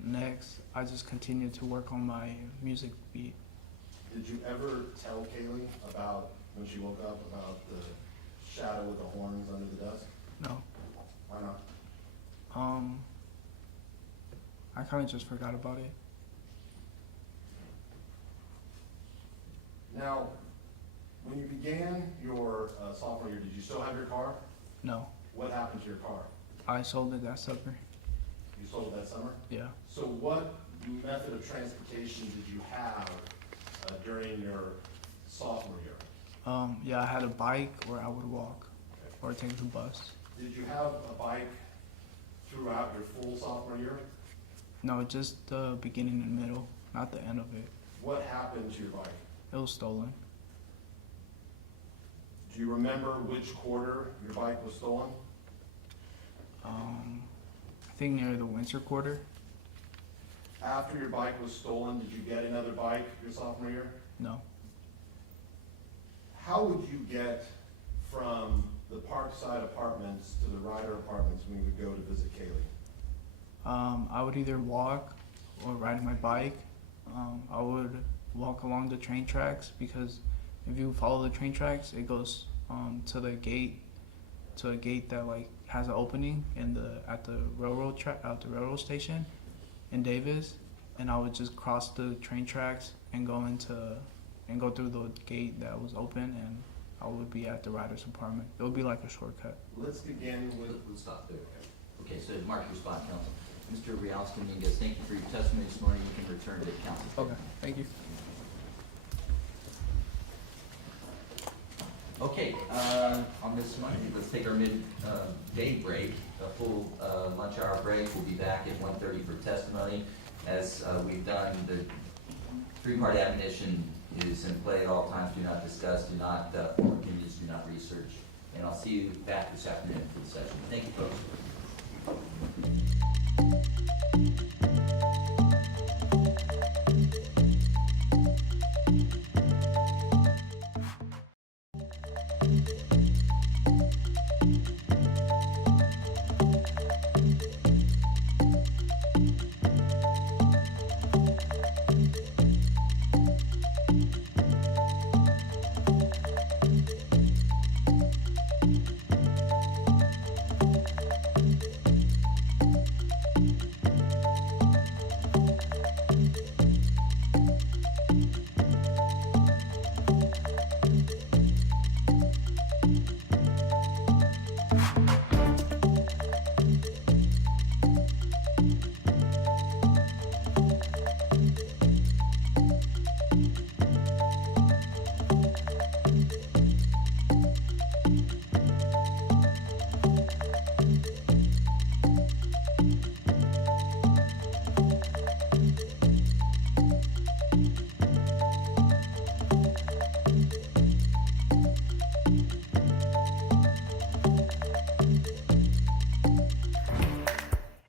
Next, I just continued to work on my music beat. Did you ever tell Kaylee about, when she woke up, about the shadow with the horns under the desk? No. Why not? I kind of just forgot about it. Now, when you began your sophomore year, did you still have your car? No. What happened to your car? I sold it that summer. You sold it that summer? Yeah. So what method of transportation did you have during your sophomore year? Yeah, I had a bike, or I would walk, or take the bus. Did you have a bike throughout your full sophomore year? No, just the beginning and middle, not the end of it. What happened to your bike? It was stolen. Do you remember which quarter your bike was stolen? I think near the winter quarter. After your bike was stolen, did you get another bike your sophomore year? No. How would you get from the Parkside Apartments to the Ryder Apartments when you would go to visit Kaylee? I would either walk or ride my bike. I would walk along the train tracks, because if you follow the train tracks, it goes to a gate that like has an opening at the railroad station in Davis, and I would just cross the train tracks and go through the gate that was open, and I would be at the Ryder's apartment. It would be like a shortcut. Let's begin with, Let's stop there. Okay, so mark your spot, counsel. Mr. Dominguez, thank you for your testimony this morning. You can return to counsel. Okay, thank you. Okay, on this Monday, let's take our mid-day break, a full lunch hour break. We'll be back at 1:30 for testimony. As we've done, the three-part admonition is in play at all times. Do not discuss, do not form opinions, do not research. And I'll see you back this afternoon for the session. Thank you, folks.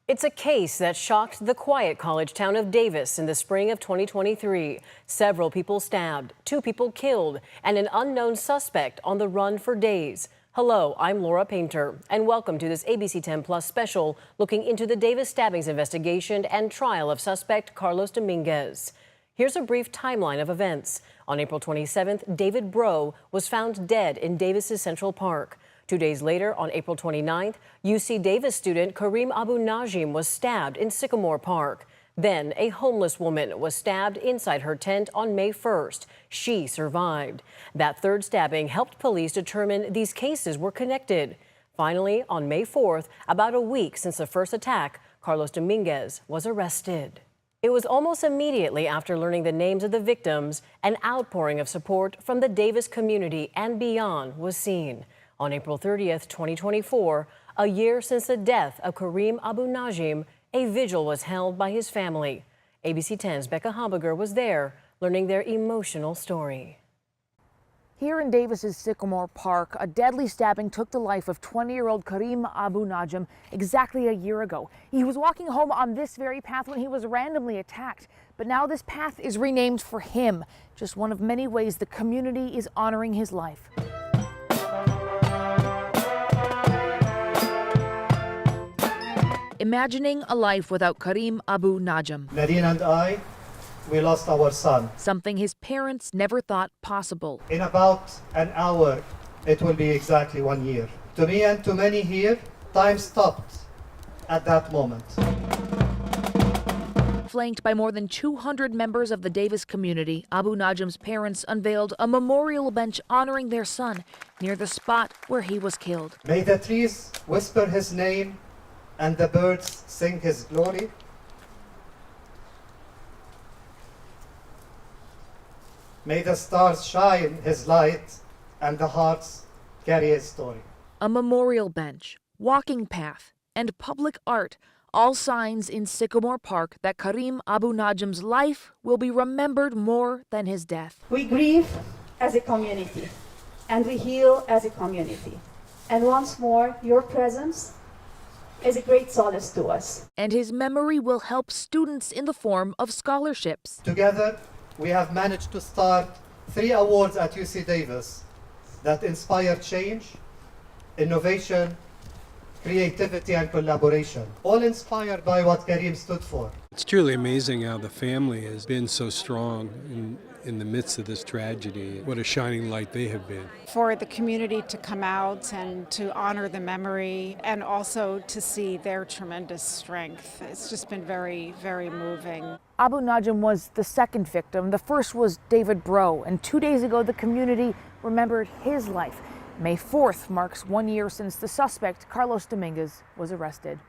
It's a case that shocked the quiet college town of Davis in the spring of 2023. Several people stabbed, 2 people killed, and an unknown suspect on the run for days. Hello, I'm Laura Painter, and welcome to this ABC 10 Plus special looking into the Davis Stabbings investigation and trial of suspect Carlos Dominguez. Here's a brief timeline of events. On April 27th, David Breaux was found dead in Davis's Central Park. 2 days later, on April 29th, UC Davis student Kareem Abu Najim was stabbed in Sycamore Park. Then, a homeless woman was stabbed inside her tent on May 1st. She survived. That third stabbing helped police determine these cases were connected. Finally, on May 4th, about a week since the first attack, Carlos Dominguez was arrested. It was almost immediately after learning the names of the victims, an outpouring of support from the Davis community and beyond was seen. On April 30th, 2024, a year since the death of Kareem Abu Najim, a vigil was held by his family. ABC 10's Becca Habiger was there, learning their emotional story. Here in Davis's Sycamore Park, a deadly stabbing took the life of 20-year-old Kareem Abu Najim exactly a year ago. He was walking home on this very path when he was randomly attacked. But now this path is renamed for him, just one of many ways the community is honoring his life. Imagining a life without Kareem Abu Najim. Nadine and I, we lost our son. Something his parents never thought possible. In about an hour, it will be exactly 1 year. To me and to many here, time stopped at that moment. Flanked by more than 200 members of the Davis community, Abu Najim's parents unveiled a memorial bench honoring their son near the spot where he was killed. May the trees whisper his name and the birds sing his glory. May the stars shine his light and the hearts carry his story. A memorial bench, walking path, and public art, all signs in Sycamore Park that Kareem Abu Najim's life will be remembered more than his death. We grieve as a community, and we heal as a community. And once more, your presence is a great solace to us. And his memory will help students in the form of scholarships. Together, we have managed to start 3 awards at UC Davis that inspire change, innovation, creativity, and collaboration, all inspired by what Kareem stood for. It's truly amazing how the family has been so strong in the midst of this tragedy. What a shining light they have been. For the community to come out and to honor the memory and also to see their tremendous strength. It's just been very, very moving. Abu Najim was the second victim. The first was David Bro, and 2 days ago the community remembered his life. May 4th marks 1 year since the suspect, Carlos Dominguez, was arrested.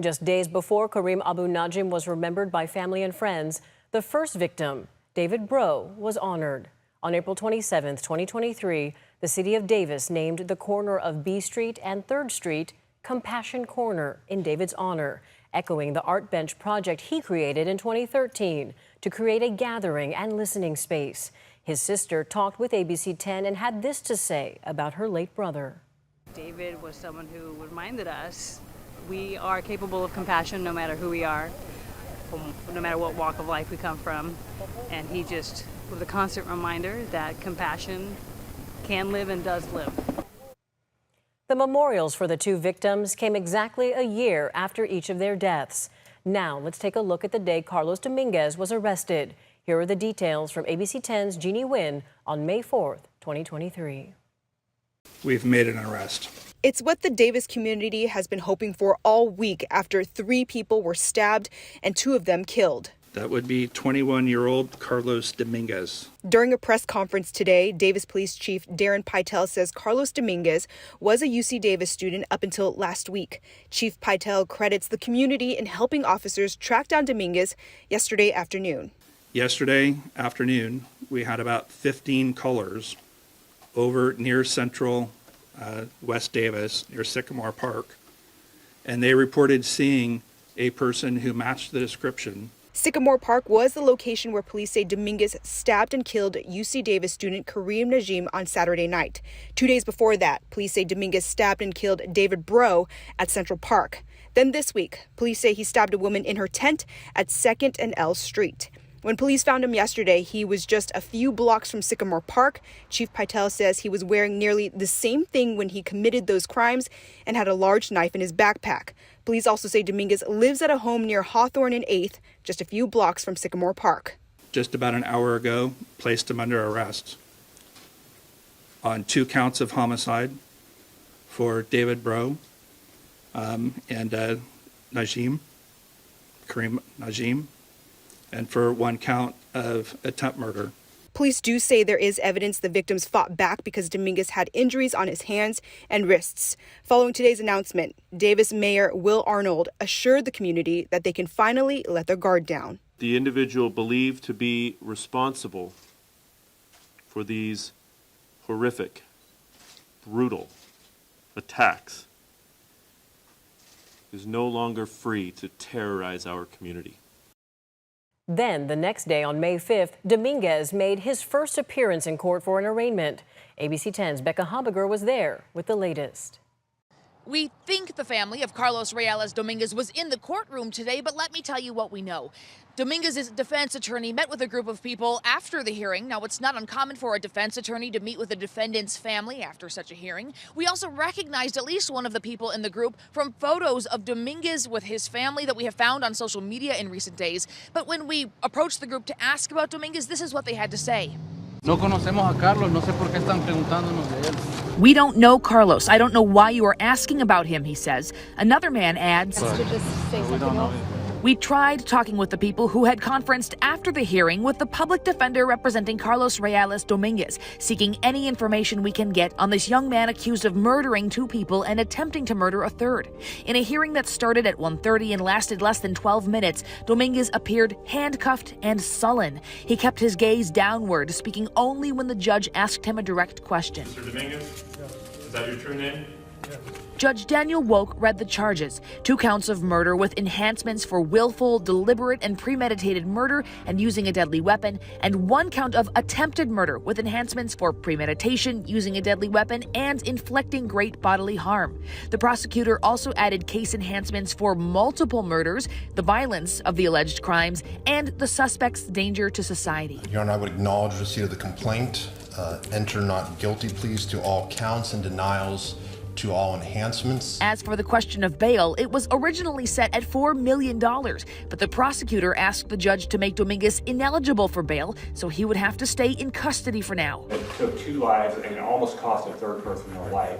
Just days before Kareem Abu Najim was remembered by family and friends, the first victim, David Bro, was honored. On April 27, 2023, the city of Davis named the corner of B Street and 3rd Street Compassion Corner in David's honor, echoing the art bench project he created in 2013 to create a gathering and listening space. His sister talked with ABC 10 and had this to say about her late brother. David was someone who reminded us we are capable of compassion no matter who we are, no matter what walk of life we come from. And he just was a constant reminder that compassion can live and does live. The memorials for the two victims came exactly a year after each of their deaths. Now let's take a look at the day Carlos Dominguez was arrested. Here are the details from ABC 10's Jeannie Nguyen on May 4th, 2023. We've made an arrest. It's what the Davis community has been hoping for all week after 3 people were stabbed and 2 of them killed. That would be 21-year-old Carlos Dominguez. During a press conference today, Davis Police Chief Darren Pytel says Carlos Dominguez was a UC Davis student up until last week. Chief Pytel credits the community in helping officers track down Dominguez yesterday afternoon. Yesterday afternoon, we had about 15 callers over near Central West Davis, near Sycamore Park, and they reported seeing a person who matched the description. Sycamore Park was the location where police say Dominguez stabbed and killed UC Davis student Kareem Najim on Saturday night. 2 days before that, police say Dominguez stabbed and killed David Bro at Central Park. Then this week, police say he stabbed a woman in her tent at 2nd and L Street. When police found him yesterday, he was just a few blocks from Sycamore Park. Chief Pytel says he was wearing nearly the same thing when he committed those crimes and had a large knife in his backpack. Police also say Dominguez lives at a home near Hawthorne and 8th, just a few blocks from Sycamore Park. Just about an hour ago, placed him under arrest on 2 counts of homicide for David Bro and Kareem Najim, and for 1 count of attempt murder. Police do say there is evidence the victims fought back because Dominguez had injuries on his hands and wrists. Following today's announcement, Davis Mayor Will Arnold assured the community that they can finally let their guard down. The individual believed to be responsible for these horrific, brutal attacks is no longer free to terrorize our community. Then, the next day on May 5th, Dominguez made his first appearance in court for an arraignment. ABC 10's Becca Habiger was there with the latest. We think the family of Carlos Reyes Dominguez was in the courtroom today, but let me tell you what we know. Dominguez's defense attorney met with a group of people after the hearing. Now, it's not uncommon for a defense attorney to meet with a defendant's family after such a hearing. We also recognized at least one of the people in the group from photos of Dominguez with his family that we have found on social media in recent days. But when we approached the group to ask about Dominguez, this is what they had to say. No conocemos a Carlos, no sé por qué están preguntándonos de él. We don't know Carlos. I don't know why you are asking about him, he says. Another man adds, we tried talking with the people who had conferenced after the hearing with the public defender representing Carlos Reyes Dominguez, seeking any information we can get on this young man accused of murdering 2 people and attempting to murder a 3rd. In a hearing that started at 1:30 and lasted less than 12 minutes, Dominguez appeared handcuffed and sullen. He kept his gaze downward, speaking only when the judge asked him a direct question. Mr. Dominguez? Yes. Is that your true name? Yes. Judge Daniel Woke read the charges: 2 counts of murder with enhancements for willful, deliberate, and premeditated murder and using a deadly weapon, and 1 count of attempted murder with enhancements for premeditation, using a deadly weapon, and inflicting great bodily harm. The prosecutor also added case enhancements for multiple murders, the violence of the alleged crimes, and the suspect's danger to society. Your Honor, I would acknowledge receipt of the complaint, enter not guilty pleas to all counts and denials to all enhancements. As for the question of bail, it was originally set at $4 million, but the prosecutor asked the judge to make Dominguez ineligible for bail, so he would have to stay in custody for now. It took 2 lives and it almost cost a 3rd person their life.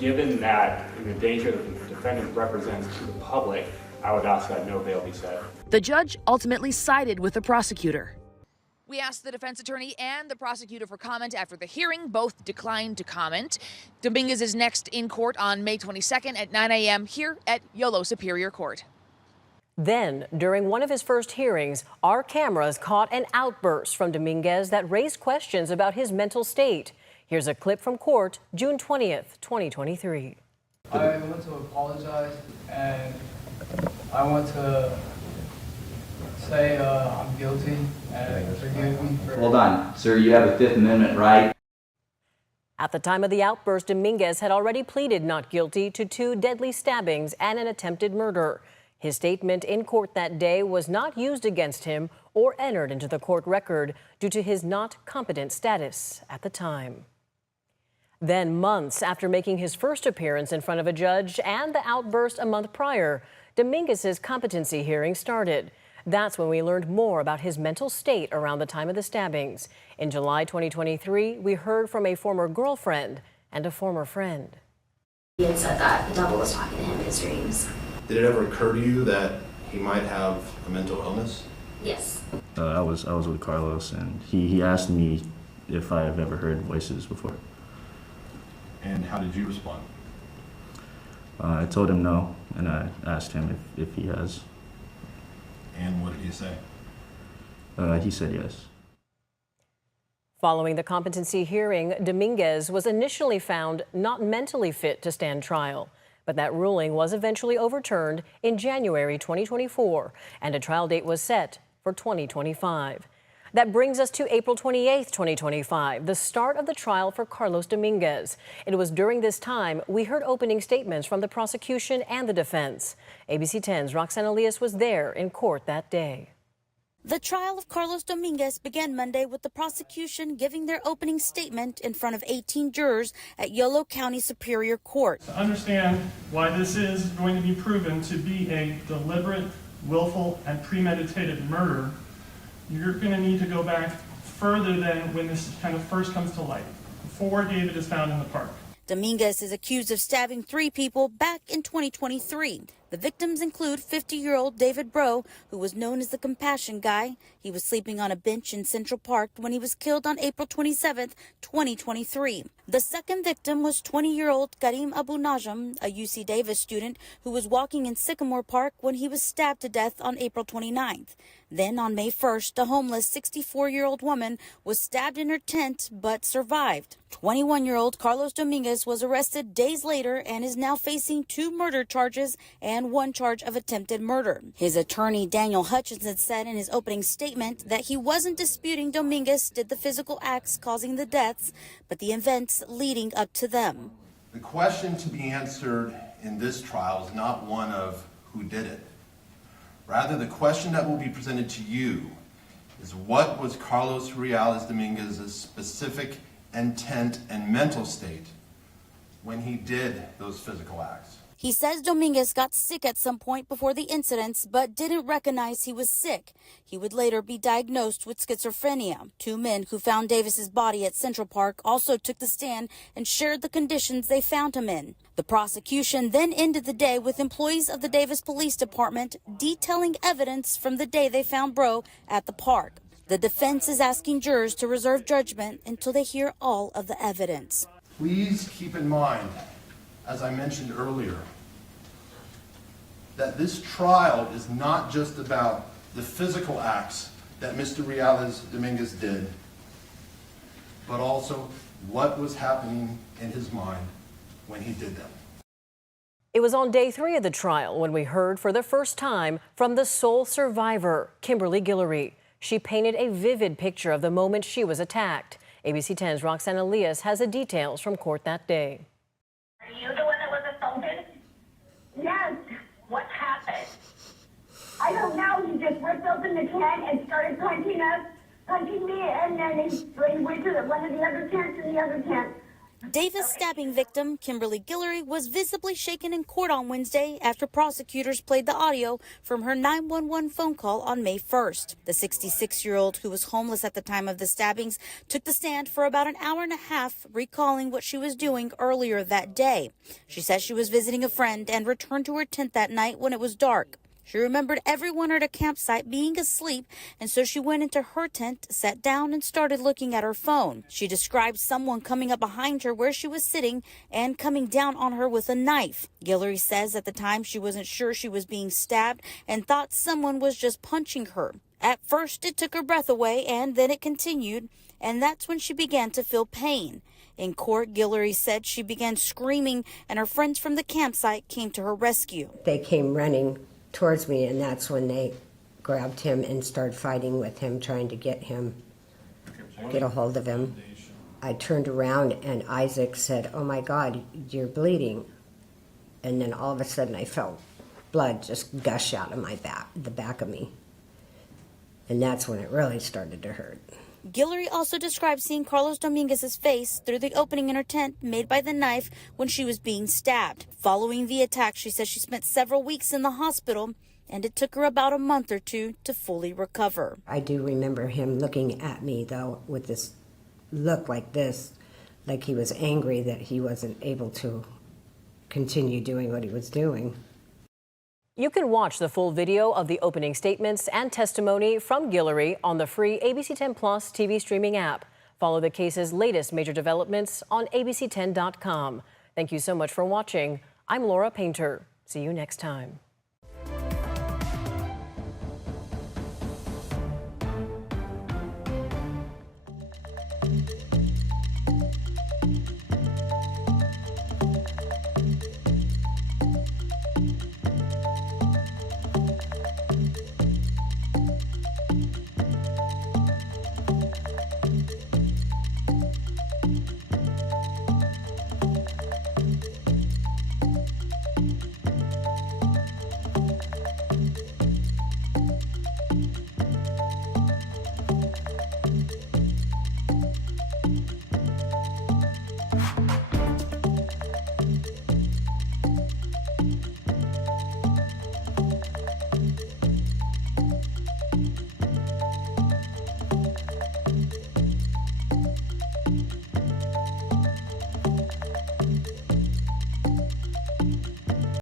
Given that the danger that the defendant represents to the public, I would ask that no bail be set. The judge ultimately sided with the prosecutor. We asked the defense attorney and the prosecutor for comment after the hearing. Both declined to comment. Dominguez is next in court on May 22nd at 9 a.m. here at Yolo Superior Court. Then, during one of his first hearings, our cameras caught an outburst from Dominguez that raised questions about his mental state. Here's a clip from court, June 20th, 2023. I want to apologize, and I want to say I'm guilty and forgive me for... Hold on, sir, you have a 5th Amendment right. At the time of the outburst, Dominguez had already pleaded not guilty to 2 deadly stabbings and an attempted murder. His statement in court that day was not used against him or entered into the court record due to his not competent status at the time. Then, months after making his first appearance in front of a judge and the outburst a month prior, Dominguez's competency hearing started. That's when we learned more about his mental state around the time of the stabbings. In July 2023, we heard from a former girlfriend and a former friend. He had said that the devil was talking to him in his dreams. Did it ever occur to you that he might have a mental illness? Yes. I was with Carlos, and he asked me if I have ever heard voices before. And how did you respond? I told him no, and I asked him if he has. And what did he say? He said yes. Following the competency hearing, Dominguez was initially found not mentally fit to stand trial. But that ruling was eventually overturned in January 2024, and a trial date was set for 2025. That brings us to April 28, 2025, the start of the trial for Carlos Dominguez. It was during this time we heard opening statements from the prosecution and the defense. ABC 10's Roxana Elias was there in court that day. The trial of Carlos Dominguez began Monday with the prosecution giving their opening statement in front of 18 jurors at Yolo County Superior Court. To understand why this is going to be proven to be a deliberate, willful, and premeditated murder, you're going to need to go back further than when this kind of first comes to light, before David is found in the park. Dominguez is accused of stabbing 3 people back in 2023. The victims include 50-year-old David Bro, who was known as the Compassion Guy. He was sleeping on a bench in Central Park when he was killed on April 27, 2023. The second victim was 20-year-old Karim Abu Najm, a UC Davis student who was walking in Sycamore Park when he was stabbed to death on April 29th. Then on May 1st, a homeless 64-year-old woman was stabbed in her tent but survived. 21-year-old Carlos Dominguez was arrested days later and is now facing 2 murder charges and 1 charge of attempted murder. His attorney, Daniel Hutchinson, said in his opening statement that he wasn't disputing Dominguez did the physical acts causing the deaths, but the events leading up to them. The question to be answered in this trial is not one of who did it. Rather, the question that will be presented to you is what was Carlos Ruiz Dominguez's specific intent and mental state when he did those physical acts? He says Dominguez got sick at some point before the incidents, but didn't recognize he was sick. He would later be diagnosed with schizophrenia. 2 men who found Davis's body at Central Park also took the stand and shared the conditions they found him in. The prosecution then ended the day with employees of the Davis Police Department detailing evidence from the day they found Bro at the park. The defense is asking jurors to reserve judgment until they hear all of the evidence. Please keep in mind, as I mentioned earlier, that this trial is not just about the physical acts that Mr. Ruiz Dominguez did, but also what was happening in his mind when he did them. It was on day 3 of the trial when we heard for the first time from the sole survivor, Kimberly Guillory. She painted a vivid picture of the moment she was attacked. ABC 10's Roxanne Elias has the details from court that day. Are you the one that was assaulted? Yes. What happened? I don't know. He just ripped open the tent and started punching me, and then he went to one of the other tents in the other tent. Davis stabbing victim Kimberly Guillory was visibly shaken in court on Wednesday after prosecutors played the audio from her 911 phone call on May 1st. The 66-year-old, who was homeless at the time of the stabbings, took the stand for about an hour and a half, recalling what she was doing earlier that day. She says she was visiting a friend and returned to her tent that night when it was dark. She remembered everyone at her campsite being asleep, and so she went into her tent, sat down, and started looking at her phone. She described someone coming up behind her where she was sitting and coming down on her with a knife. Guillory says at the time she wasn't sure she was being stabbed and thought someone was just punching her. At first, it took her breath away, and then it continued, and that's when she began to feel pain. In court, Guillory said she began screaming, and her friends from the campsite came to her rescue. They came running towards me, and that's when they grabbed him and started fighting with him, trying to get a hold of him. I turned around and Isaac said, "Oh my God, you're bleeding." And then all of a sudden I felt blood just gush out of my back, the back of me. And that's when it really started to hurt. Guillory also described seeing Carlos Dominguez's face through the opening in her tent made by the knife when she was being stabbed. Following the attack, she says she spent several weeks in the hospital, and it took her about a month or 2 to fully recover. I do remember him looking at me, though, with this look like this, like he was angry that he wasn't able to continue doing what he was doing. You can watch the full video of the opening statements and testimony from Guillory on the free ABC 10 Plus TV streaming app. Follow the case's latest major developments on abc10.com. Thank you so much for watching. I'm Laura Painter. See you next time.